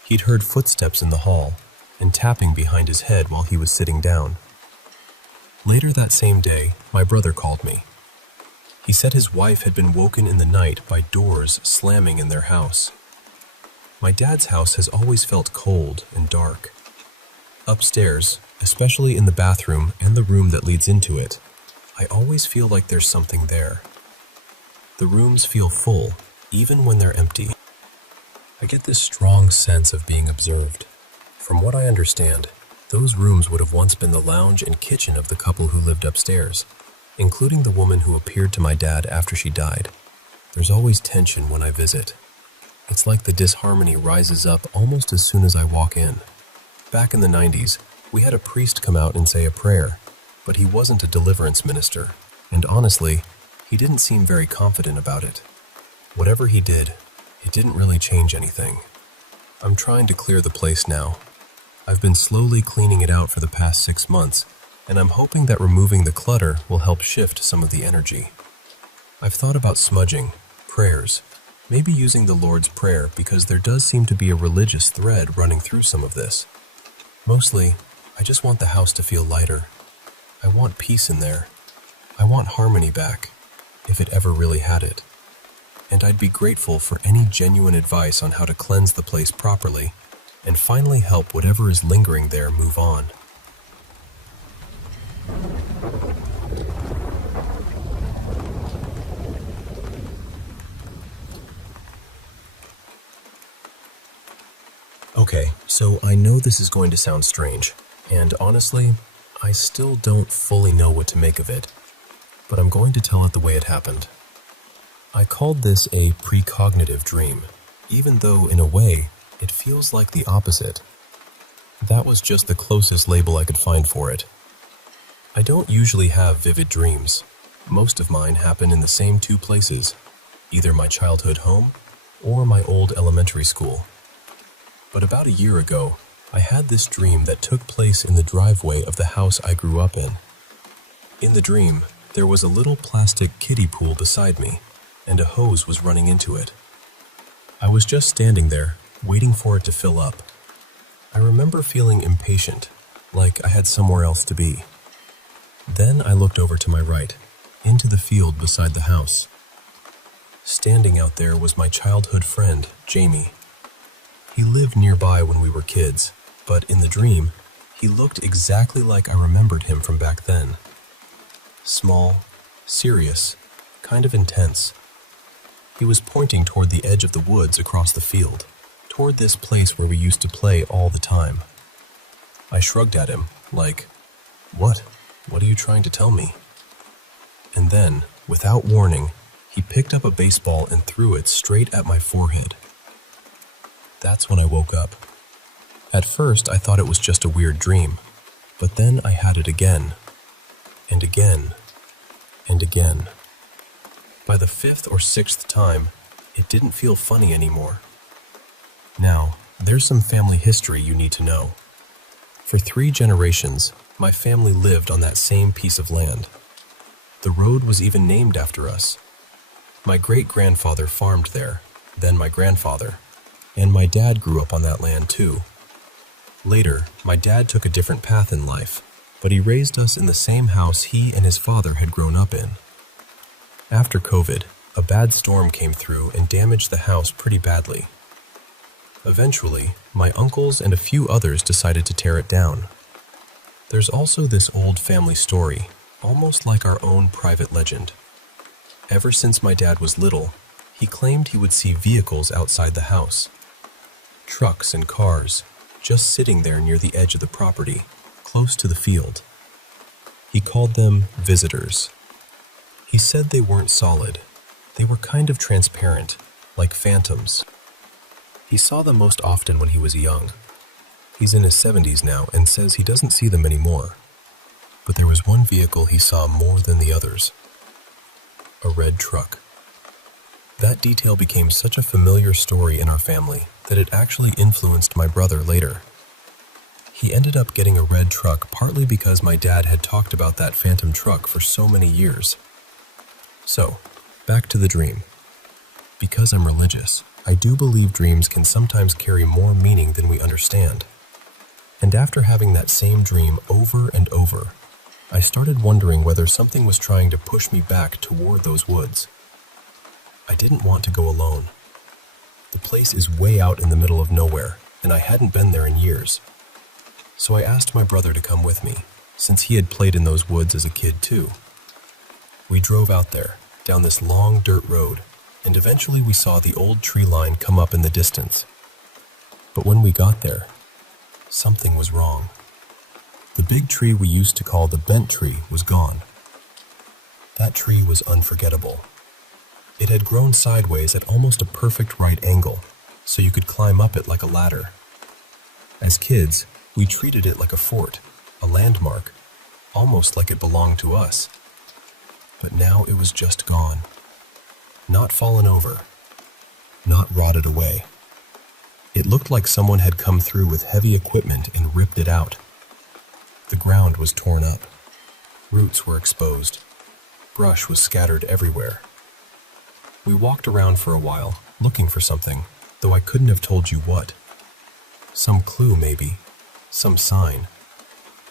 He'd heard footsteps in the hall and tapping behind his head while he was sitting down. Later that same day, my brother called me. He said his wife had been woken in the night by doors slamming in their house. My dad's house has always felt cold and dark. Upstairs, especially in the bathroom and the room that leads into it, I always feel like there's something there. The rooms feel full, even when they're empty. I get this strong sense of being observed. From what I understand, those rooms would have once been the lounge and kitchen of the couple who lived upstairs, including the woman who appeared to my dad after she died. There's always tension when I visit. It's like the disharmony rises up almost as soon as I walk in. Back in the 90s, we had a priest come out and say a prayer, but he wasn't a deliverance minister, and honestly, he didn't seem very confident about it. Whatever he did, it didn't really change anything. I'm trying to clear the place now. I've been slowly cleaning it out for the past 6 months, and I'm hoping that removing the clutter will help shift some of the energy. I've thought about smudging, prayers, maybe using the Lord's Prayer because there does seem to be a religious thread running through some of this. Mostly, I just want the house to feel lighter. I want peace in there. I want harmony back, if it ever really had it. And I'd be grateful for any genuine advice on how to cleanse the place properly and finally help whatever is lingering there move on. Okay, so I know this is going to sound strange, and honestly, I still don't fully know what to make of it, but I'm going to tell it the way it happened. I called this a precognitive dream, even though in a way, it feels like the opposite. That was just the closest label I could find for it. I don't usually have vivid dreams. Most of mine happen in the same 2 places, either my childhood home or my old elementary school. But about a year ago, I had this dream that took place in the driveway of the house I grew up in. In the dream, there was a little plastic kiddie pool beside me, and a hose was running into it. I was just standing there, waiting for it to fill up. I remember feeling impatient, like I had somewhere else to be. Then I looked over to my right, into the field beside the house. Standing out there was my childhood friend, Jamie. He lived nearby when we were kids, but in the dream, he looked exactly like I remembered him from back then. Small, serious, kind of intense. He was pointing toward the edge of the woods across the field, toward this place where we used to play all the time. I shrugged at him, like, "What? What are you trying to tell me?" And then, without warning, he picked up a baseball and threw it straight at my forehead. That's when I woke up. At first, I thought it was just a weird dream, but then I had it again, and again, and again. By the 5th or 6th time, it didn't feel funny anymore. Now, there's some family history you need to know. For 3 generations, my family lived on that same piece of land. The road was even named after us. My great-grandfather farmed there, then my grandfather, and my dad grew up on that land too. Later, my dad took a different path in life, but he raised us in the same house he and his father had grown up in. After COVID, a bad storm came through and damaged the house pretty badly. Eventually, my uncles and a few others decided to tear it down. There's also this old family story, almost like our own private legend. Ever since my dad was little, he claimed he would see vehicles outside the house. Trucks and cars, just sitting there near the edge of the property, close to the field. He called them visitors. He said they weren't solid. They were kind of transparent, like phantoms. He saw them most often when he was young. He's in his 70s now and says he doesn't see them anymore. But there was one vehicle he saw more than the others. A red truck. That detail became such a familiar story in our family that it actually influenced my brother later. He ended up getting a red truck partly because my dad had talked about that phantom truck for so many years. So, back to the dream. Because I'm religious, I do believe dreams can sometimes carry more meaning than we understand. And after having that same dream over and over, I started wondering whether something was trying to push me back toward those woods. I didn't want to go alone. The place is way out in the middle of nowhere, and I hadn't been there in years. So I asked my brother to come with me, since he had played in those woods as a kid too. We drove out there, down this long dirt road, and eventually we saw the old tree line come up in the distance. But when we got there, something was wrong. The big tree we used to call the bent tree was gone. That tree was unforgettable. It had grown sideways at almost a perfect right angle, so you could climb up it like a ladder. As kids, we treated it like a fort, a landmark, almost like it belonged to us. But now it was just gone. Not fallen over, not rotted away. It looked like someone had come through with heavy equipment and ripped it out. The ground was torn up. Roots were exposed. Brush was scattered everywhere. We walked around for a while, looking for something, though I couldn't have told you what. Some clue, maybe. Some sign.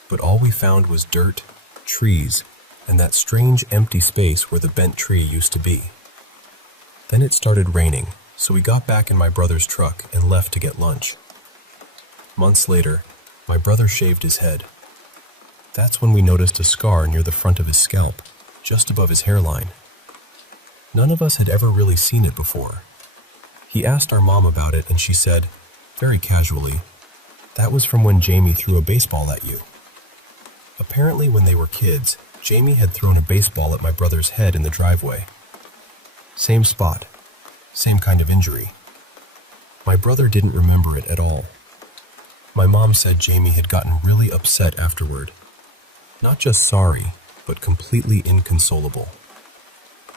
But all we found was dirt, trees, and that strange empty space where the bent tree used to be. Then it started raining, so we got back in my brother's truck and left to get lunch. Months later, my brother shaved his head. That's when we noticed a scar near the front of his scalp, just above his hairline. None of us had ever really seen it before. He asked our mom about it and she said, very casually, "That was from when Jamie threw a baseball at you." Apparently when they were kids, Jamie had thrown a baseball at my brother's head in the driveway. Same spot, same kind of injury. My brother didn't remember it at all. My mom said Jamie had gotten really upset afterward. Not just sorry, but completely inconsolable.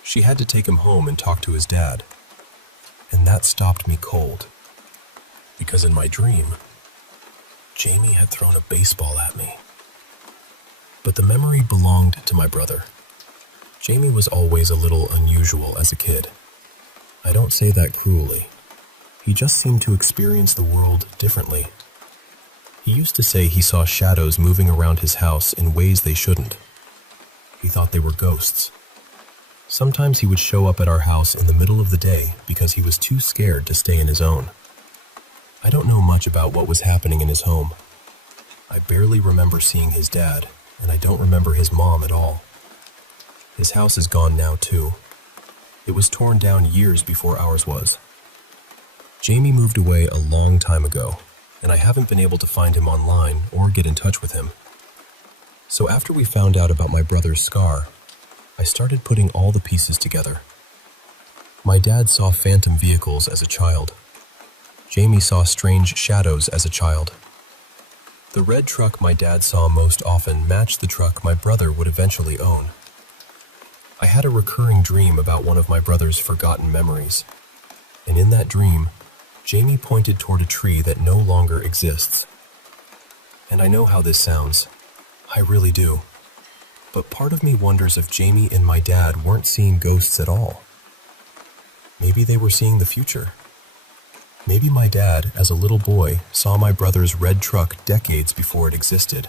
She had to take him home and talk to his dad. And that stopped me cold. Because in my dream, Jamie had thrown a baseball at me. But the memory belonged to my brother. Jamie was always a little unusual as a kid. I don't say that cruelly. He just seemed to experience the world differently. He used to say he saw shadows moving around his house in ways they shouldn't. He thought they were ghosts. Sometimes he would show up at our house in the middle of the day because he was too scared to stay in his own. I don't know much about what was happening in his home. I barely remember seeing his dad, and I don't remember his mom at all. His house is gone now too. It was torn down years before ours was. Jamie moved away a long time ago, and I haven't been able to find him online or get in touch with him. So after we found out about my brother's scar, I started putting all the pieces together. My dad saw phantom vehicles as a child. Jamie saw strange shadows as a child. The red truck my dad saw most often matched the truck my brother would eventually own. I had a recurring dream about one of my brother's forgotten memories. And in that dream, Jamie pointed toward a tree that no longer exists. And I know how this sounds. I really do. But part of me wonders if Jamie and my dad weren't seeing ghosts at all. Maybe they were seeing the future. Maybe my dad, as a little boy, saw my brother's red truck decades before it existed,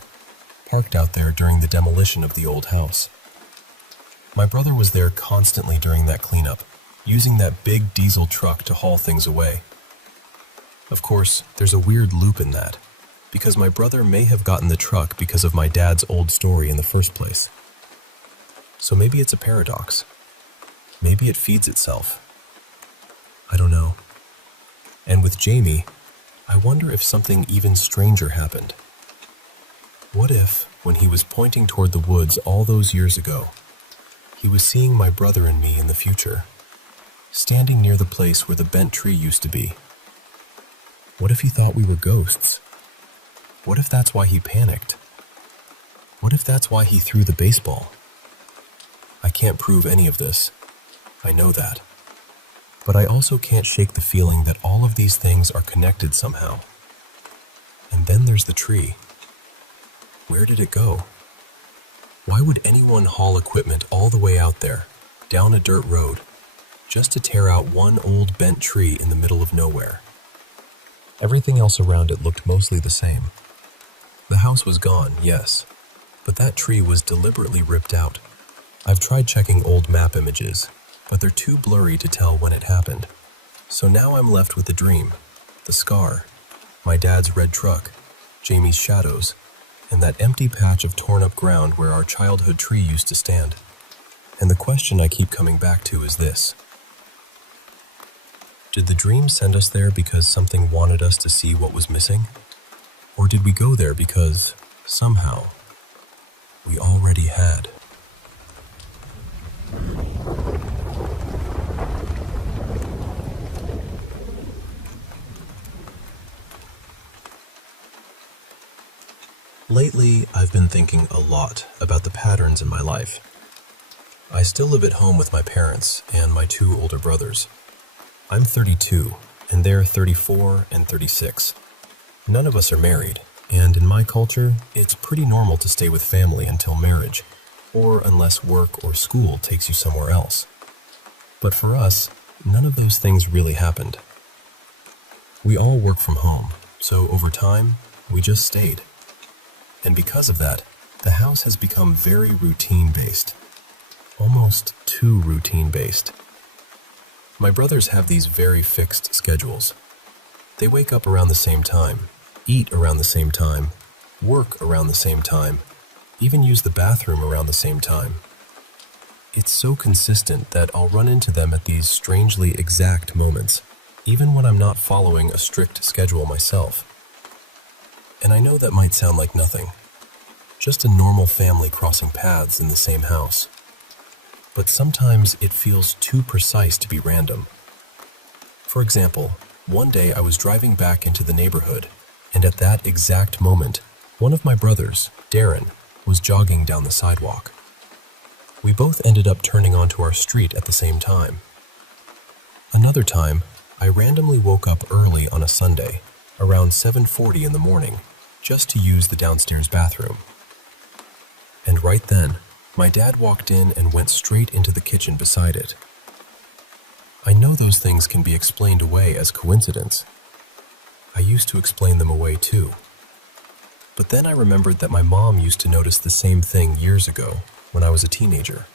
parked out there during the demolition of the old house. My brother was there constantly during that cleanup, using that big diesel truck to haul things away. Of course, there's a weird loop in that, because my brother may have gotten the truck because of my dad's old story in the first place. So maybe it's a paradox. Maybe it feeds itself. I don't know. And with Jamie, I wonder if something even stranger happened. What if, when he was pointing toward the woods all those years ago, he was seeing my brother and me in the future, standing near the place where the bent tree used to be? What if he thought we were ghosts? What if that's why he panicked? What if that's why he threw the baseball? I can't prove any of this. I know that. But I also can't shake the feeling that all of these things are connected somehow. And then there's the tree. Where did it go? Why would anyone haul equipment all the way out there, down a dirt road, just to tear out one old bent tree in the middle of nowhere? Everything else around it looked mostly the same. The house was gone, yes, but that tree was deliberately ripped out. I've tried checking old map images, but they're too blurry to tell when it happened. So now I'm left with the dream, the scar, my dad's red truck, Jamie's shadows, and that empty patch of torn up ground where our childhood tree used to stand. And the question I keep coming back to is this. Did the dream send us there because something wanted us to see what was missing? Or did we go there because, somehow, we already had? Lately, I've been thinking a lot about the patterns in my life. I still live at home with my parents and my two older brothers. I'm 32, and they're 34 and 36. None of us are married, and in my culture, it's pretty normal to stay with family until marriage, or unless work or school takes you somewhere else. But for us, none of those things really happened. We all work from home, so over time, we just stayed. And because of that, the house has become very routine-based. Almost too routine-based. My brothers have these very fixed schedules. They wake up around the same time, eat around the same time, work around the same time, even use the bathroom around the same time. It's so consistent that I'll run into them at these strangely exact moments, even when I'm not following a strict schedule myself. And I know that might sound like nothing, just a normal family crossing paths in the same house. But sometimes it feels too precise to be random. For example, one day I was driving back into the neighborhood, and at that exact moment, one of my brothers, Darren, was jogging down the sidewalk. We both ended up turning onto our street at the same time. Another time, I randomly woke up early on a Sunday, around 7:40 in the morning, just to use the downstairs bathroom. And right then, my dad walked in and went straight into the kitchen beside it. I know those things can be explained away as coincidence. I used to explain them away too. But then I remembered that my mom used to notice the same thing years ago when I was a teenager.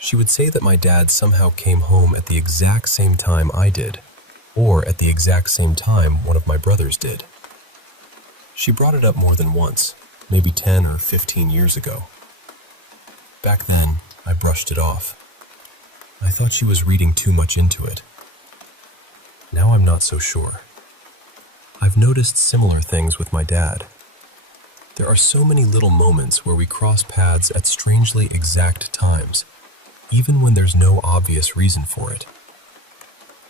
She would say that my dad somehow came home at the exact same time I did, or at the exact same time one of my brothers did. She brought it up more than once, maybe 10 or 15 years ago. Back then, I brushed it off. I thought she was reading too much into it. Now I'm not so sure. I've noticed similar things with my dad. There are so many little moments where we cross paths at strangely exact times, even when there's no obvious reason for it.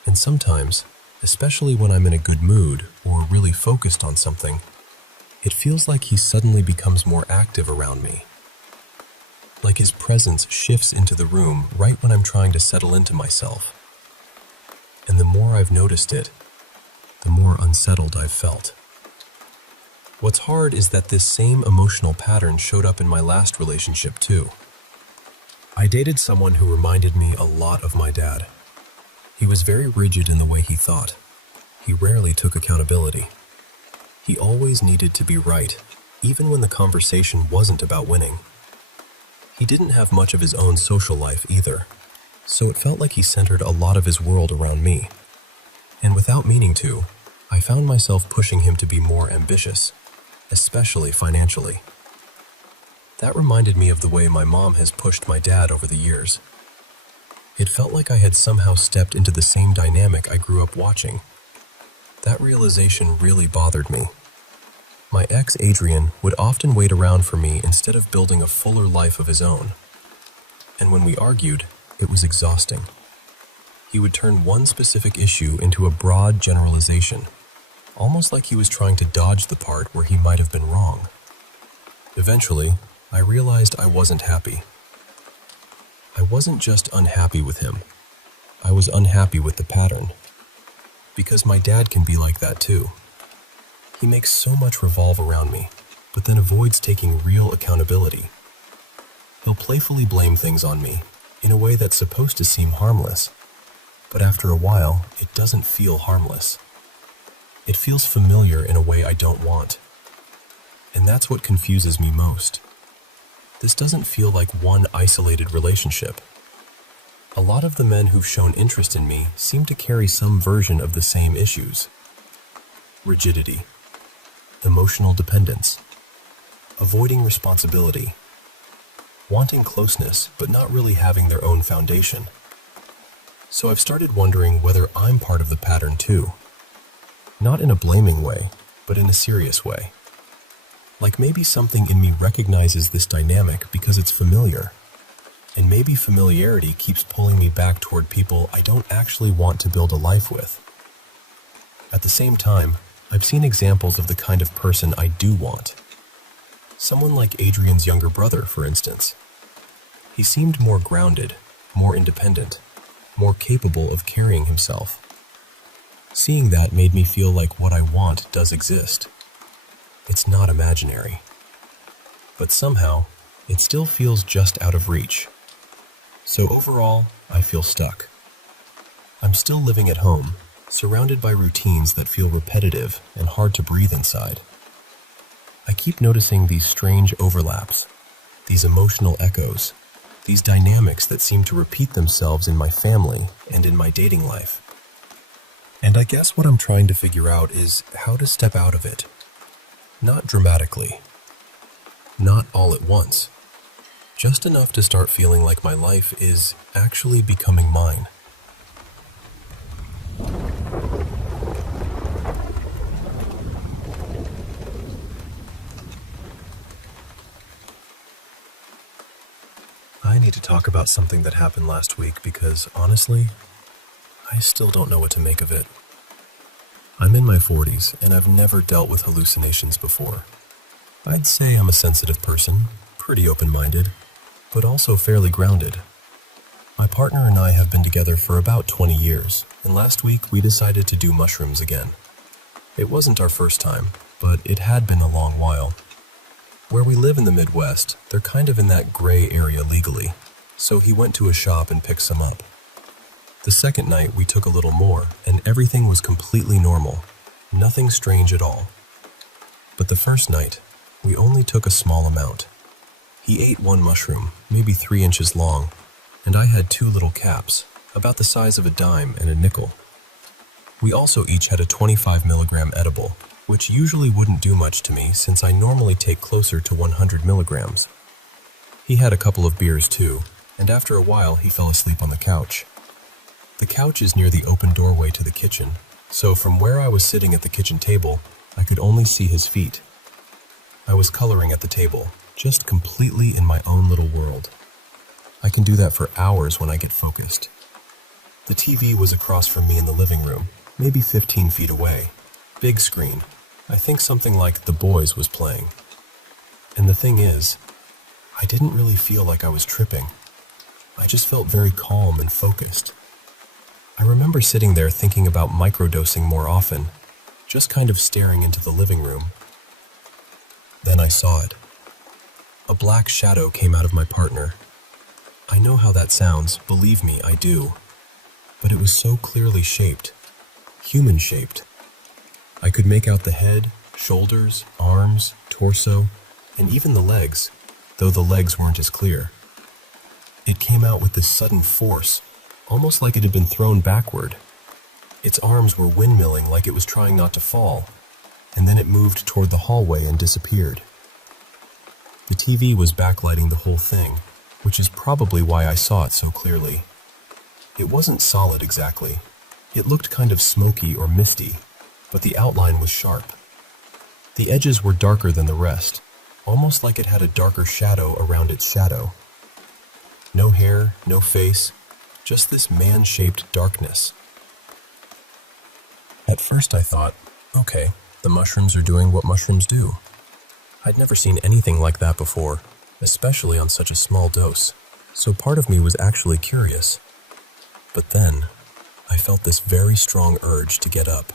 And sometimes, especially when I'm in a good mood or really focused on something, it feels like he suddenly becomes more active around me. Like his presence shifts into the room right when I'm trying to settle into myself. And the more I've noticed it, the more unsettled I've felt. What's hard is that this same emotional pattern showed up in my last relationship too. I dated someone who reminded me a lot of my dad. He was very rigid in the way he thought. He rarely took accountability. He always needed to be right, even when the conversation wasn't about winning. He didn't have much of his own social life either, so it felt like he centered a lot of his world around me. And without meaning to, I found myself pushing him to be more ambitious, especially financially. That reminded me of the way my mom has pushed my dad over the years. It felt like I had somehow stepped into the same dynamic I grew up watching. That realization really bothered me. My ex, Adrian, would often wait around for me instead of building a fuller life of his own. And when we argued, it was exhausting. He would turn one specific issue into a broad generalization, almost like he was trying to dodge the part where he might have been wrong. Eventually, I realized I wasn't happy. I wasn't just unhappy with him. I was unhappy with the pattern. Because my dad can be like that too. He makes so much revolve around me, but then avoids taking real accountability. He'll playfully blame things on me, in a way that's supposed to seem harmless. But after a while, it doesn't feel harmless. It feels familiar in a way I don't want. And that's what confuses me most. This doesn't feel like one isolated relationship. A lot of the men who've shown interest in me seem to carry some version of the same issues. Rigidity, emotional dependence, avoiding responsibility, wanting closeness but not really having their own foundation. So I've started wondering whether I'm part of the pattern too. Not in a blaming way, but in a serious way. Like maybe something in me recognizes this dynamic because it's familiar. And maybe familiarity keeps pulling me back toward people I don't actually want to build a life with. At the same time, I've seen examples of the kind of person I do want. Someone like Adrian's younger brother, for instance. He seemed more grounded, more independent, more capable of carrying himself. Seeing that made me feel like what I want does exist. It's not imaginary. But somehow, it still feels just out of reach. So overall, I feel stuck. I'm still living at home, surrounded by routines that feel repetitive and hard to breathe inside. I keep noticing these strange overlaps, these emotional echoes, these dynamics that seem to repeat themselves in my family and in my dating life. And I guess what I'm trying to figure out is how to step out of it. Not dramatically. Not all at once. Just enough to start feeling like my life is actually becoming mine. I need to talk about something that happened last week because, honestly, I still don't know what to make of it. I'm in my 40s and I've never dealt with hallucinations before. I'd say I'm a sensitive person, pretty open-minded, but also fairly grounded. My partner and I have been together for about 20 years, and last week we decided to do mushrooms again. It wasn't our first time, but it had been a long while. Where we live in the Midwest, they're kind of in that gray area legally, so he went to a shop and picked some up. The second night we took a little more, and everything was completely normal, nothing strange at all. But the first night, we only took a small amount. He ate one mushroom, maybe 3 inches long, and I had 2 little caps, about the size of a dime and a nickel. We also each had a 25 milligram edible, which usually wouldn't do much to me since I normally take closer to 100 milligrams. He had a couple of beers too, and after a while he fell asleep on the couch. The couch is near the open doorway to the kitchen, so from where I was sitting at the kitchen table, I could only see his feet. I was coloring at the table, just completely in my own little world. I can do that for hours when I get focused. The TV was across from me in the living room, maybe 15 feet away. Big screen. I think something like The Boys was playing. And the thing is, I didn't really feel like I was tripping. I just felt very calm and focused. I remember sitting there thinking about microdosing more often, just kind of staring into the living room. Then I saw it. A black shadow came out of my partner. I know how that sounds, believe me, I do. But it was so clearly shaped, human-shaped. I could make out the head, shoulders, arms, torso, and even the legs, though the legs weren't as clear. It came out with this sudden force, almost like it had been thrown backward. Its arms were windmilling like it was trying not to fall, and then it moved toward the hallway and disappeared. The TV was backlighting the whole thing, which is probably why I saw it so clearly. It wasn't solid exactly. It looked kind of smoky or misty, but the outline was sharp. The edges were darker than the rest, almost like it had a darker shadow around its shadow. No hair, no face, just this man-shaped darkness. At first I thought, okay, the mushrooms are doing what mushrooms do. I'd never seen anything like that before, especially on such a small dose, so part of me was actually curious. But then, I felt this very strong urge to get up.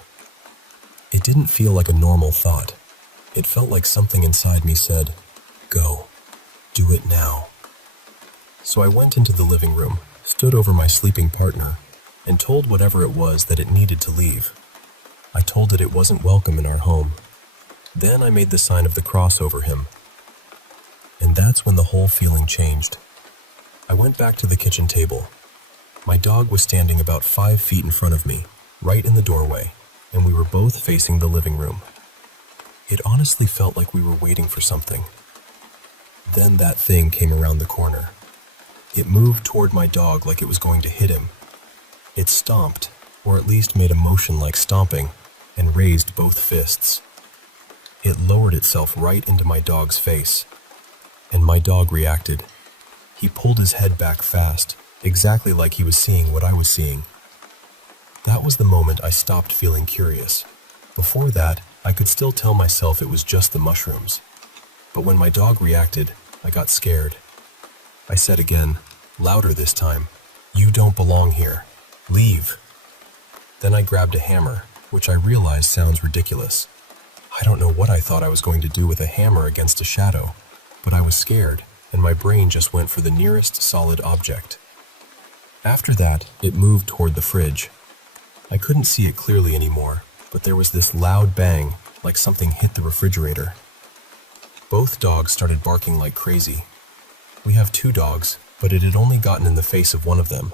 It didn't feel like a normal thought. It felt like something inside me said, go, do it now. So I went into the living room, stood over my sleeping partner, and told whatever it was that it needed to leave. I told it wasn't welcome in our home. Then I made the sign of the cross over him. And that's when the whole feeling changed. I went back to the kitchen table. My dog was standing about 5 feet in front of me, right in the doorway, and we were both facing the living room. It honestly felt like we were waiting for something. Then that thing came around the corner. It moved toward my dog like it was going to hit him. It stomped, or at least made a motion like stomping, and raised both fists. It lowered itself right into my dog's face, and my dog reacted. He pulled his head back fast, exactly like he was seeing what I was seeing. That was the moment I stopped feeling curious. Before that, I could still tell myself it was just the mushrooms. But when my dog reacted, I got scared. I said again, louder this time, "You don't belong here. Leave." Then I grabbed a hammer, which I realized sounds ridiculous. I don't know what I thought I was going to do with a hammer against a shadow, but I was scared, and my brain just went for the nearest solid object. After that, it moved toward the fridge. I couldn't see it clearly anymore, but there was this loud bang, like something hit the refrigerator. Both dogs started barking like crazy. We have 2 dogs, but it had only gotten in the face of one of them.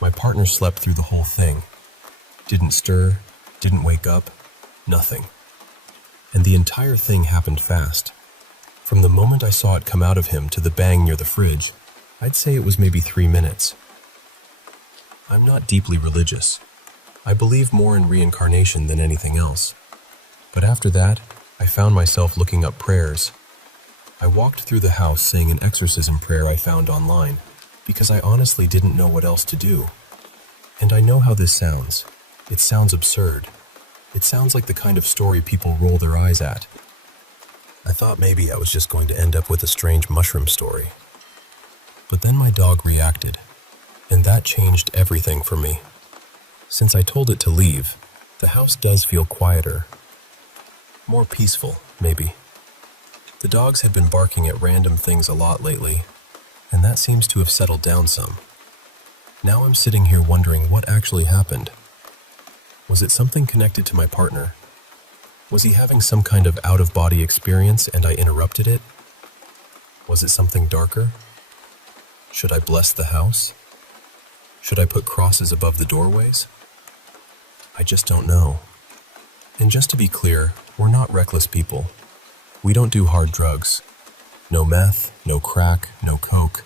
My partner slept through the whole thing. Didn't stir, didn't wake up, nothing. And the entire thing happened fast. From the moment I saw it come out of him to the bang near the fridge, I'd say it was maybe 3 minutes. I'm not deeply religious. I believe more in reincarnation than anything else. But after that, I found myself looking up prayers. I walked through the house saying an exorcism prayer I found online, because I honestly didn't know what else to do. And I know how this sounds. It sounds absurd. It sounds like the kind of story people roll their eyes at. I thought maybe I was just going to end up with a strange mushroom story. But then my dog reacted, and that changed everything for me. Since I told it to leave, the house does feel quieter. More peaceful, maybe. The dogs had been barking at random things a lot lately, and that seems to have settled down some. Now I'm sitting here wondering what actually happened. Was it something connected to my partner? Was he having some kind of out-of-body experience and I interrupted it? Was it something darker? Should I bless the house? Should I put crosses above the doorways? I just don't know. And just to be clear, we're not reckless people. We don't do hard drugs. No meth, no crack, no coke.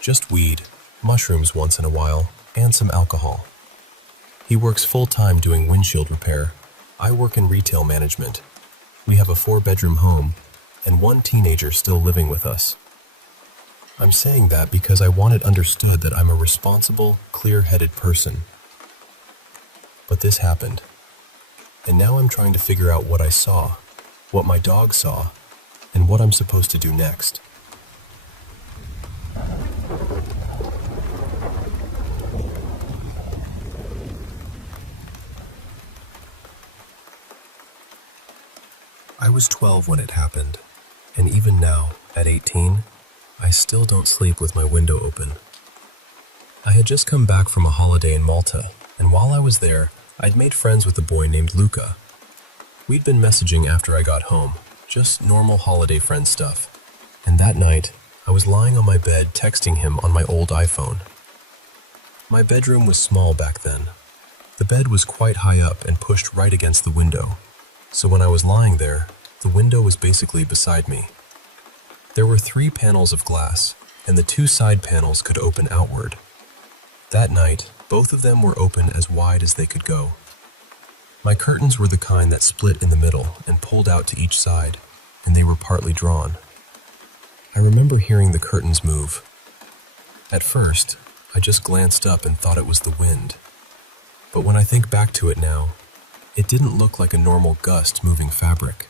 Just weed, mushrooms once in a while, and some alcohol. He works full-time doing windshield repair. I work in retail management. We have a 4-bedroom home, and 1 teenager still living with us. I'm saying that because I want it understood that I'm a responsible, clear-headed person. But this happened. And now I'm trying to figure out what I saw, what my dog saw, and what I'm supposed to do next. I was 12 when it happened, and even now, at 18, I still don't sleep with my window open. I had just come back from a holiday in Malta, and while I was there, I'd made friends with a boy named Luca. We'd been messaging after I got home, just normal holiday friend stuff. And that night, I was lying on my bed texting him on my old iPhone. My bedroom was small back then. The bed was quite high up and pushed right against the window, so when I was lying there, the window was basically beside me. There were 3 panels of glass, and the 2 side panels could open outward. That night, both of them were open as wide as they could go. My curtains were the kind that split in the middle and pulled out to each side, and they were partly drawn. I remember hearing the curtains move. At first, I just glanced up and thought it was the wind. But when I think back to it now, it didn't look like a normal gust moving fabric.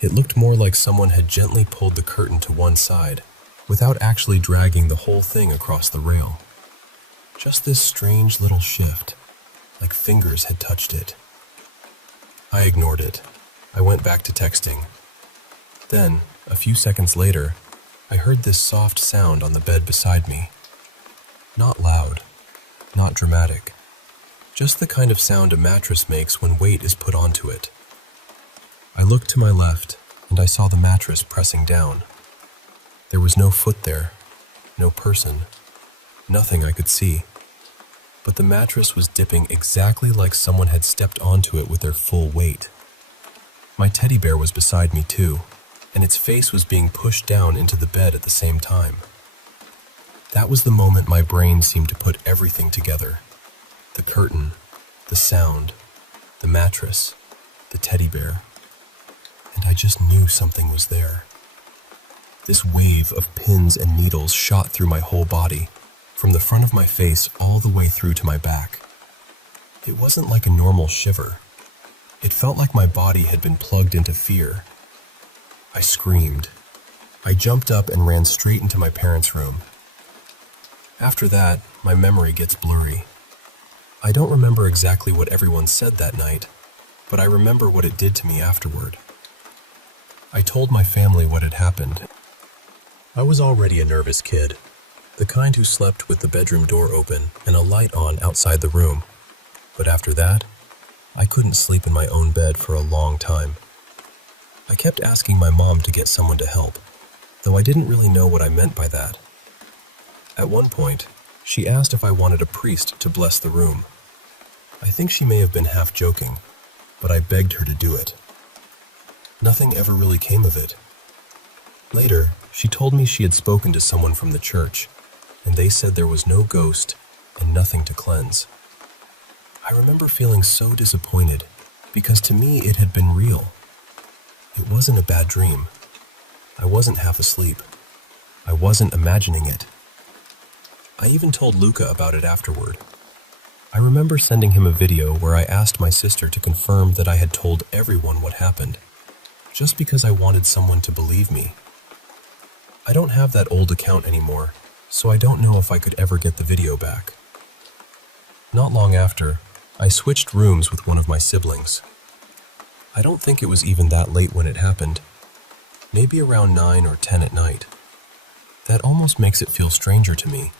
It looked more like someone had gently pulled the curtain to one side, without actually dragging the whole thing across the rail. Just this strange little shift, like fingers had touched it. I ignored it. I went back to texting. Then, a few seconds later, I heard this soft sound on the bed beside me. Not loud, not dramatic, just the kind of sound a mattress makes when weight is put onto it. I looked to my left, and I saw the mattress pressing down. There was no foot there, no person, nothing I could see. But the mattress was dipping exactly like someone had stepped onto it with their full weight. My teddy bear was beside me too, and its face was being pushed down into the bed at the same time. That was the moment my brain seemed to put everything together. The curtain, the sound, the mattress, the teddy bear. And I just knew something was there. This wave of pins and needles shot through my whole body, from the front of my face all the way through to my back. It wasn't like a normal shiver. It felt like my body had been plugged into fear. I screamed. I jumped up and ran straight into my parents' room. After that, my memory gets blurry. I don't remember exactly what everyone said that night, but I remember what it did to me afterward. I told my family what had happened. I was already a nervous kid, the kind who slept with the bedroom door open and a light on outside the room. But after that, I couldn't sleep in my own bed for a long time. I kept asking my mom to get someone to help, though I didn't really know what I meant by that. At one point, she asked if I wanted a priest to bless the room. I think she may have been half joking, but I begged her to do it. Nothing ever really came of it. Later, she told me she had spoken to someone from the church, and they said there was no ghost and nothing to cleanse. I remember feeling so disappointed, because to me it had been real. It wasn't a bad dream. I wasn't half asleep. I wasn't imagining it. I even told Luca about it afterward. I remember sending him a video where I asked my sister to confirm that I had told everyone what happened, just because I wanted someone to believe me. I don't have that old account anymore, so I don't know if I could ever get the video back. Not long after, I switched rooms with one of my siblings. I don't think it was even that late when it happened, maybe around 9 or 10 at night. That almost makes it feel stranger to me,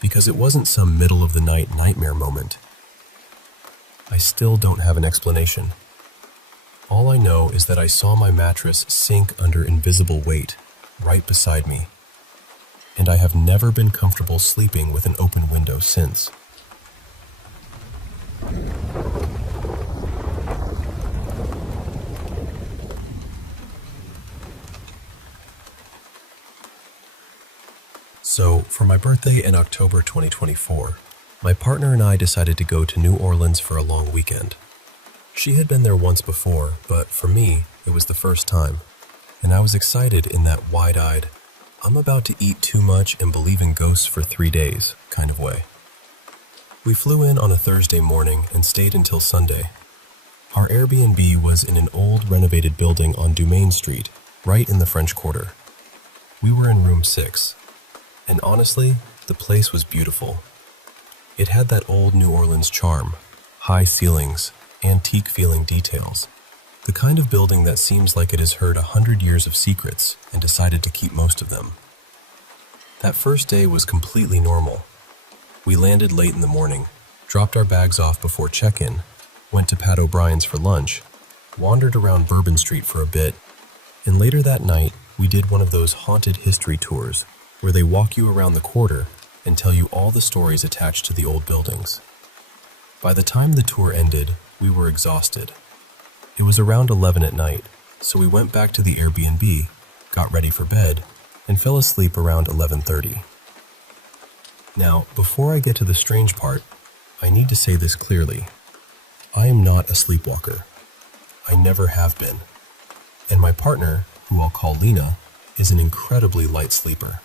because it wasn't some middle-of-the-night nightmare moment. I still don't have an explanation. All I know is that I saw my mattress sink under invisible weight, right beside me, and I have never been comfortable sleeping with an open window since. So, for my birthday in October 2024, my partner and I decided to go to New Orleans for a long weekend. She had been there once before, but for me, it was the first time, and I was excited in that wide-eyed, I'm about to eat too much and believe in ghosts for 3 days kind of way. We flew in on a Thursday morning and stayed until Sunday. Our Airbnb was in an old renovated building on Dumaine Street, right in the French Quarter. We were in room 6. And honestly, the place was beautiful. It had that old New Orleans charm, high ceilings, antique-feeling details, the kind of building that seems like it has heard 100 years of secrets and decided to keep most of them. That first day was completely normal. We landed late in the morning, dropped our bags off before check-in, went to Pat O'Brien's for lunch, wandered around Bourbon Street for a bit, and later that night, we did one of those haunted history tours where they walk you around the quarter and tell you all the stories attached to the old buildings. By the time the tour ended, we were exhausted. It was around 11 at night, so we went back to the Airbnb, got ready for bed, and fell asleep around 11:30. Now, before I get to the strange part, I need to say this clearly. I am not a sleepwalker. I never have been. And my partner, who I'll call Lena, is an incredibly light sleeper.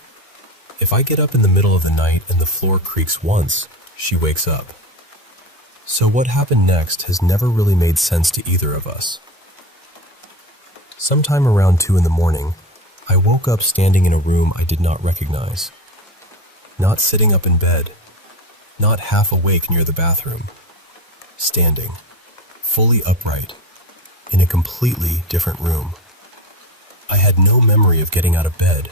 If I get up in the middle of the night and the floor creaks once, she wakes up. So what happened next has never really made sense to either of us. Sometime around 2 in the morning, I woke up standing in a room I did not recognize. Not sitting up in bed, not half awake near the bathroom. Standing, fully upright, in a completely different room. I had no memory of getting out of bed.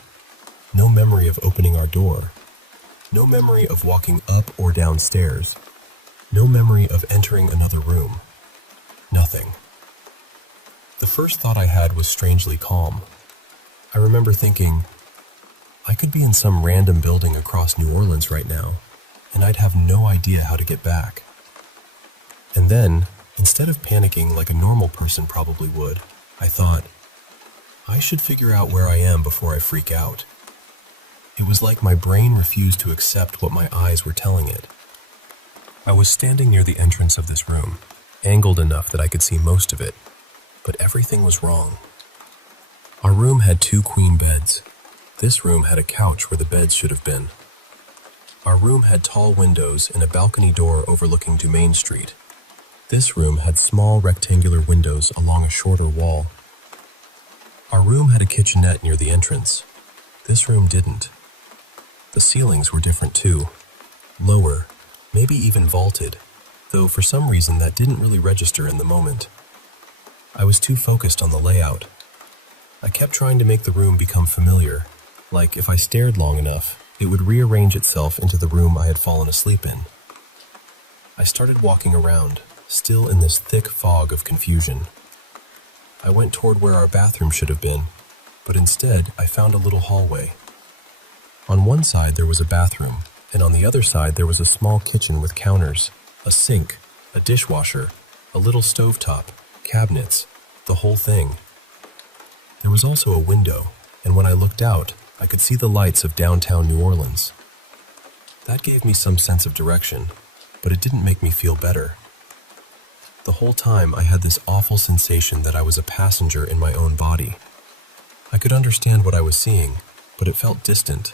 No memory of opening our door. No memory of walking up or down stairs. No memory of entering another room. Nothing. The first thought I had was strangely calm. I remember thinking, I could be in some random building across New Orleans right now, and I'd have no idea how to get back. And then, instead of panicking like a normal person probably would, I thought, I should figure out where I am before I freak out. It was like my brain refused to accept what my eyes were telling it. I was standing near the entrance of this room, angled enough that I could see most of it, but everything was wrong. Our room had 2 queen beds. This room had a couch where the beds should have been. Our room had tall windows and a balcony door overlooking Main Street. This room had small rectangular windows along a shorter wall. Our room had a kitchenette near the entrance. This room didn't. The ceilings were different too, lower, maybe even vaulted, though for some reason that didn't really register in the moment. I was too focused on the layout. I kept trying to make the room become familiar, like if I stared long enough, it would rearrange itself into the room I had fallen asleep in. I started walking around, still in this thick fog of confusion. I went toward where our bathroom should have been, but instead I found a little hallway. On one side there was a bathroom, and on the other side there was a small kitchen with counters, a sink, a dishwasher, a little stovetop, cabinets, the whole thing. There was also a window, and when I looked out, I could see the lights of downtown New Orleans. That gave me some sense of direction, but it didn't make me feel better. The whole time I had this awful sensation that I was a passenger in my own body. I could understand what I was seeing, but it felt distant,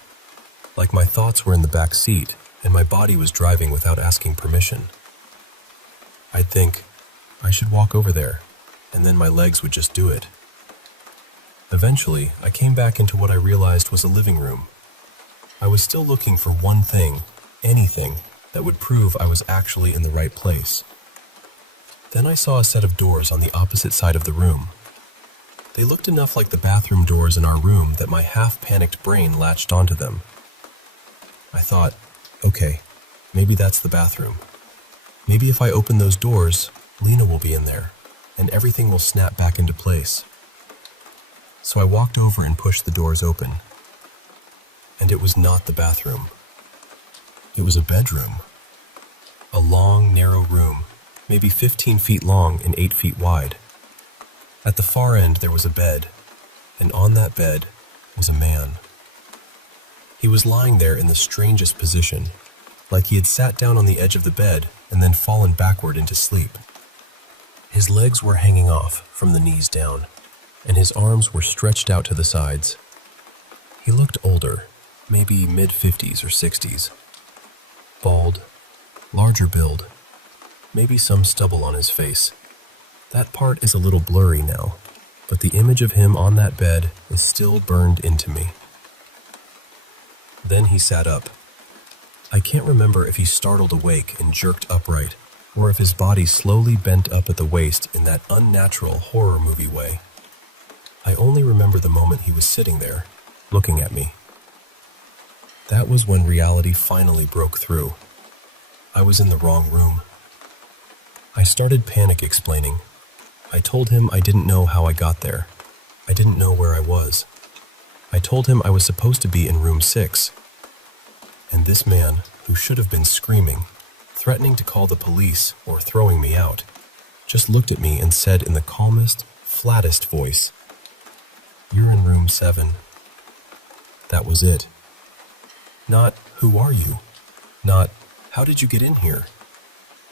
like my thoughts were in the back seat and my body was driving without asking permission. I'd think, I should walk over there, and then my legs would just do it. Eventually, I came back into what I realized was a living room. I was still looking for one thing, anything, that would prove I was actually in the right place. Then I saw a set of doors on the opposite side of the room. They looked enough like the bathroom doors in our room that my half-panicked brain latched onto them. I thought, okay, maybe that's the bathroom. Maybe if I open those doors, Lena will be in there, and everything will snap back into place. So I walked over and pushed the doors open. And it was not the bathroom. It was a bedroom. A long, narrow room, maybe 15 feet long and 8 feet wide. At the far end there was a bed, and on that bed was a man. He was lying there in the strangest position, like he had sat down on the edge of the bed and then fallen backward into sleep. His legs were hanging off from the knees down, and his arms were stretched out to the sides. He looked older, maybe mid-50s or 60s. Bald, larger build, maybe some stubble on his face. That part is a little blurry now, but the image of him on that bed is still burned into me. Then he sat up. I can't remember if he startled awake and jerked upright, or if his body slowly bent up at the waist in that unnatural horror movie way. I only remember the moment he was sitting there, looking at me. That was when reality finally broke through. I was in the wrong room. I started panic explaining. I told him I didn't know how I got there. I didn't know where I was. I told him I was supposed to be in room 6. And this man, who should have been screaming, threatening to call the police or throwing me out, just looked at me and said in the calmest, flattest voice, "You're in room 7. That was it. Not, "Who are you?" Not, "How did you get in here?"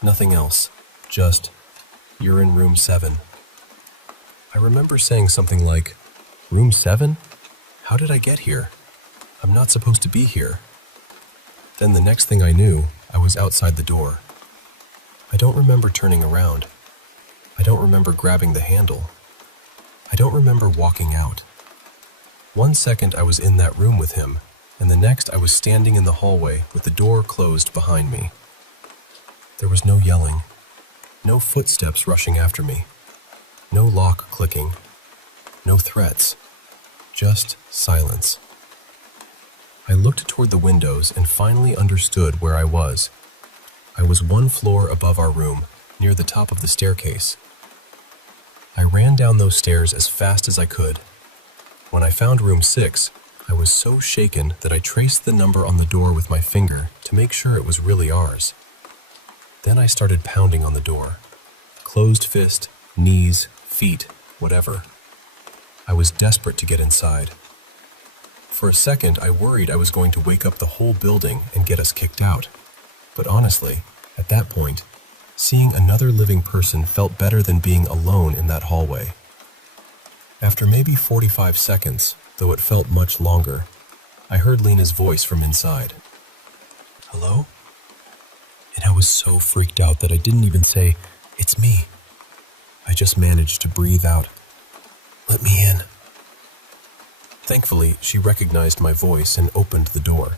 Nothing else. Just, "You're in room 7. I remember saying something like, "Room 7? How did I get here? I'm not supposed to be here." Then the next thing I knew, I was outside the door. I don't remember turning around. I don't remember grabbing the handle. I don't remember walking out. 1 second I was in that room with him, and the next I was standing in the hallway with the door closed behind me. There was no yelling, no footsteps rushing after me, no lock clicking, no threats, just silence. I looked toward the windows and finally understood where I was. I was 1 floor above our room, near the top of the staircase. I ran down those stairs as fast as I could. When I found room 6, I was so shaken that I traced the number on the door with my finger to make sure it was really ours. Then I started pounding on the door. Closed fist, knees, feet, whatever. I was desperate to get inside. For a second, I worried I was going to wake up the whole building and get us kicked out. But honestly, at that point, seeing another living person felt better than being alone in that hallway. After maybe 45 seconds, though it felt much longer, I heard Lena's voice from inside. "Hello?" And I was so freaked out that I didn't even say, "It's me." I just managed to breathe out, "Let me in." Thankfully, she recognized my voice and opened the door.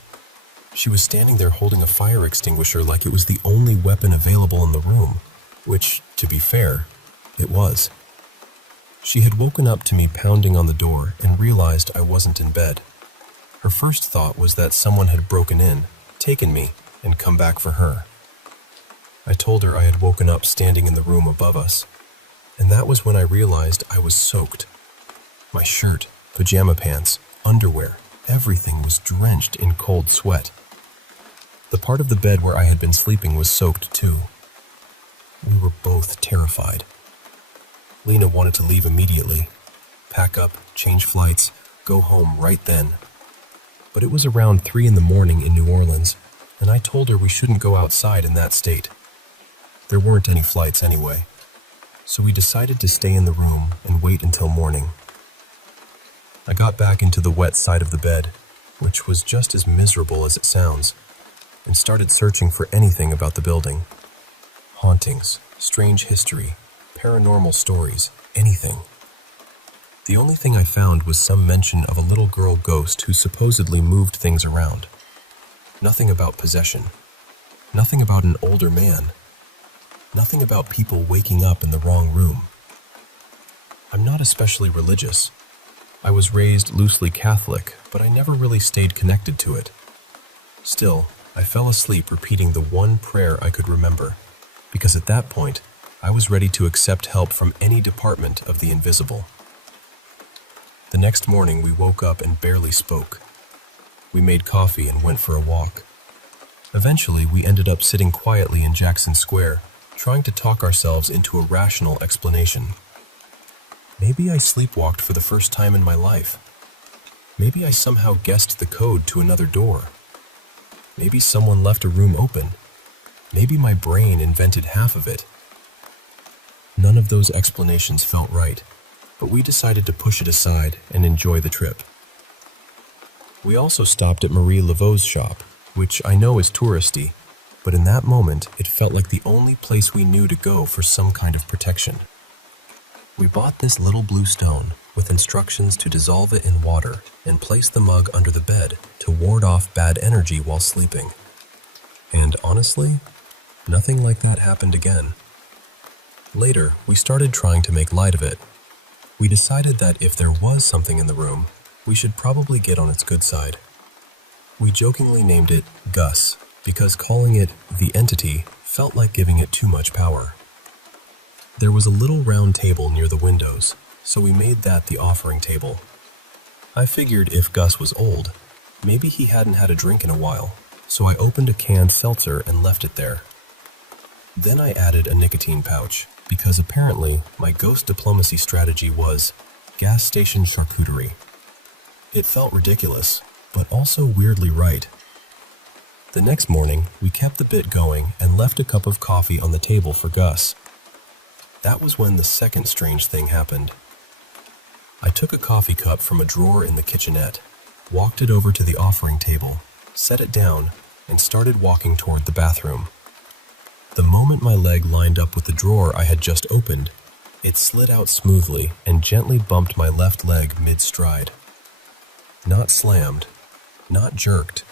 She was standing there holding a fire extinguisher like it was the only weapon available in the room, which, to be fair, it was. She had woken up to me pounding on the door and realized I wasn't in bed. Her first thought was that someone had broken in, taken me, and come back for her. I told her I had woken up standing in the room above us, and that was when I realized I was soaked. My shirt, pajama pants, underwear, everything was drenched in cold sweat. The part of the bed where I had been sleeping was soaked too. We were both terrified. Lena wanted to leave immediately, pack up, change flights, go home right then. But it was around 3 in the morning in New Orleans, and I told her we shouldn't go outside in that state. There weren't any flights anyway, so we decided to stay in the room and wait until morning. I got back into the wet side of the bed, which was just as miserable as it sounds, and started searching for anything about the building. Hauntings, strange history, paranormal stories, anything. The only thing I found was some mention of a little girl ghost who supposedly moved things around. Nothing about possession. Nothing about an older man. Nothing about people waking up in the wrong room. I'm not especially religious. I was raised loosely Catholic, but I never really stayed connected to it. Still, I fell asleep repeating the one prayer I could remember, because at that point, I was ready to accept help from any department of the invisible. The next morning, we woke up and barely spoke. We made coffee and went for a walk. Eventually, we ended up sitting quietly in Jackson Square, trying to talk ourselves into a rational explanation. Maybe I sleepwalked for the first time in my life. Maybe I somehow guessed the code to another door. Maybe someone left a room open. Maybe my brain invented half of it. None of those explanations felt right, but we decided to push it aside and enjoy the trip. We also stopped at Marie Laveau's shop, which I know is touristy, but in that moment it felt like the only place we knew to go for some kind of protection. We bought this little blue stone with instructions to dissolve it in water and place the mug under the bed to ward off bad energy while sleeping. And honestly, nothing like that happened again. Later, we started trying to make light of it. We decided that if there was something in the room, we should probably get on its good side. We jokingly named it Gus, because calling it the entity felt like giving it too much power. There was a little round table near the windows, so we made that the offering table. I figured if Gus was old, maybe he hadn't had a drink in a while, so I opened a canned seltzer and left it there. Then I added a nicotine pouch, because apparently my ghost diplomacy strategy was gas station charcuterie. It felt ridiculous, but also weirdly right. The next morning, we kept the bit going and left a cup of coffee on the table for Gus. That was when the second strange thing happened. I took a coffee cup from a drawer in the kitchenette, walked it over to the offering table, set it down, and started walking toward the bathroom. The moment my leg lined up with the drawer I had just opened, it slid out smoothly and gently bumped my left leg mid-stride. Not slammed, not jerked,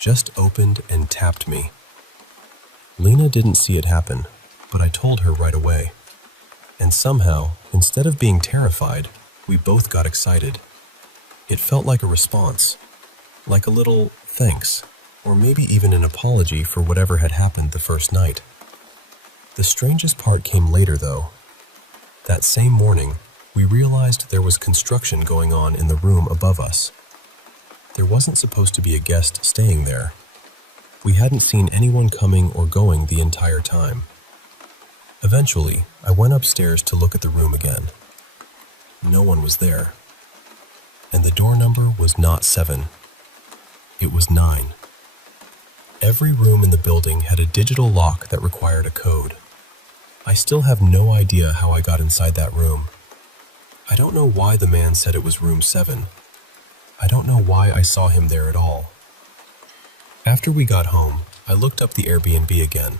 just opened and tapped me. Lena didn't see it happen, but I told her right away. And somehow, instead of being terrified, we both got excited. It felt like a response, like a little thanks, or maybe even an apology for whatever had happened the first night. The strangest part came later, though. That same morning, we realized there was construction going on in the room above us. There wasn't supposed to be a guest staying there. We hadn't seen anyone coming or going the entire time. Eventually, I went upstairs to look at the room again. No one was there, and the door number was not 7. It was 9. Every room in the building had a digital lock that required a code. I still have no idea how I got inside that room. I don't know why the man said it was room 7. I don't know why I saw him there at all. After we got home, I looked up the Airbnb again.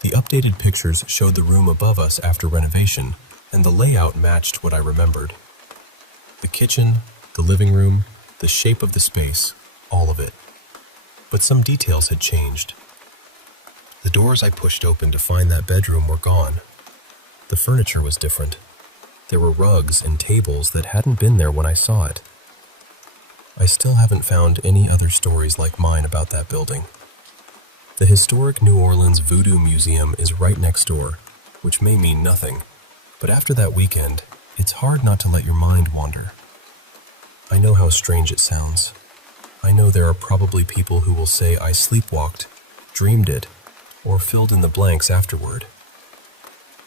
The updated pictures showed the room above us after renovation, and the layout matched what I remembered. The kitchen, the living room, the shape of the space, all of it. But some details had changed. The doors I pushed open to find that bedroom were gone. The furniture was different. There were rugs and tables that hadn't been there when I saw it. I still haven't found any other stories like mine about that building. The historic New Orleans Voodoo Museum is right next door, which may mean nothing, but after that weekend, it's hard not to let your mind wander. I know how strange it sounds. I know there are probably people who will say I sleepwalked, dreamed it, or filled in the blanks afterward.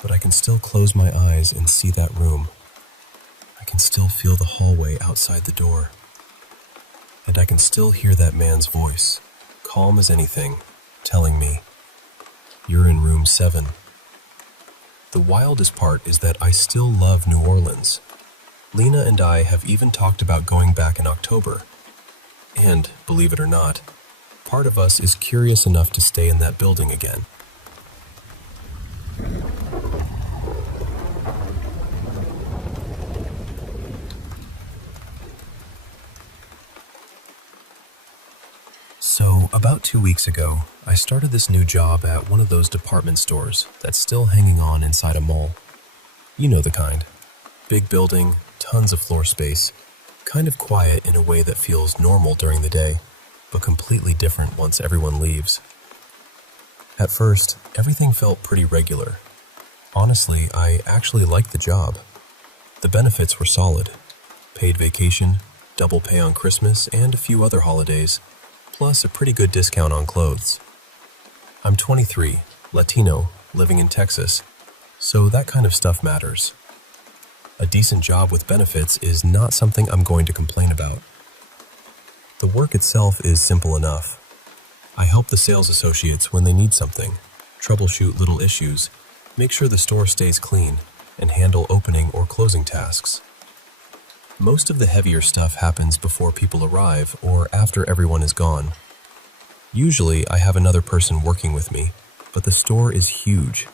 But I can still close my eyes and see that room. I can still feel the hallway outside the door. And I can still hear that man's voice, calm as anything, telling me, "You're in room 7. The wildest part is that I still love New Orleans. Lena and I have even talked about going back in October. And, believe it or not, part of us is curious enough to stay in that building again. So, about 2 weeks ago, I started this new job at one of those department stores that's still hanging on inside a mall. You know the kind. Big building, tons of floor space, kind of quiet in a way that feels normal during the day, but completely different once everyone leaves. At first, everything felt pretty regular. Honestly, I actually liked the job. The benefits were solid. Paid vacation, double pay on Christmas, and a few other holidays, plus a pretty good discount on clothes. I'm 23, Latino, living in Texas, so that kind of stuff matters. A decent job with benefits is not something I'm going to complain about. The work itself is simple enough. I help the sales associates when they need something, troubleshoot little issues, make sure the store stays clean, and handle opening or closing tasks. Most of the heavier stuff happens before people arrive or after everyone is gone. Usually, I have another person working with me, but the store is huge.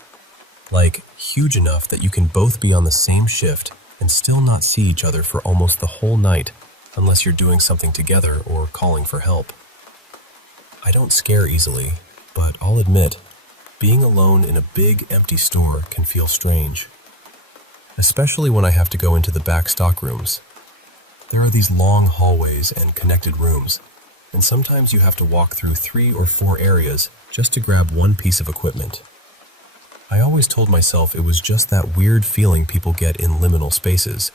Like, huge enough that you can both be on the same shift and still not see each other for almost the whole night unless you're doing something together or calling for help. I don't scare easily, but I'll admit, being alone in a big, empty store can feel strange. Especially when I have to go into the back stock rooms. There are these long hallways and connected rooms, and sometimes you have to walk through 3 or 4 areas just to grab one piece of equipment. I always told myself it was just that weird feeling people get in liminal spaces.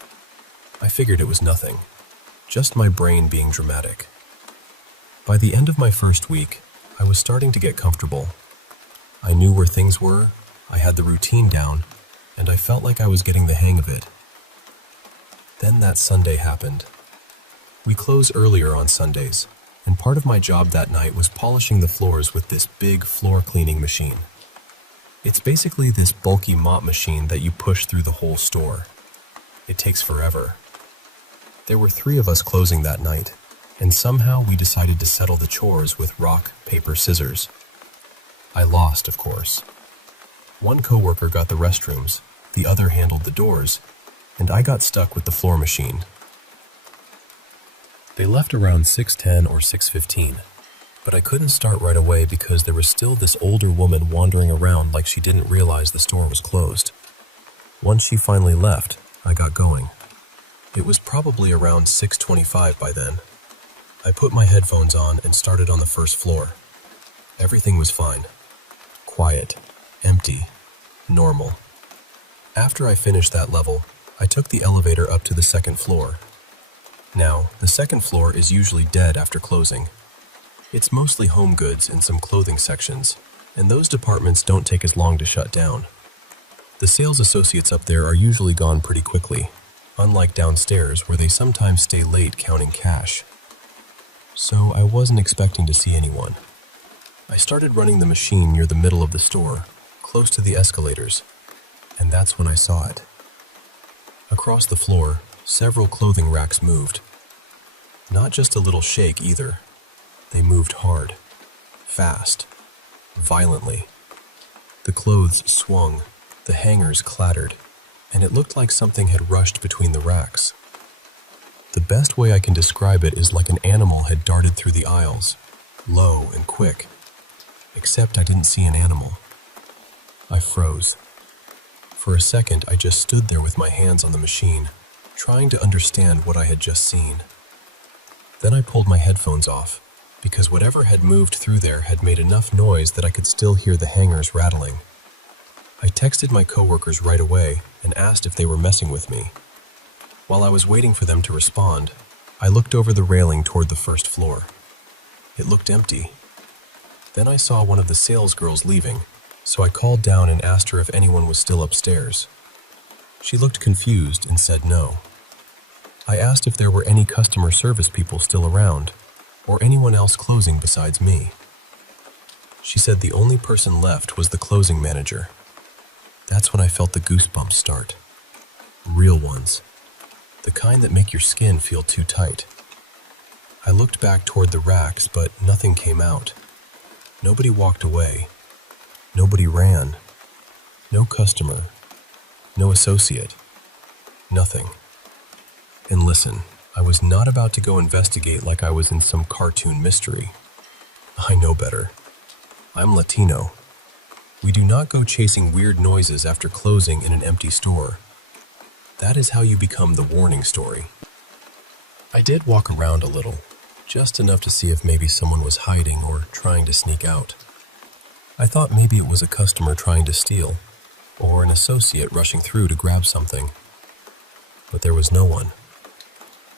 I figured it was nothing, just my brain being dramatic. By the end of my first week, I was starting to get comfortable. I knew where things were, I had the routine down, and I felt like I was getting the hang of it. Then that Sunday happened. We close earlier on Sundays, and part of my job that night was polishing the floors with this big floor cleaning machine. It's basically this bulky mop machine that you push through the whole store. It takes forever. There were 3 of us closing that night, and somehow we decided to settle the chores with rock, paper, scissors. I lost, of course. One coworker got the restrooms, the other handled the doors, and I got stuck with the floor machine. They left around 6:10 or 6:15, but I couldn't start right away because there was still this older woman wandering around like she didn't realize the store was closed. Once she finally left, I got going. It was probably around 6:25 by then. I put my headphones on and started on the first floor. Everything was fine. Quiet, empty, normal. After I finished that level, I took the elevator up to the 2nd floor. Now, the 2nd floor is usually dead after closing. It's mostly home goods and some clothing sections, and those departments don't take as long to shut down. The sales associates up there are usually gone pretty quickly, unlike downstairs where they sometimes stay late counting cash. So I wasn't expecting to see anyone. I started running the machine near the middle of the store, close to the escalators, and that's when I saw it. Across the floor, several clothing racks moved. Not just a little shake either. They moved hard, fast, violently. The clothes swung, the hangers clattered, and it looked like something had rushed between the racks. The best way I can describe it is like an animal had darted through the aisles, low and quick. Except I didn't see an animal. I froze. For a second, I just stood there with my hands on the machine, trying to understand what I had just seen. Then I pulled my headphones off, because whatever had moved through there had made enough noise that I could still hear the hangers rattling. I texted my coworkers right away and asked if they were messing with me. While I was waiting for them to respond, I looked over the railing toward the first floor. It looked empty. Then I saw one of the sales girls leaving, so I called down and asked her if anyone was still upstairs. She looked confused and said no. I asked if there were any customer service people still around, or anyone else closing besides me. She said the only person left was the closing manager. That's when I felt the goosebumps start. Real ones. The kind that make your skin feel too tight. I looked back toward the racks, but nothing came out. Nobody walked away. Nobody ran. No customer. No associate. Nothing. And listen, I was not about to go investigate like I was in some cartoon mystery. I know better. I'm Latino. We do not go chasing weird noises after closing in an empty store. That is how you become the warning story. I did walk around a little, just enough to see if maybe someone was hiding or trying to sneak out. I thought maybe it was a customer trying to steal, or an associate rushing through to grab something. But there was no one.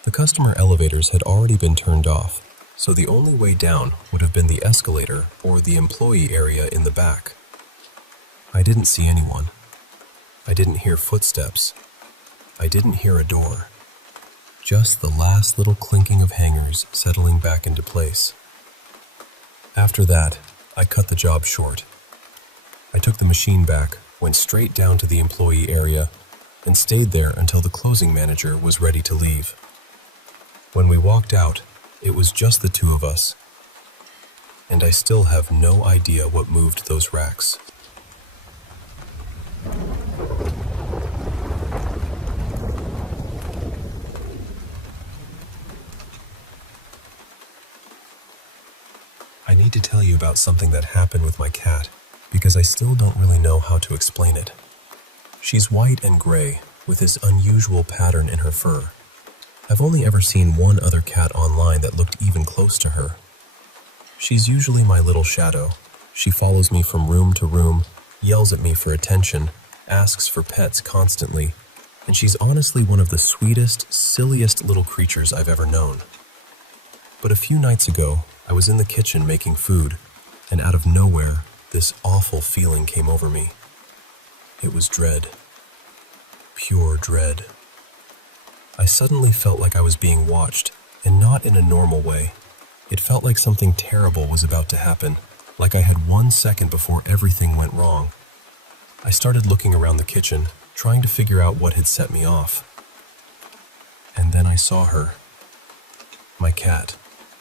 The customer elevators had already been turned off, so the only way down would have been the escalator or the employee area in the back. I didn't see anyone. I didn't hear footsteps. I didn't hear a door. Just the last little clinking of hangers settling back into place. After that, I cut the job short. I took the machine back, went straight down to the employee area, and stayed there until the closing manager was ready to leave. When we walked out, it was just the two of us, and I still have no idea what moved those racks. I need to tell you about something that happened with my cat, because I still don't really know how to explain it. She's white and gray, with this unusual pattern in her fur. I've only ever seen one other cat online that looked even close to her. She's usually my little shadow. She follows me from room to room, yells at me for attention, asks for pets constantly, and she's honestly one of the sweetest, silliest little creatures I've ever known. But a few nights ago, I was in the kitchen making food, and out of nowhere, this awful feeling came over me. It was dread. Pure dread. I suddenly felt like I was being watched, and not in a normal way. It felt like something terrible was about to happen, like I had 1 second before everything went wrong. I started looking around the kitchen, trying to figure out what had set me off. And then I saw her. My cat,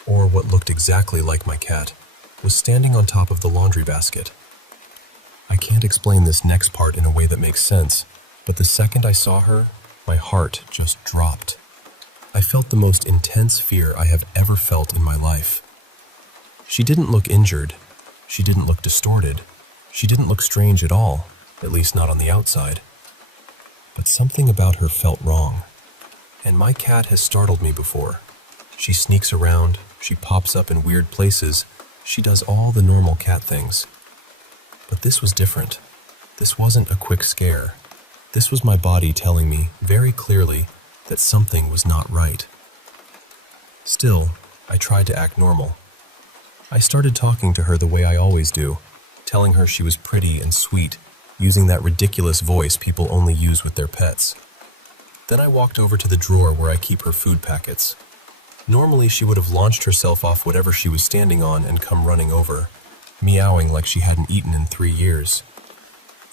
or what looked exactly like my cat, was standing on top of the laundry basket. I can't explain this next part in a way that makes sense, but the second I saw her, my heart just dropped. I felt the most intense fear I have ever felt in my life. She didn't look injured. She didn't look distorted. She didn't look strange at all, at least not on the outside. But something about her felt wrong. And my cat has startled me before. She sneaks around, she pops up in weird places, she does all the normal cat things. But this was different. This wasn't a quick scare. This was my body telling me very clearly that something was not right. Still, I tried to act normal. I started talking to her the way I always do, telling her she was pretty and sweet, using that ridiculous voice people only use with their pets. Then I walked over to the drawer where I keep her food packets. Normally, she would have launched herself off whatever she was standing on and come running over, meowing like she hadn't eaten in 3 years.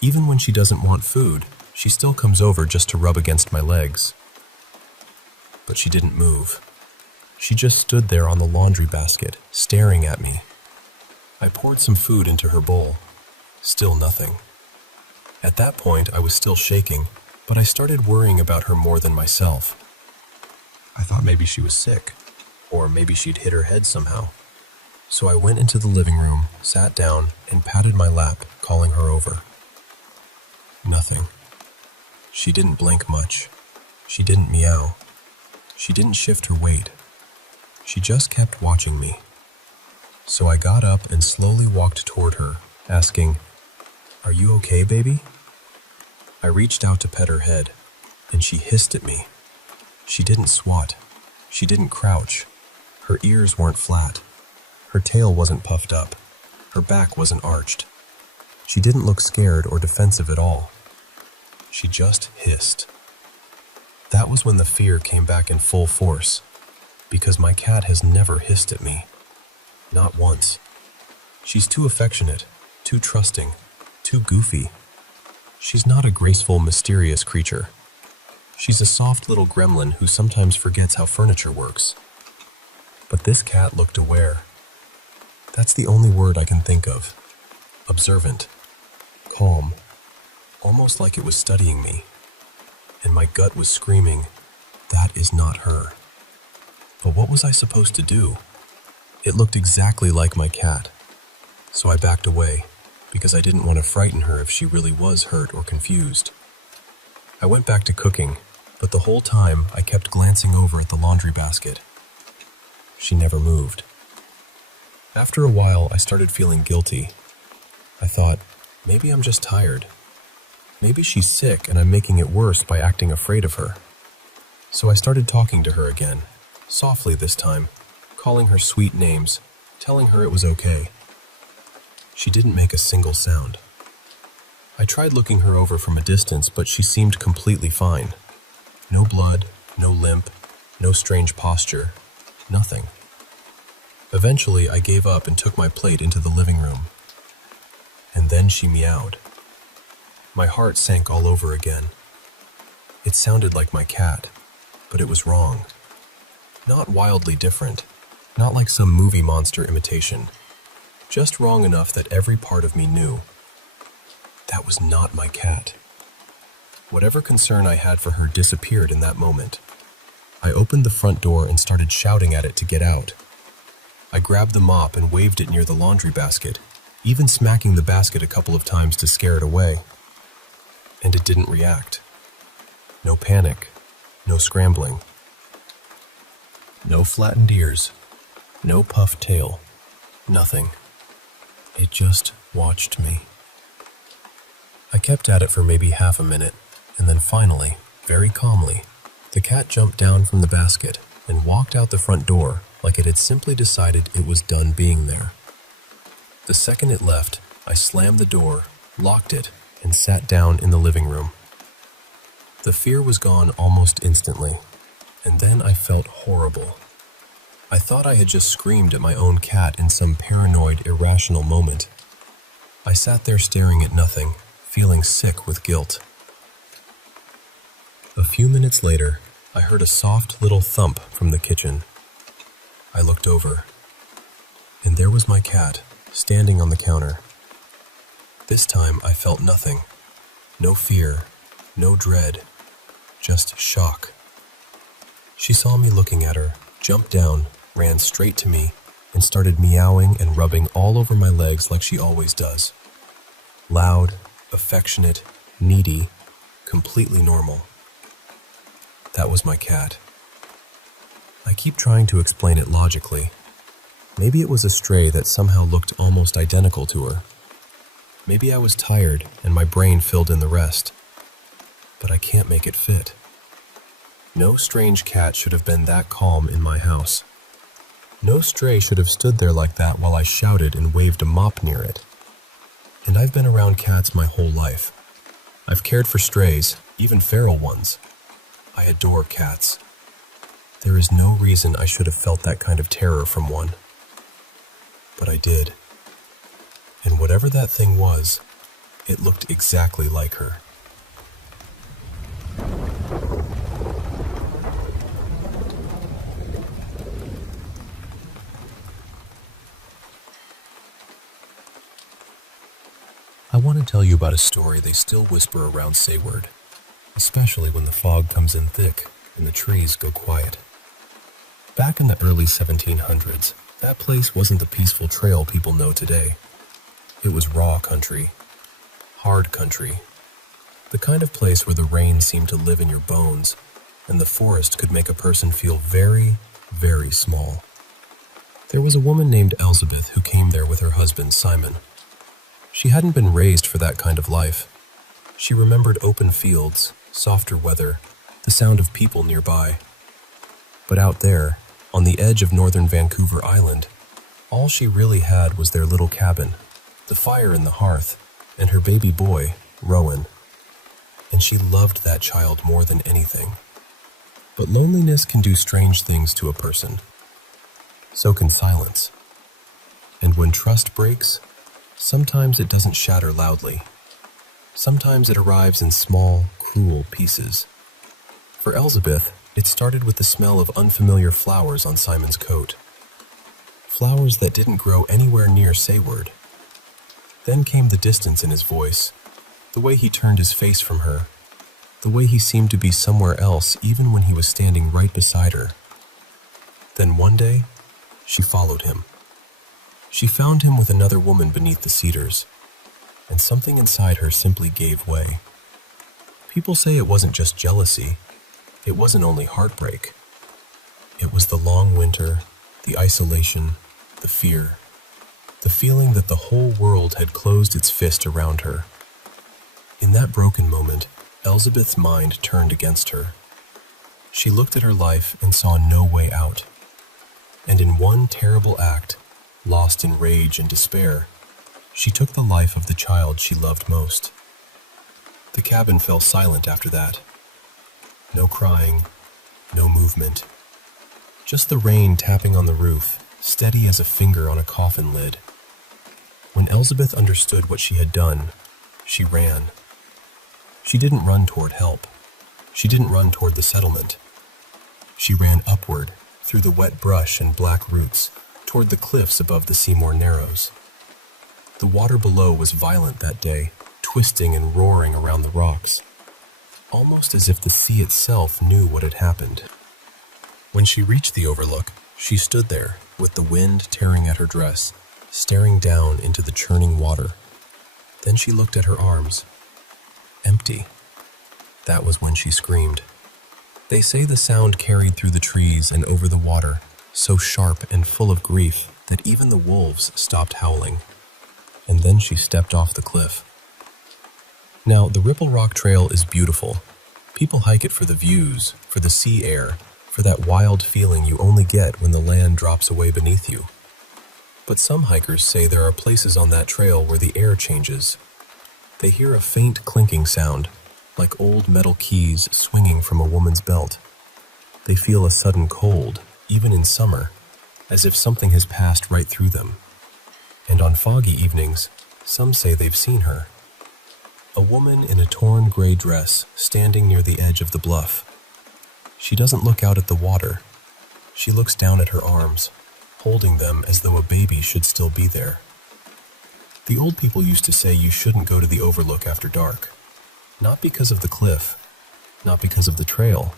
Even when she doesn't want food, she still comes over just to rub against my legs. But she didn't move. She just stood there on the laundry basket, staring at me. I poured some food into her bowl. Still nothing. At that point, I was still shaking, but I started worrying about her more than myself. I thought maybe she was sick, or maybe she'd hit her head somehow. So I went into the living room, sat down, and patted my lap, calling her over. Nothing. She didn't blink much. She didn't meow. She didn't shift her weight. She just kept watching me. So I got up and slowly walked toward her, asking, "Are you okay, baby?" I reached out to pet her head, and she hissed at me. She didn't swat. She didn't crouch. Her ears weren't flat. Her tail wasn't puffed up. Her back wasn't arched. She didn't look scared or defensive at all. She just hissed. That was when the fear came back in full force, because my cat has never hissed at me. Not once. She's too affectionate, too trusting, too goofy. She's not a graceful, mysterious creature. She's a soft little gremlin who sometimes forgets how furniture works. But this cat looked aware. That's the only word I can think of. Observant. Calm. Almost like it was studying me. And my gut was screaming, that is not her. But what was I supposed to do? It looked exactly like my cat. So I backed away, because I didn't want to frighten her if she really was hurt or confused. I went back to cooking, but the whole time I kept glancing over at the laundry basket. She never moved. After a while, I started feeling guilty. I thought, maybe I'm just tired. Maybe she's sick and I'm making it worse by acting afraid of her. So I started talking to her again, softly this time, calling her sweet names, telling her it was okay. She didn't make a single sound. I tried looking her over from a distance, but she seemed completely fine. No blood, no limp, no strange posture, nothing. Eventually, I gave up and took my plate into the living room. And then she meowed. My heart sank all over again. It sounded like my cat, but it was wrong. Not wildly different, not like some movie monster imitation. Just wrong enough that every part of me knew. That was not my cat. Whatever concern I had for her disappeared in that moment. I opened the front door and started shouting at it to get out. I grabbed the mop and waved it near the laundry basket, even smacking the basket a couple of times to scare it away. And it didn't react. No panic, no scrambling. No flattened ears, no puffed tail, nothing. It just watched me. I kept at it for maybe half a minute, and then finally, very calmly, the cat jumped down from the basket and walked out the front door like it had simply decided it was done being there. The second it left, I slammed the door, locked it, and sat down in the living room. The fear was gone almost instantly, and then I felt horrible. I thought I had just screamed at my own cat in some paranoid, irrational moment. I sat there staring at nothing, feeling sick with guilt. A few minutes later, I heard a soft little thump from the kitchen. I looked over, and there was my cat, standing on the counter. This time I felt nothing. No fear, no dread, just shock. She saw me looking at her, jumped down, ran straight to me, and started meowing and rubbing all over my legs like she always does. Loud, affectionate, needy, completely normal. That was my cat. I keep trying to explain it logically. Maybe it was a stray that somehow looked almost identical to her. Maybe I was tired and my brain filled in the rest. But I can't make it fit. No strange cat should have been that calm in my house. No stray should have stood there like that while I shouted and waved a mop near it. And I've been around cats my whole life. I've cared for strays, even feral ones. I adore cats. There is no reason I should have felt that kind of terror from one. But I did. And whatever that thing was, it looked exactly like her. I want to tell you about a story they still whisper around Sayward, especially when the fog comes in thick and the trees go quiet. Back in the early 1700s, that place wasn't the peaceful trail people know today. It was raw country, hard country, the kind of place where the rain seemed to live in your bones and the forest could make a person feel very, very small. There was a woman named Elizabeth who came there with her husband, Simon. She hadn't been raised for that kind of life. She remembered open fields, softer weather, the sound of people nearby. But out there, on the edge of northern Vancouver Island, all she really had was their little cabin, the fire in the hearth, and her baby boy, Rowan. And she loved that child more than anything. But loneliness can do strange things to a person. So can silence. And when trust breaks, sometimes it doesn't shatter loudly. Sometimes it arrives in small, cruel pieces. For Elizabeth, it started with the smell of unfamiliar flowers on Simon's coat. Flowers that didn't grow anywhere near Sayward. Then came the distance in his voice, the way he turned his face from her, the way he seemed to be somewhere else even when he was standing right beside her. Then one day, she followed him. She found him with another woman beneath the cedars, and something inside her simply gave way. People say it wasn't just jealousy. It wasn't only heartbreak. It was the long winter, the isolation, the fear, the feeling that the whole world had closed its fist around her. In that broken moment, Elizabeth's mind turned against her. She looked at her life and saw no way out. And in one terrible act, lost in rage and despair, she took the life of the child she loved most. The cabin fell silent after that. No crying, no movement. Just the rain tapping on the roof, steady as a finger on a coffin lid. When Elizabeth understood what she had done, she ran. She didn't run toward help. She didn't run toward the settlement. She ran upward, through the wet brush and black roots, toward the cliffs above the Seymour Narrows. The water below was violent that day, twisting and roaring around the rocks, almost as if the sea itself knew what had happened. When she reached the overlook, she stood there, with the wind tearing at her dress, staring down into the churning water. Then she looked at her arms. Empty. That was when she screamed. They say the sound carried through the trees and over the water, so sharp and full of grief that even the wolves stopped howling. And then she stepped off the cliff. Now, the Ripple Rock Trail is beautiful. People hike it for the views, for the sea air, for that wild feeling you only get when the land drops away beneath you. But some hikers say there are places on that trail where the air changes. They hear a faint clinking sound, like old metal keys swinging from a woman's belt. They feel a sudden cold, even in summer, as if something has passed right through them. And on foggy evenings, some say they've seen her. A woman in a torn gray dress standing near the edge of the bluff. She doesn't look out at the water. She looks down at her arms, holding them as though a baby should still be there. The old people used to say you shouldn't go to the overlook after dark. Not because of the cliff, not because of the trail,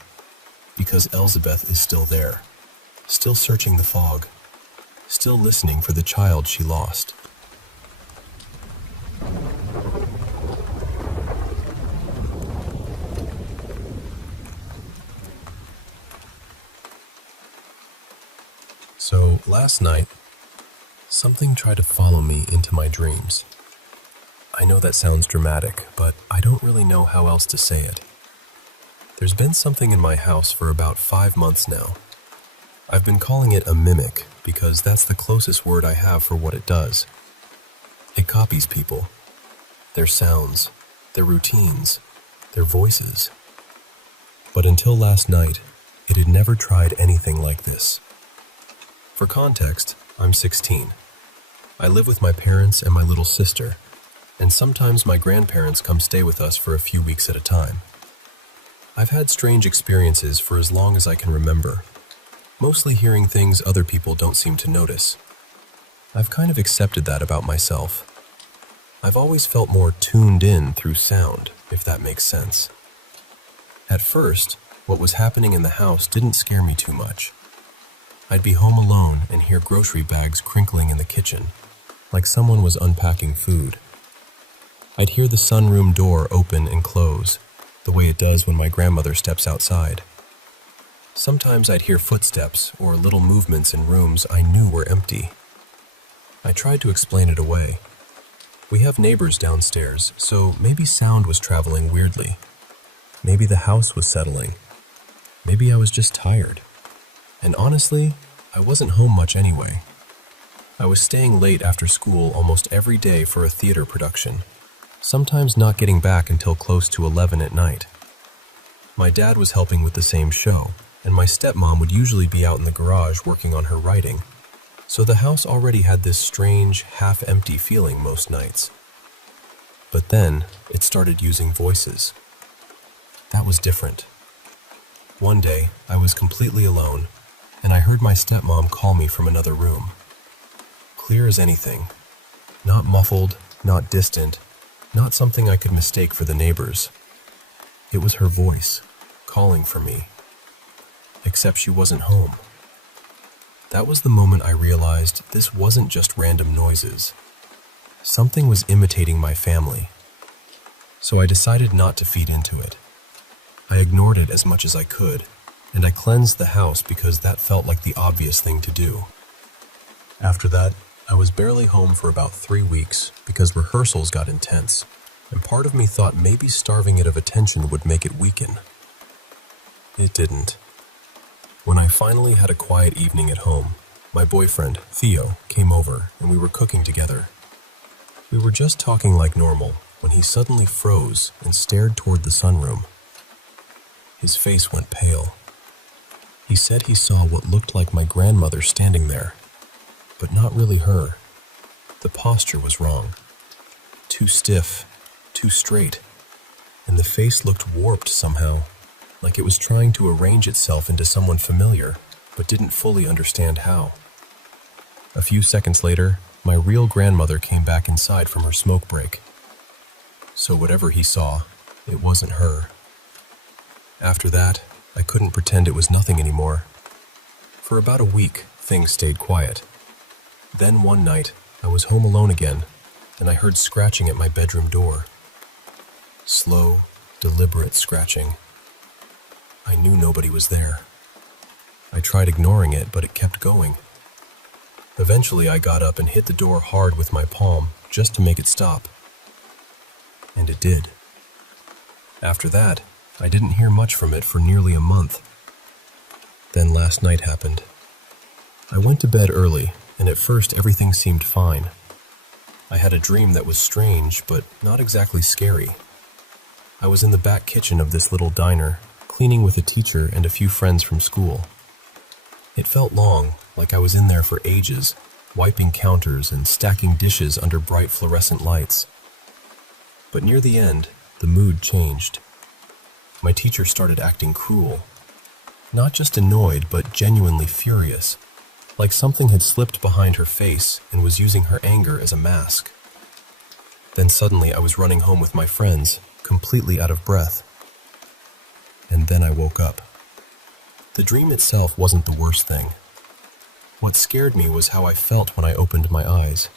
because Elizabeth is still there, still searching the fog, still listening for the child she lost. So last night, something tried to follow me into my dreams. I know that sounds dramatic, but I don't really know how else to say it. There's been something in my house for about 5 months now. I've been calling it a mimic because that's the closest word I have for what it does. It copies people, their sounds, their routines, their voices. But But until last night, it had never tried anything like this. For context, I'm 16. I live with my parents and my little sister, and sometimes my grandparents come stay with us for a few weeks at a time. I've had strange experiences for as long as I can remember, mostly hearing things other people don't seem to notice. I've kind of accepted that about myself. I've always felt more tuned in through sound, if that makes sense. At first, what was happening in the house didn't scare me too much. I'd be home alone and hear grocery bags crinkling in the kitchen, like someone was unpacking food. I'd hear the sunroom door open and close, the way it does when my grandmother steps outside. Sometimes I'd hear footsteps or little movements in rooms I knew were empty. I tried to explain it away. We have neighbors downstairs, so maybe sound was traveling weirdly. Maybe the house was settling. Maybe I was just tired. And honestly, I wasn't home much anyway. I was staying late after school almost every day for a theater production, sometimes not getting back until close to 11 at night. My dad was helping with the same show, and my stepmom would usually be out in the garage working on her writing, so the house already had this strange, half-empty feeling most nights. But then, it started using voices. That was different. One day, I was completely alone, and I heard my stepmom call me from another room. Clear as anything. Not muffled, not distant, not something I could mistake for the neighbors. It was her voice, calling for me. Except she wasn't home. That was the moment I realized this wasn't just random noises. Something was imitating my family. So I decided not to feed into it. I ignored it as much as I could, and I cleansed the house because that felt like the obvious thing to do. After that, I was barely home for about 3 weeks because rehearsals got intense, and part of me thought maybe starving it of attention would make it weaken. It didn't. When I finally had a quiet evening at home, my boyfriend, Theo, came over and we were cooking together. We were just talking like normal when he suddenly froze and stared toward the sunroom. His face went pale. He said he saw what looked like my grandmother standing there, but not really her. The posture was wrong. Too stiff, too straight, and the face looked warped somehow, like it was trying to arrange itself into someone familiar, but didn't fully understand how. A few seconds later, my real grandmother came back inside from her smoke break. So whatever he saw, it wasn't her. After that, I couldn't pretend it was nothing anymore. For about a week, things stayed quiet. Then one night, I was home alone again, and I heard scratching at my bedroom door. Slow, deliberate scratching. I knew nobody was there. I tried ignoring it, but it kept going. Eventually, I got up and hit the door hard with my palm, just to make it stop. And it did. After that, I didn't hear much from it for nearly a month. Then last night happened. I went to bed early, and at first everything seemed fine. I had a dream that was strange, but not exactly scary. I was in the back kitchen of this little diner, cleaning with a teacher and a few friends from school. It felt long, like I was in there for ages, wiping counters and stacking dishes under bright fluorescent lights. But near the end, the mood changed. My teacher started acting cruel. Not just annoyed, but genuinely furious, like something had slipped behind her face and was using her anger as a mask. Then suddenly I was running home with my friends, completely out of breath. And then I woke up. The dream itself wasn't the worst thing. What scared me was how I felt when I opened my eyes.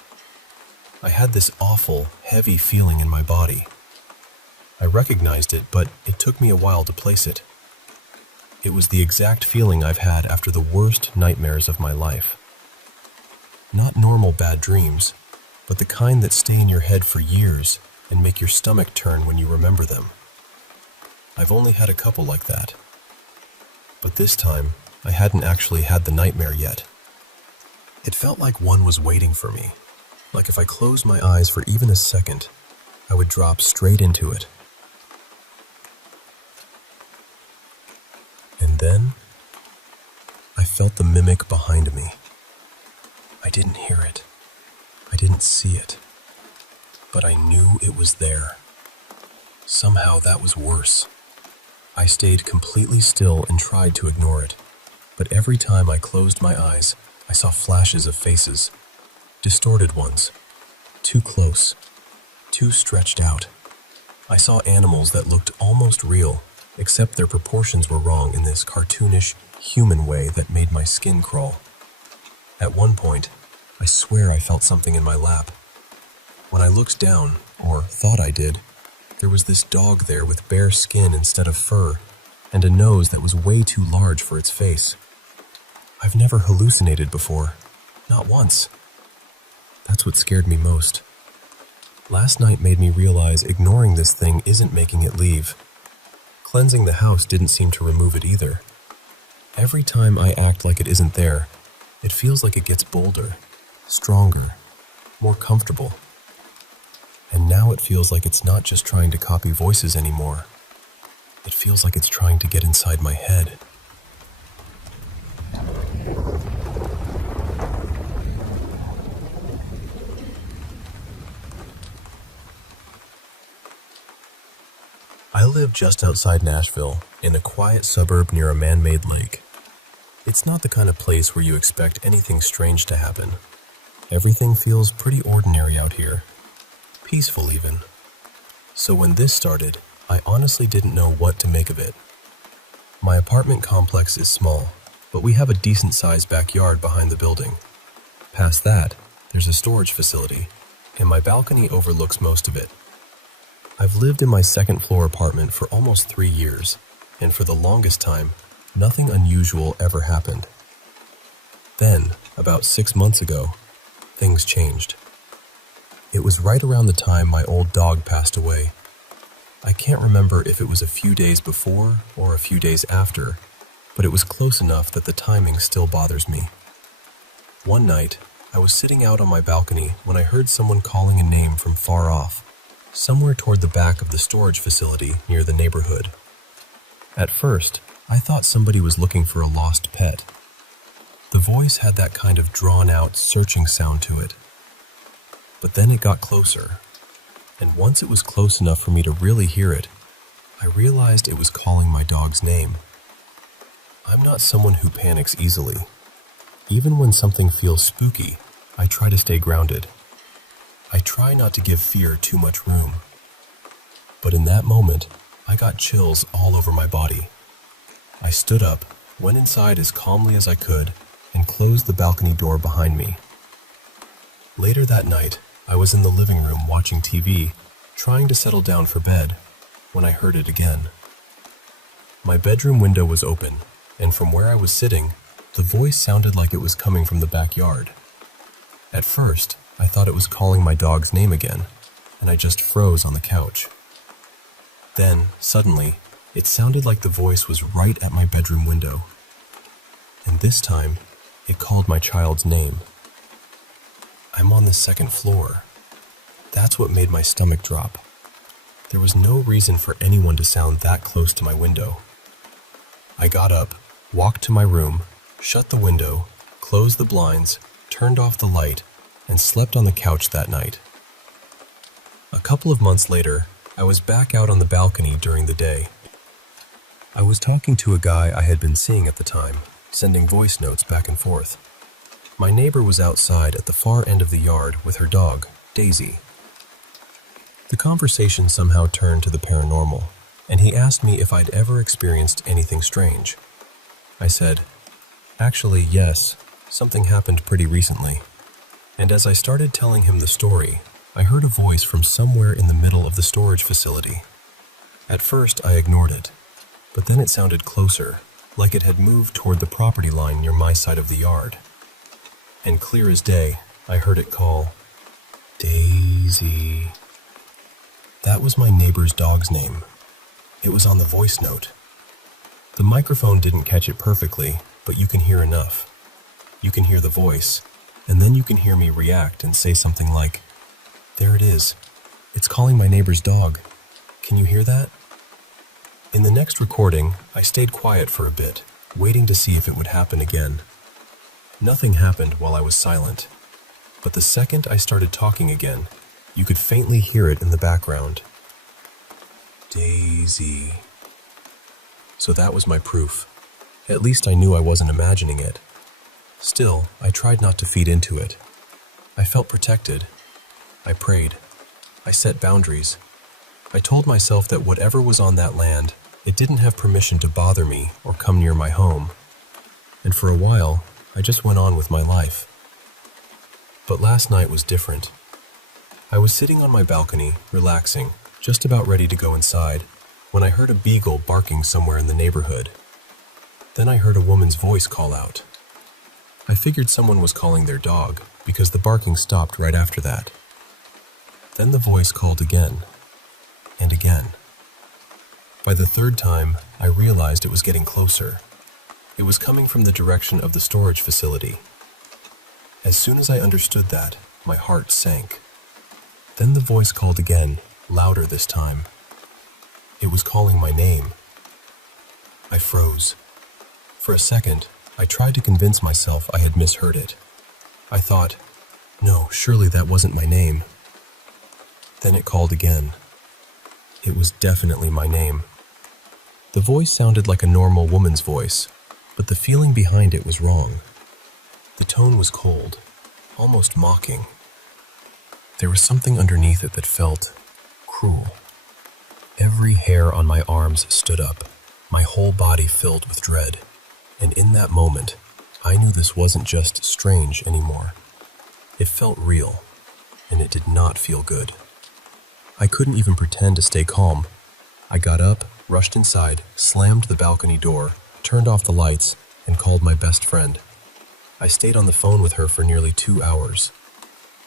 I had this awful, heavy feeling in my body. I recognized it, but it took me a while to place it. It was the exact feeling I've had after the worst nightmares of my life. Not normal bad dreams, but the kind that stay in your head for years and make your stomach turn when you remember them. I've only had a couple like that. But this time, I hadn't actually had the nightmare yet. It felt like one was waiting for me, like if I closed my eyes for even a second, I would drop straight into it. And then I felt the mimic behind me. I didn't hear it. I didn't see it. But I knew it was there. Somehow that was worse. I stayed completely still and tried to ignore it. But every time I closed my eyes, I saw flashes of faces. Distorted ones. Too close. Too stretched out. I saw animals that looked almost real, except their proportions were wrong in this cartoonish, human way that made my skin crawl. At one point, I swear I felt something in my lap. When I looked down, or thought I did, there was this dog there with bare skin instead of fur, and a nose that was way too large for its face. I've never hallucinated before, not once. That's what scared me most. Last night made me realize ignoring this thing isn't making it leave. Cleansing the house didn't seem to remove it either. Every time I act like it isn't there, it feels like it gets bolder, stronger, more comfortable. And now it feels like it's not just trying to copy voices anymore. It feels like it's trying to get inside my head. I live just outside Nashville, in a quiet suburb near a man-made lake. It's not the kind of place where you expect anything strange to happen. Everything feels pretty ordinary out here. Peaceful even. So when this started, I honestly didn't know what to make of it. My apartment complex is small, but we have a decent-sized backyard behind the building. Past that, there's a storage facility, and my balcony overlooks most of it. I've lived in my second-floor apartment for almost 3 years, and for the longest time, nothing unusual ever happened. Then, about 6 months ago, things changed. It was right around the time my old dog passed away. I can't remember if it was a few days before or a few days after, but it was close enough that the timing still bothers me. One night, I was sitting out on my balcony when I heard someone calling a name from far off, somewhere toward the back of the storage facility near the neighborhood. At first, I thought somebody was looking for a lost pet. The voice had that kind of drawn-out, searching sound to it. But then it got closer, and once it was close enough for me to really hear it, I realized it was calling my dog's name. I'm not someone who panics easily. Even when something feels spooky, I try to stay grounded. I try not to give fear too much room. But in that moment, I got chills all over my body. I stood up, went inside as calmly as I could, and closed the balcony door behind me. Later that night, I was in the living room watching TV, trying to settle down for bed, when I heard it again. My bedroom window was open, and from where I was sitting, the voice sounded like it was coming from the backyard. At first, I thought it was calling my dog's name again, and I just froze on the couch. Then, suddenly, it sounded like the voice was right at my bedroom window. And this time, it called my child's name. I'm on the second floor. That's what made my stomach drop. There was no reason for anyone to sound that close to my window. I got up, walked to my room, shut the window, closed the blinds, turned off the light, and slept on the couch that night. A couple of months later, I was back out on the balcony during the day. I was talking to a guy I had been seeing at the time, sending voice notes back and forth. My neighbor was outside at the far end of the yard with her dog, Daisy. The conversation somehow turned to the paranormal, and he asked me if I'd ever experienced anything strange. I said, "Actually, yes, something happened pretty recently." And as I started telling him the story, I heard a voice from somewhere in the middle of the storage facility. At first, I ignored it, but then it sounded closer, like it had moved toward the property line near my side of the yard. And clear as day, I heard it call, "Daisy." That was my neighbor's dog's name. It was on the voice note. The microphone didn't catch it perfectly, but you can hear enough. You can hear the voice, and then you can hear me react and say something like, "There it is. It's calling my neighbor's dog. Can you hear that?" In the next recording, I stayed quiet for a bit, waiting to see if it would happen again. Nothing happened while I was silent, but the second I started talking again, you could faintly hear it in the background. Daisy. So that was my proof. At least I knew I wasn't imagining it. Still, I tried not to feed into it. I felt protected. I prayed. I set boundaries. I told myself that whatever was on that land, it didn't have permission to bother me or come near my home. And for a while, I just went on with my life. But last night was different. I was sitting on my balcony, relaxing, just about ready to go inside, when I heard a beagle barking somewhere in the neighborhood. Then I heard a woman's voice call out. I figured someone was calling their dog, because the barking stopped right after that. Then the voice called again, and again. By the third time, I realized it was getting closer. It was coming from the direction of the storage facility. As soon as I understood that, my heart sank. Then the voice called again, louder this time. It was calling my name. I froze. For a second, I tried to convince myself I had misheard it. I thought, no, surely that wasn't my name. Then it called again. It was definitely my name. The voice sounded like a normal woman's voice, but the feeling behind it was wrong. The tone was cold, almost mocking. There was something underneath it that felt cruel. Every hair on my arms stood up, my whole body filled with dread. And in that moment, I knew this wasn't just strange anymore. It felt real, and it did not feel good. I couldn't even pretend to stay calm. I got up, rushed inside, slammed the balcony door, turned off the lights, and called my best friend. I stayed on the phone with her for nearly 2 hours.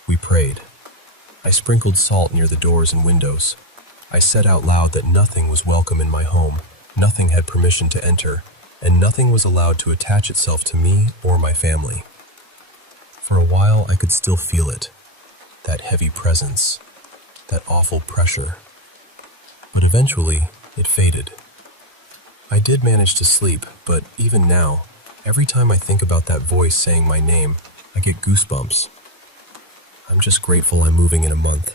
We prayed. I sprinkled salt near the doors and windows. I said out loud that nothing was welcome in my home, nothing had permission to enter, and nothing was allowed to attach itself to me or my family. For a while, I could still feel it, that heavy presence, that awful pressure. But eventually, it faded. I did manage to sleep, but even now, every time I think about that voice saying my name, I get goosebumps. I'm just grateful I'm moving in a month.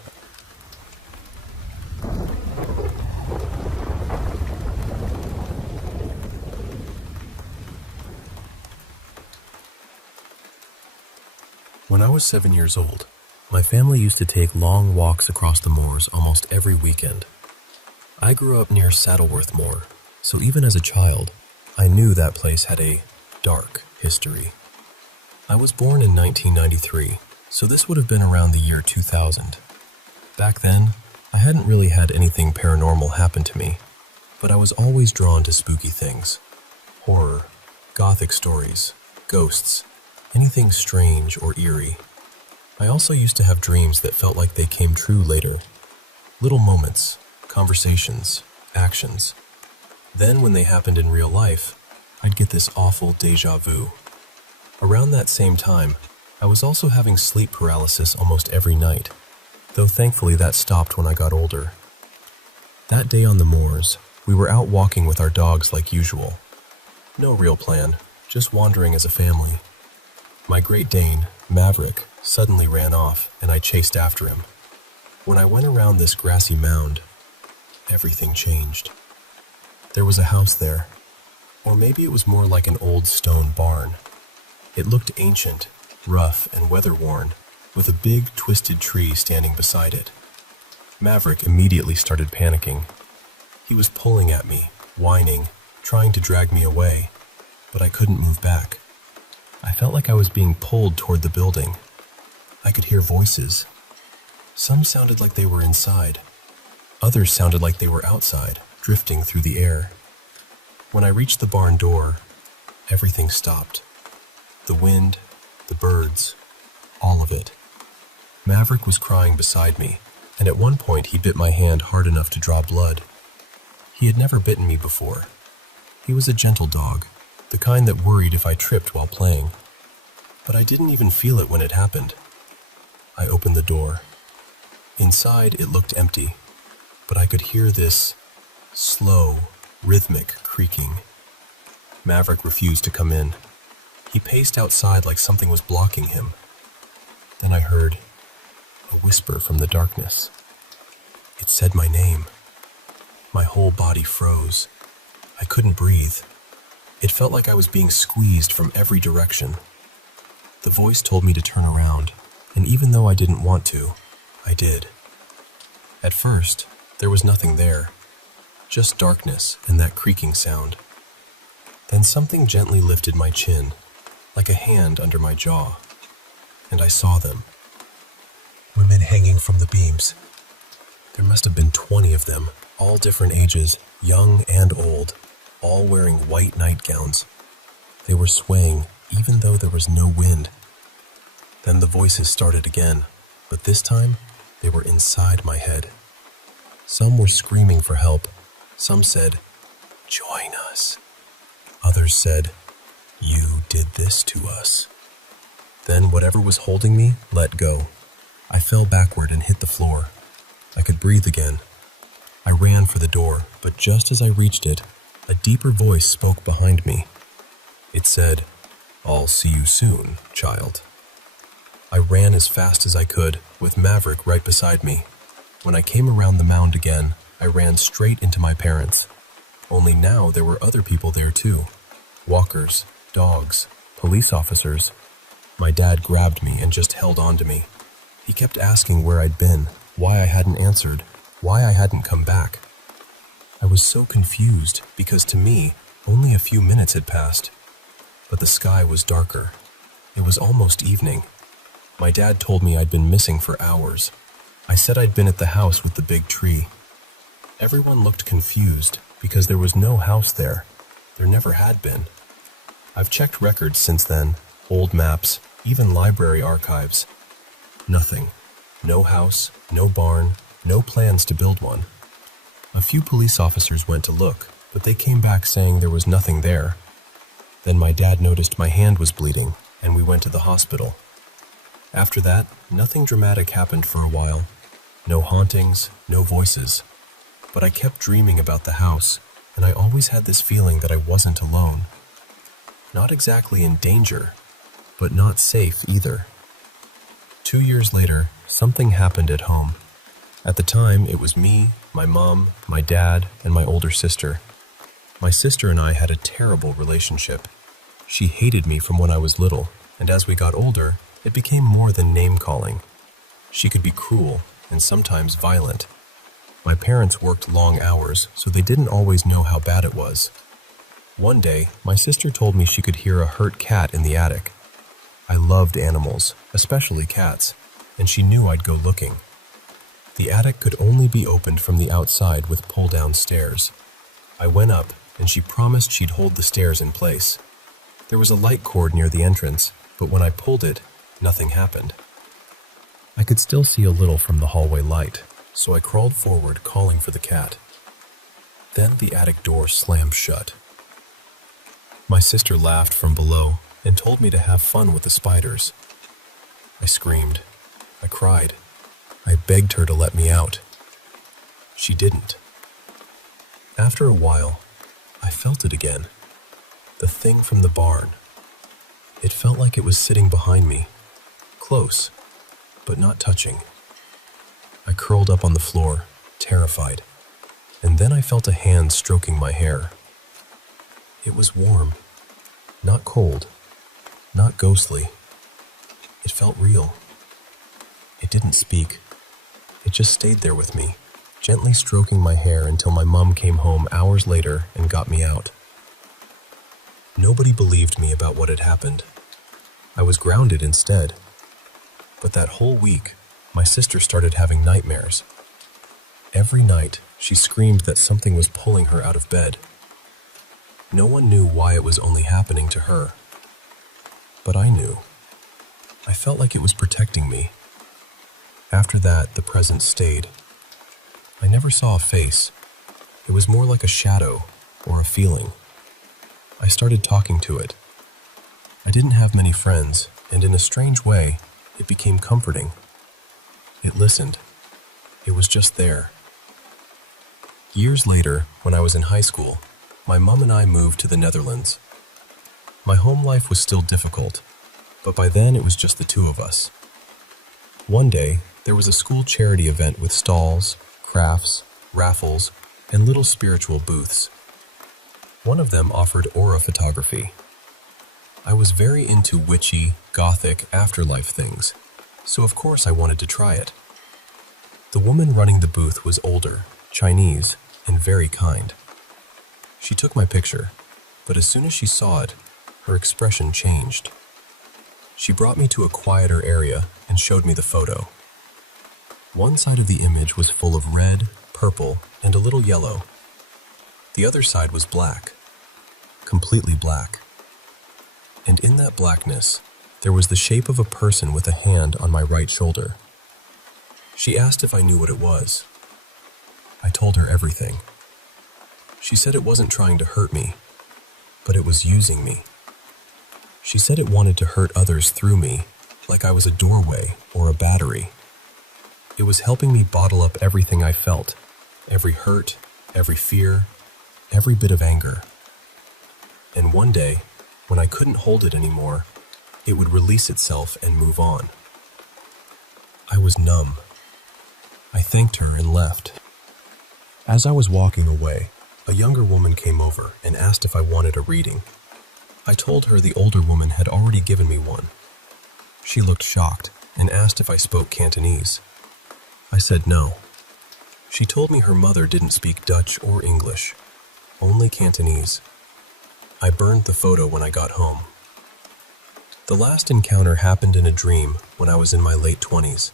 When I was 7 years old, my family used to take long walks across the moors almost every weekend. I grew up near Saddleworth Moor, so even as a child, I knew that place had a dark history. I was born in 1993, so this would have been around the year 2000. Back then, I hadn't really had anything paranormal happen to me, but I was always drawn to spooky things. Horror, gothic stories, ghosts, anything strange or eerie. I also used to have dreams that felt like they came true later. Little moments, conversations, actions. Then when they happened in real life, I'd get this awful déjà vu. Around that same time, I was also having sleep paralysis almost every night, though thankfully that stopped when I got older. That day on the moors, we were out walking with our dogs like usual. No real plan, just wandering as a family. My Great Dane, Maverick, suddenly ran off, and I chased after him. When I went around this grassy mound, everything changed. There was a house there, or maybe it was more like an old stone barn. It looked ancient, rough, and weather-worn, with a big, twisted tree standing beside it. Maverick immediately started panicking. He was pulling at me, whining, trying to drag me away, but I couldn't move back. I felt like I was being pulled toward the building. I could hear voices. Some sounded like they were inside. Others sounded like they were outside, drifting through the air. When I reached the barn door, everything stopped. The wind, the birds, all of it. Maverick was crying beside me, and at one point he bit my hand hard enough to draw blood. He had never bitten me before. He was a gentle dog, the kind that worried if I tripped while playing. But I didn't even feel it when it happened. I opened the door. Inside, it looked empty, but I could hear this slow, rhythmic creaking. Maverick refused to come in. He paced outside like something was blocking him. Then I heard a whisper from the darkness. It said my name. My whole body froze. I couldn't breathe. It felt like I was being squeezed from every direction. The voice told me to turn around, and even though I didn't want to, I did. At first, there was nothing there, just darkness and that creaking sound. Then something gently lifted my chin, like a hand under my jaw, and I saw them. Women hanging from the beams. There must have been 20 of them, all different ages, young and old, all wearing white nightgowns. They were swaying, even though there was no wind. Then the voices started again, but this time, they were inside my head. Some were screaming for help. Some said, "Join us." Others said, "You did this to us." Then whatever was holding me let go. I fell backward and hit the floor. I could breathe again. I ran for the door, but just as I reached it, a deeper voice spoke behind me. It said, "I'll see you soon, child." I ran as fast as I could, with Maverick right beside me. When I came around the mound again, I ran straight into my parents. Only now there were other people there too. Walkers, dogs, police officers. My dad grabbed me and just held on to me. He kept asking where I'd been, why I hadn't answered, why I hadn't come back. I was so confused because to me, only a few minutes had passed. But the sky was darker. It was almost evening. My dad told me I'd been missing for hours. I said I'd been at the house with the big tree. Everyone looked confused because there was no house there. There never had been. I've checked records since then, old maps, even library archives. Nothing. No house, no barn, no plans to build one. A few police officers went to look, but they came back saying there was nothing there. Then my dad noticed my hand was bleeding, and we went to the hospital. After that, nothing dramatic happened for a while. No hauntings, no voices. But I kept dreaming about the house, and I always had this feeling that I wasn't alone. Not exactly in danger, but not safe either. 2 years later, something happened at home. At the time, it was me, my mom, my dad, and my older sister. My sister and I had a terrible relationship. She hated me from when I was little, and as we got older, it became more than name-calling. She could be cruel and sometimes violent. My parents worked long hours, so they didn't always know how bad it was. One day, my sister told me she could hear a hurt cat in the attic. I loved animals, especially cats, and she knew I'd go looking. The attic could only be opened from the outside with pull-down stairs. I went up, and she promised she'd hold the stairs in place. There was a light cord near the entrance, but when I pulled it, nothing happened. I could still see a little from the hallway light, so I crawled forward, calling for the cat. Then the attic door slammed shut. My sister laughed from below and told me to have fun with the spiders. I screamed. I cried. I begged her to let me out. She didn't. After a while, I felt it again. The thing from the barn. It felt like it was sitting behind me. Close, but not touching. I curled up on the floor, terrified, and then I felt a hand stroking my hair. It was warm, not cold, not ghostly. It felt real. It didn't speak. It just stayed there with me, gently stroking my hair until my mom came home hours later and got me out. Nobody believed me about what had happened. I was grounded instead. But that whole week, my sister started having nightmares. Every night, she screamed that something was pulling her out of bed. No one knew why it was only happening to her. But I knew. I felt like it was protecting me. After that, the presence stayed. I never saw a face. It was more like a shadow or a feeling. I started talking to it. I didn't have many friends, and in a strange way, it became comforting. It listened. It was just there. Years later, when I was in high school, my mom and I moved to the Netherlands. My home life was still difficult, but by then it was just the two of us. One day, there was a school charity event with stalls, crafts, raffles, and little spiritual booths. One of them offered aura photography. I was very into witchy, gothic, afterlife things, so of course I wanted to try it. The woman running the booth was older, Chinese, and very kind. She took my picture, but as soon as she saw it, her expression changed. She brought me to a quieter area and showed me the photo. One side of the image was full of red, purple, and a little yellow. The other side was black, completely black. And in that blackness, there was the shape of a person with a hand on my right shoulder. She asked if I knew what it was. I told her everything. She said it wasn't trying to hurt me, but it was using me. She said it wanted to hurt others through me, like I was a doorway or a battery. It was helping me bottle up everything I felt, every hurt, every fear, every bit of anger. And one day, when I couldn't hold it anymore, it would release itself and move on. I was numb. I thanked her and left. As I was walking away, a younger woman came over and asked if I wanted a reading. I told her the older woman had already given me one. She looked shocked and asked if I spoke Cantonese. I said no. She told me her mother didn't speak Dutch or English, only Cantonese. I burned the photo when I got home. The last encounter happened in a dream when I was in my late 20s.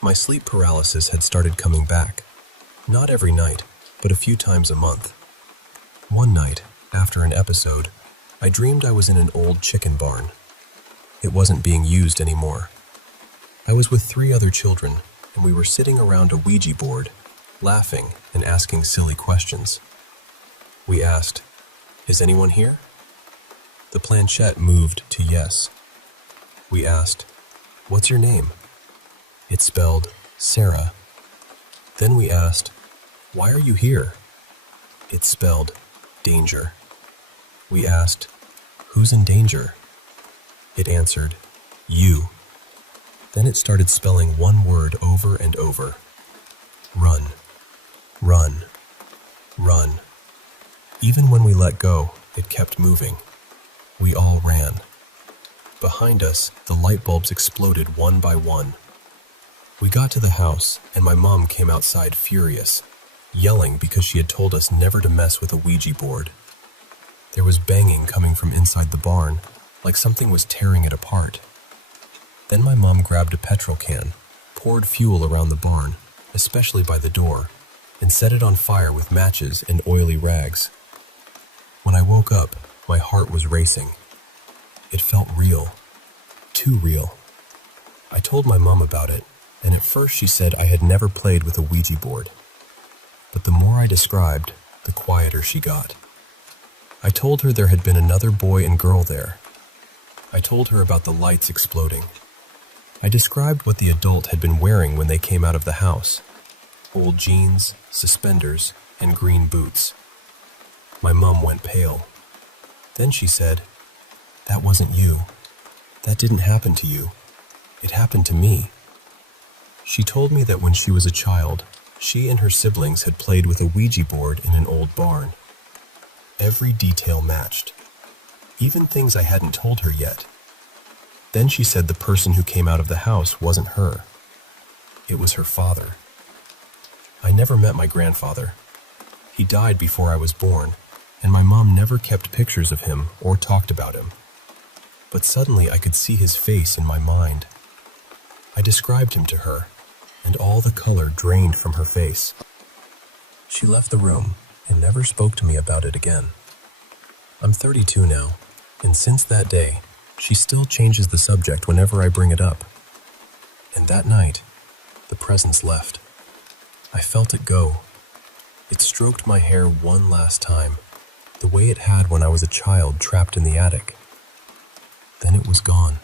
My sleep paralysis had started coming back, not every night, but a few times a month. One night, after an episode, I dreamed I was in an old chicken barn. It wasn't being used anymore. I was with 3 other children, and we were sitting around a Ouija board, laughing and asking silly questions. We asked, "Is anyone here?" The planchette moved to yes. We asked, "What's your name?" It spelled Sarah. Then we asked, "Why are you here?" It spelled danger. We asked, "Who's in danger?" It answered, "You." Then it started spelling one word over and over. Run, run, run. Even when we let go, it kept moving. We all ran. Behind us, the light bulbs exploded one by one. We got to the house, and my mom came outside furious, yelling because she had told us never to mess with a Ouija board. There was banging coming from inside the barn, like something was tearing it apart. Then my mom grabbed a petrol can, poured fuel around the barn, especially by the door, and set it on fire with matches and oily rags. When I woke up, my heart was racing. It felt real, too real. I told my mom about it, and at first she said I had never played with a Ouija board. But the more I described, the quieter she got. I told her there had been another boy and girl there. I told her about the lights exploding. I described what the adult had been wearing when they came out of the house: old jeans, suspenders, and green boots. My mom went pale. Then she said, "That wasn't you. That didn't happen to you. It happened to me." She told me that when she was a child, she and her siblings had played with a Ouija board in an old barn. Every detail matched, even things I hadn't told her yet. Then she said the person who came out of the house wasn't her. It was her father. I never met my grandfather. He died before I was born, and my mom never kept pictures of him or talked about him. But suddenly I could see his face in my mind. I described him to her, and all the color drained from her face. She left the room and never spoke to me about it again. I'm 32 now, and since that day, she still changes the subject whenever I bring it up. And that night, the presence left. I felt it go. It stroked my hair one last time, the way it had when I was a child trapped in the attic. Then it was gone.